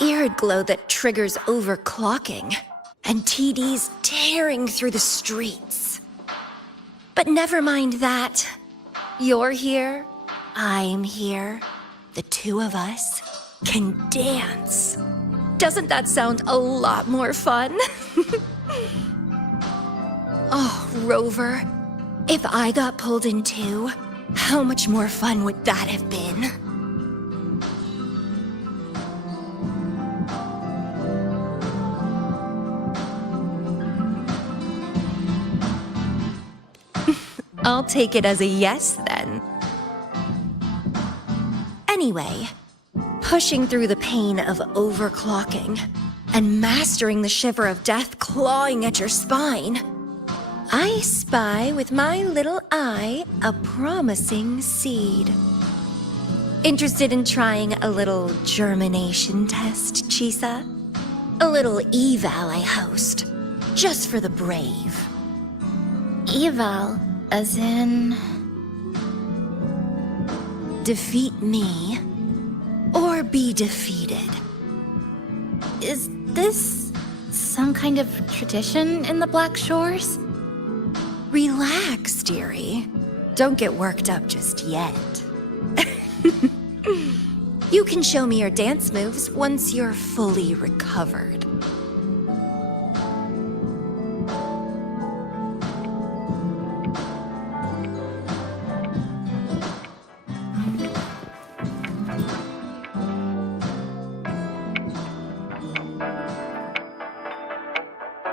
Arid glow that triggers overclocking, and TDs tearing through the streets. But never mind that. You're here, I'm here. The two of us can dance. Doesn't that sound a lot more fun? Oh, Rover, if I got pulled in too, how much more fun would that have been? I'll take it as a yes, then. Anyway, pushing through the pain of overclocking and mastering the shiver of death clawing at your spine, I spy with my little eye a promising seed. Interested in trying a little germination test, Chisa? A little eval I host, just for the brave. Eval, as in... Defeat me, or be defeated. Is this some kind of tradition in the Black Shores? Relax, dearie. Don't get worked up just yet. You can show me your dance moves once you're fully recovered.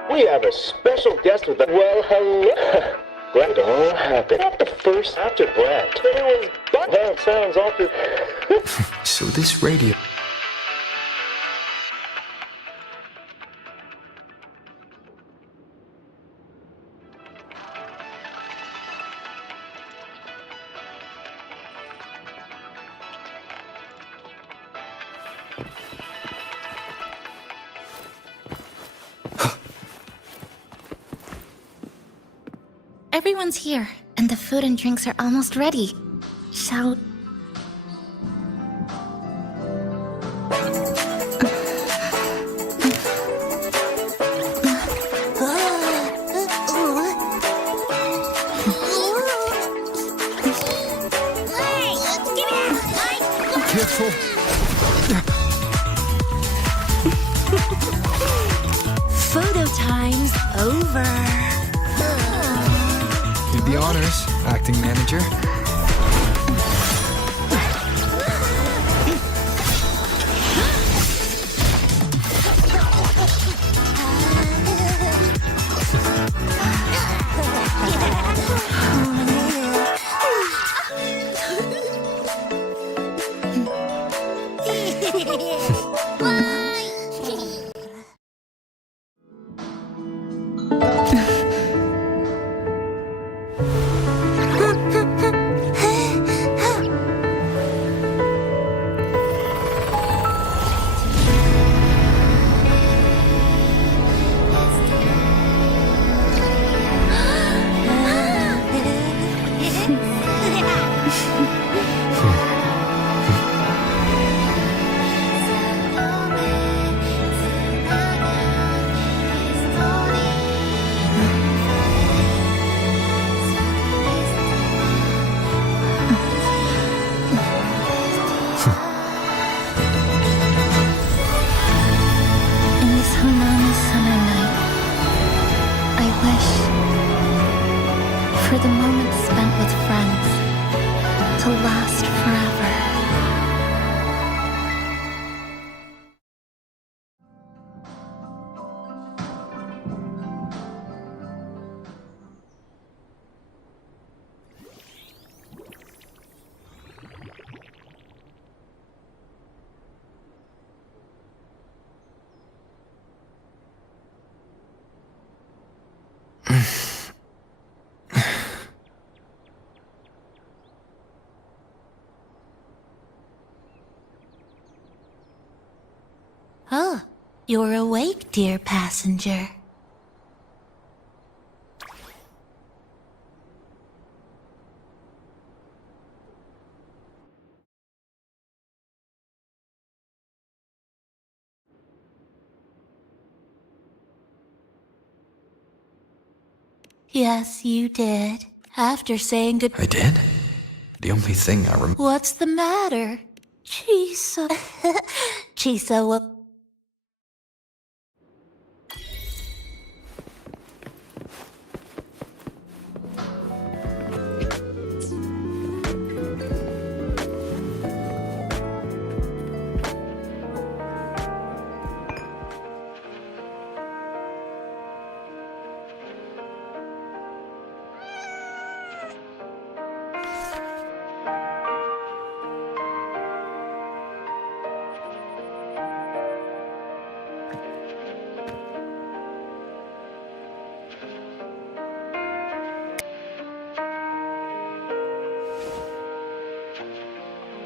We have a special guest with us. Well, hello. Glad it all happened. Not the first after Brad. It was but that sounds awful. So this radio... Everyone's here, and the food and drinks are almost ready. Shall... Careful. Photo time's over. Do the honors, acting manager. For the moments spent with friends to last forever. Oh, you're awake, dear passenger. Yes, you did. After saying good— I did? The only thing I remember. What's the matter? Chisa. Chisa,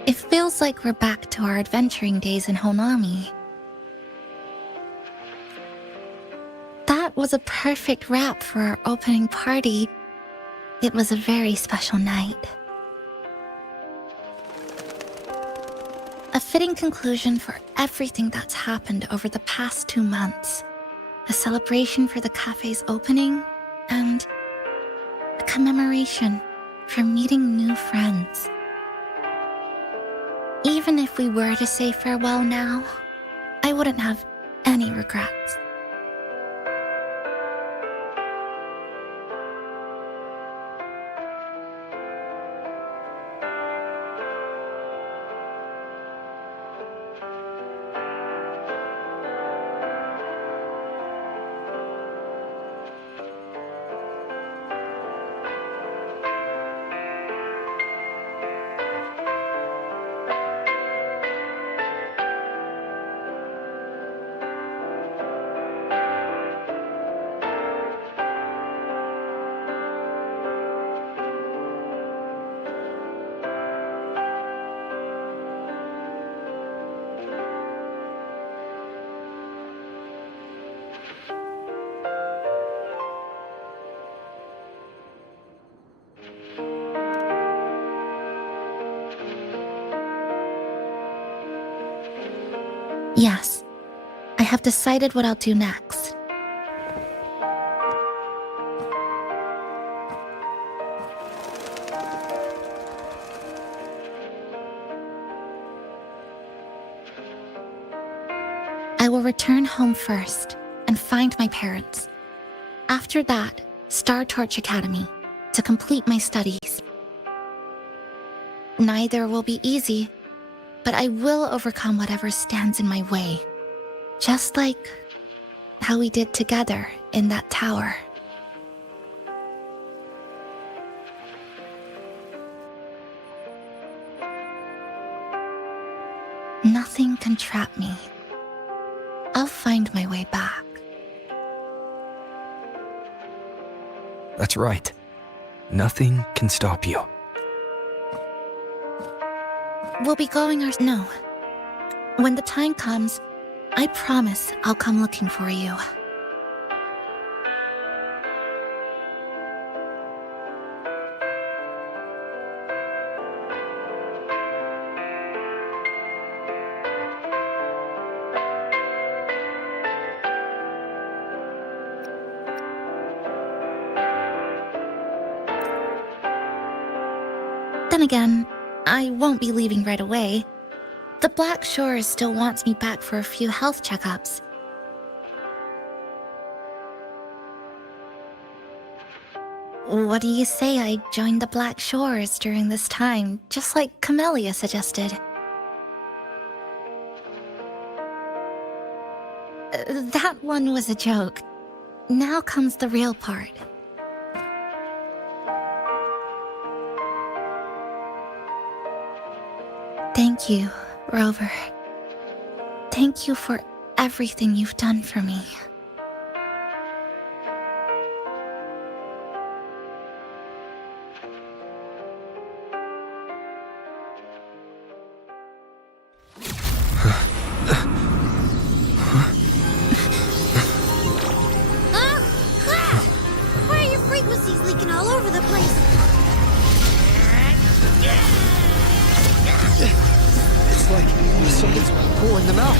It feels like we're back to our adventuring days in Honami. That was a perfect wrap for our opening party. It was a very special night. A fitting conclusion for everything that's happened over the past 2 months. A celebration for the cafe's opening, and a commemoration for meeting new friends. Even if we were to say farewell now, I wouldn't have any regrets. Yes. I have decided what I'll do next. I will return home first and find my parents. After that, Star Torch Academy to complete my studies. Neither will be easy, but I will overcome whatever stands in my way. Just like how we did together in that tower. Nothing can trap me. I'll find my way back. That's right. Nothing can stop you. We'll be going our... No. When the time comes, I promise I'll come looking for you. Then again, I won't be leaving right away. The Black Shores still wants me back for a few health checkups. What do you say I join the Black Shores during this time, just like Camellia suggested? That one was a joke. Now comes the real part. Thank you, Rover. Thank you for everything you've done for me. Why are your frequencies leaking all over the place? It's like something's pulling them out.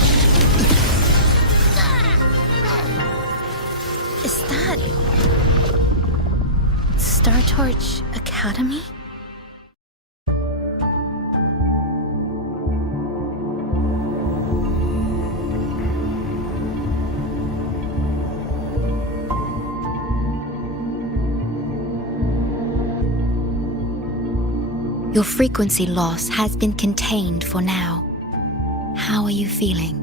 Is that... Star Torch Academy? Your frequency loss has been contained for now. How are you feeling?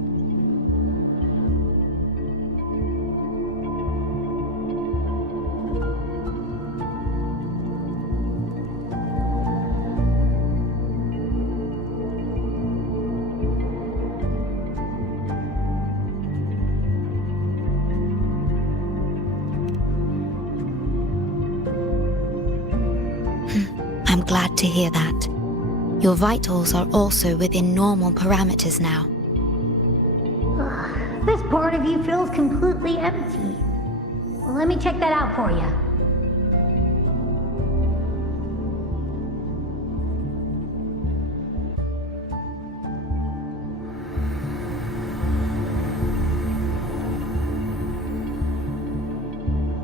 I'm glad to hear that. Your vitals are also within normal parameters now. This part of you feels completely empty. Well, let me check that out for you.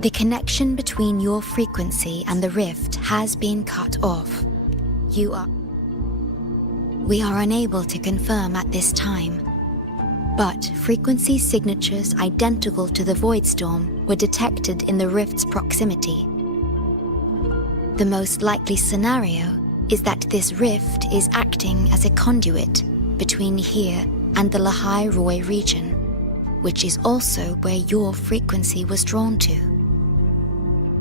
The connection between your frequency and the rift has been cut off. We are unable to confirm at this time, but frequency signatures identical to the Void Storm were detected in the rift's proximity. The most likely scenario is that this rift is acting as a conduit between here and the Lahai Roi region, which is also where your frequency was drawn to.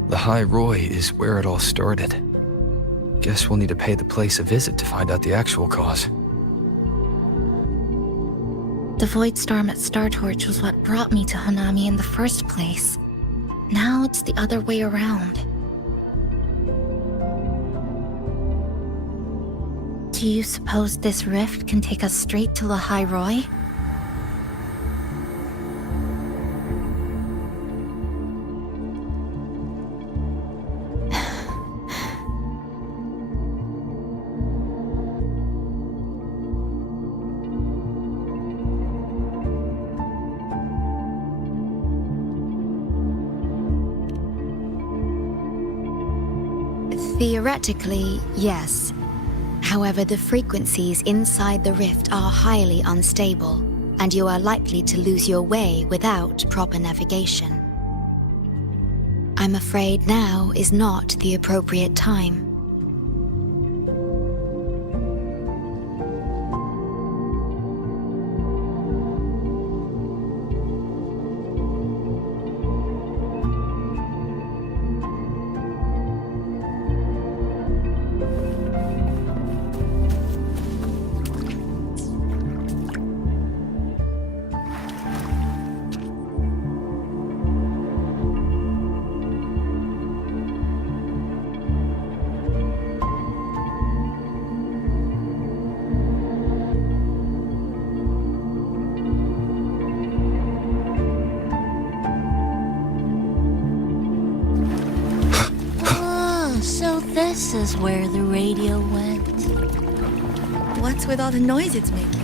Lahai Roi is where it all started. Guess we'll need to pay the place a visit to find out the actual cause. The Void Storm at Star Torch was what brought me to Hanami in the first place. Now it's the other way around. Do you suppose this rift can take us straight to Lahai Roi? Theoretically, yes. However, the frequencies inside the rift are highly unstable, and you are likely to lose your way without proper navigation. I'm afraid now is not the appropriate time. So this is where the radio went. What's with all the noise it's making?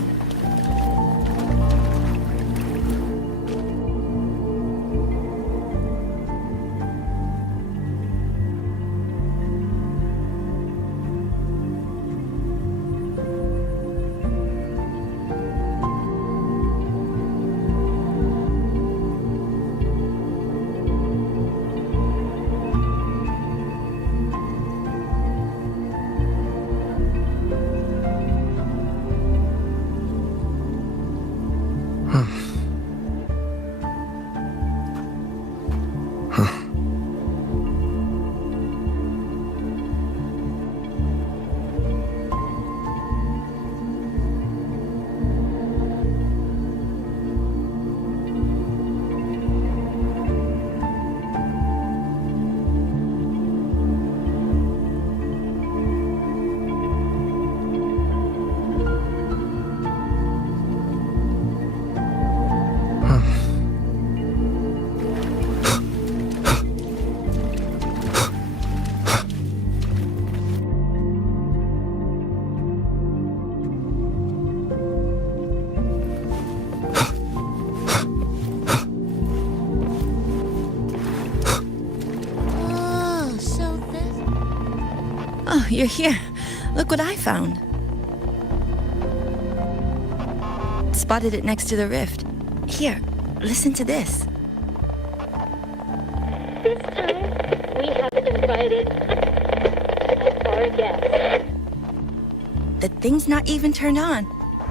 Oh, you're here. Look what I found. Spotted it next to the rift. Here, listen to this. This time, we have invited our guests. The thing's not even turned on,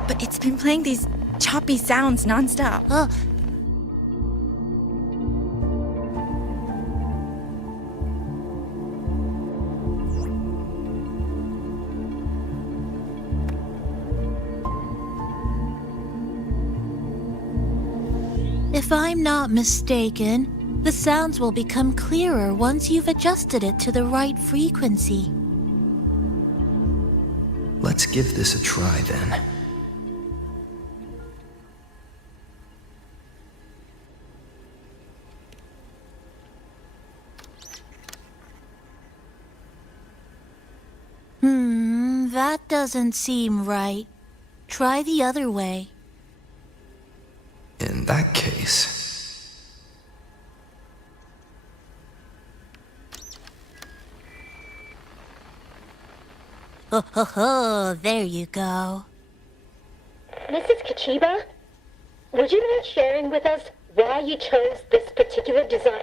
but it's been playing these choppy sounds nonstop. Oh. If I'm not mistaken, the sounds will become clearer once you've adjusted it to the right frequency. Let's give this a try then. That doesn't seem right. Try the other way. In that case... Ho ho ho, there you go. Mrs. Kachiba, would you mind sharing with us why you chose this particular design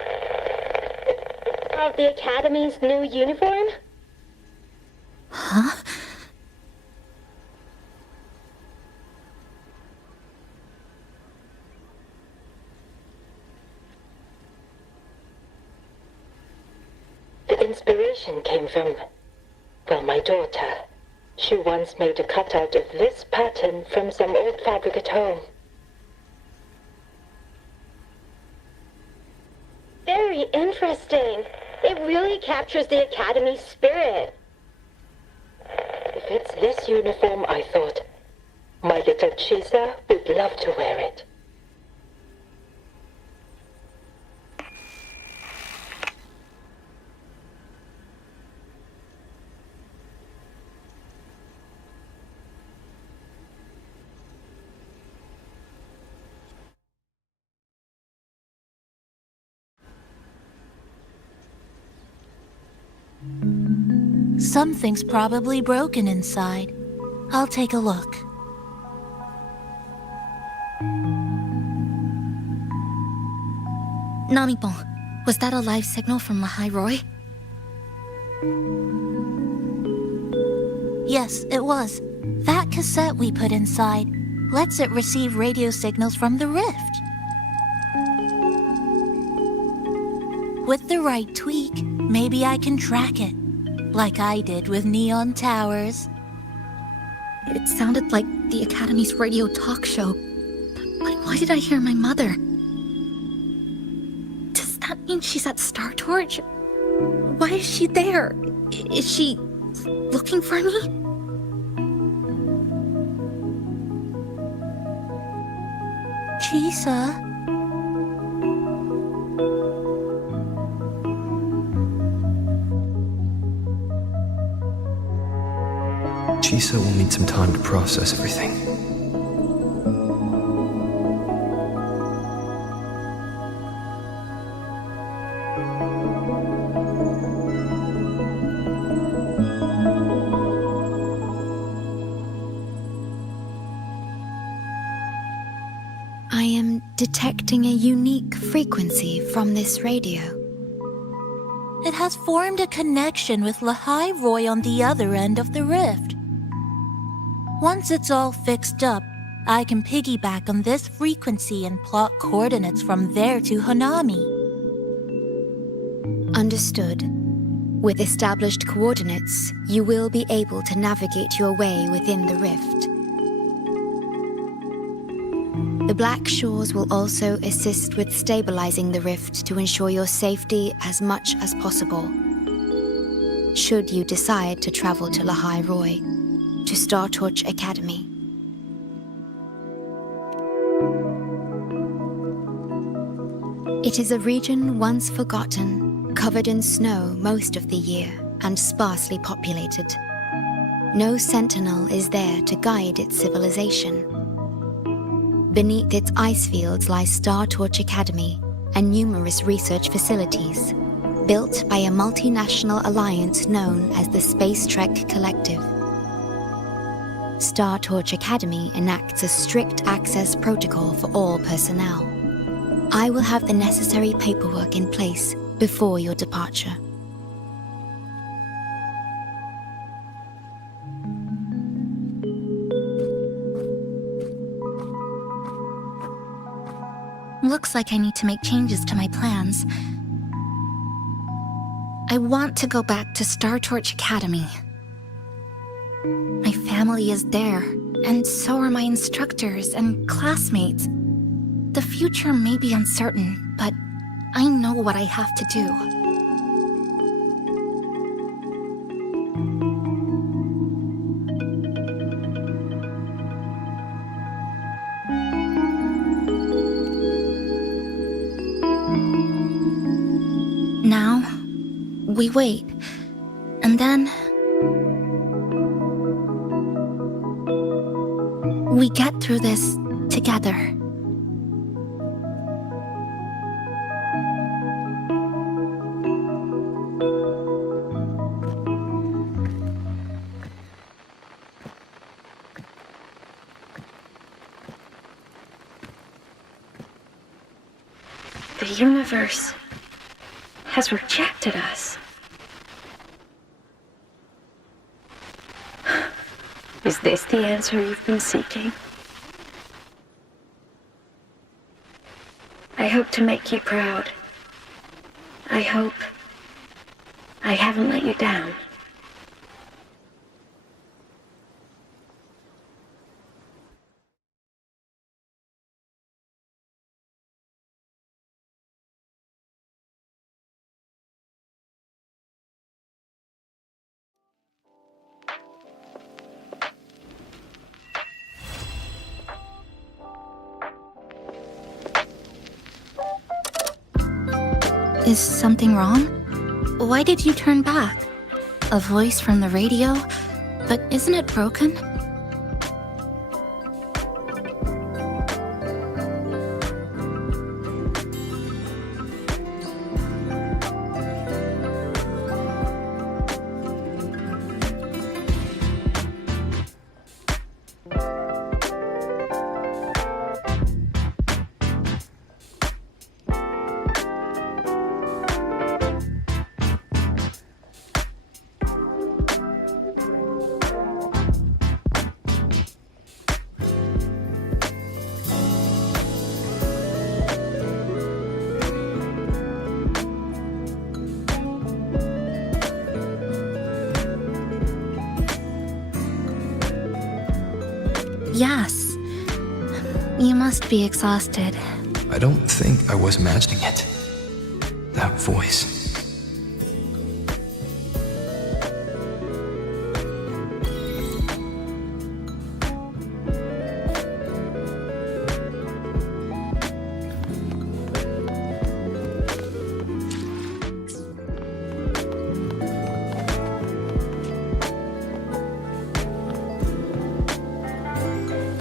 of the Academy's new uniform? Huh? The inspiration came from, well, my daughter. She once made a cutout of this pattern from some old fabric at home. Very interesting. It really captures the Academy's spirit. If it's this uniform, I thought, my little Chisa would love to wear it. Something's probably broken inside. I'll take a look. Namipon, was that a live signal from Lahai Roy? Yes, it was. That cassette we put inside lets it receive radio signals from the rift. With the right tweak, maybe I can track it, like I did with Neon Towers. It sounded like the Academy's radio talk show. But why did I hear my mother? Does that mean she's at Star Torch? Why is she there? Is she looking for me? Chisa? Chisa will need some time to process everything. I am detecting a unique frequency from this radio. It has formed a connection with Lahai Roy on the other end of the rift. Once it's all fixed up, I can piggyback on this frequency and plot coordinates from there to Hanami. Understood. With established coordinates, you will be able to navigate your way within the rift. The Black Shores will also assist with stabilizing the rift to ensure your safety as much as possible. Should you decide to travel to Lahai Roy, to Star Torch Academy. It is a region once forgotten, covered in snow most of the year, and sparsely populated. No sentinel is there to guide its civilization. Beneath its ice fields lies Star Torch Academy and numerous research facilities, built by a multinational alliance known as the Space Trek Collective. Star Torch Academy enacts a strict access protocol for all personnel. I will have the necessary paperwork in place before your departure. Looks like I need to make changes to my plans. I want to go back to Star Torch Academy. My family is there, and so are my instructors and classmates. The future may be uncertain, but I know what I have to do. Now, we wait, and then we get through this together. The universe has rejected us. Is this the answer you've been seeking? I hope to make you proud. I hope I haven't let you down. Is something wrong? Why did you turn back? A voice from the radio? But isn't it broken? Yes. You must be exhausted. I don't think I was imagining it. That voice.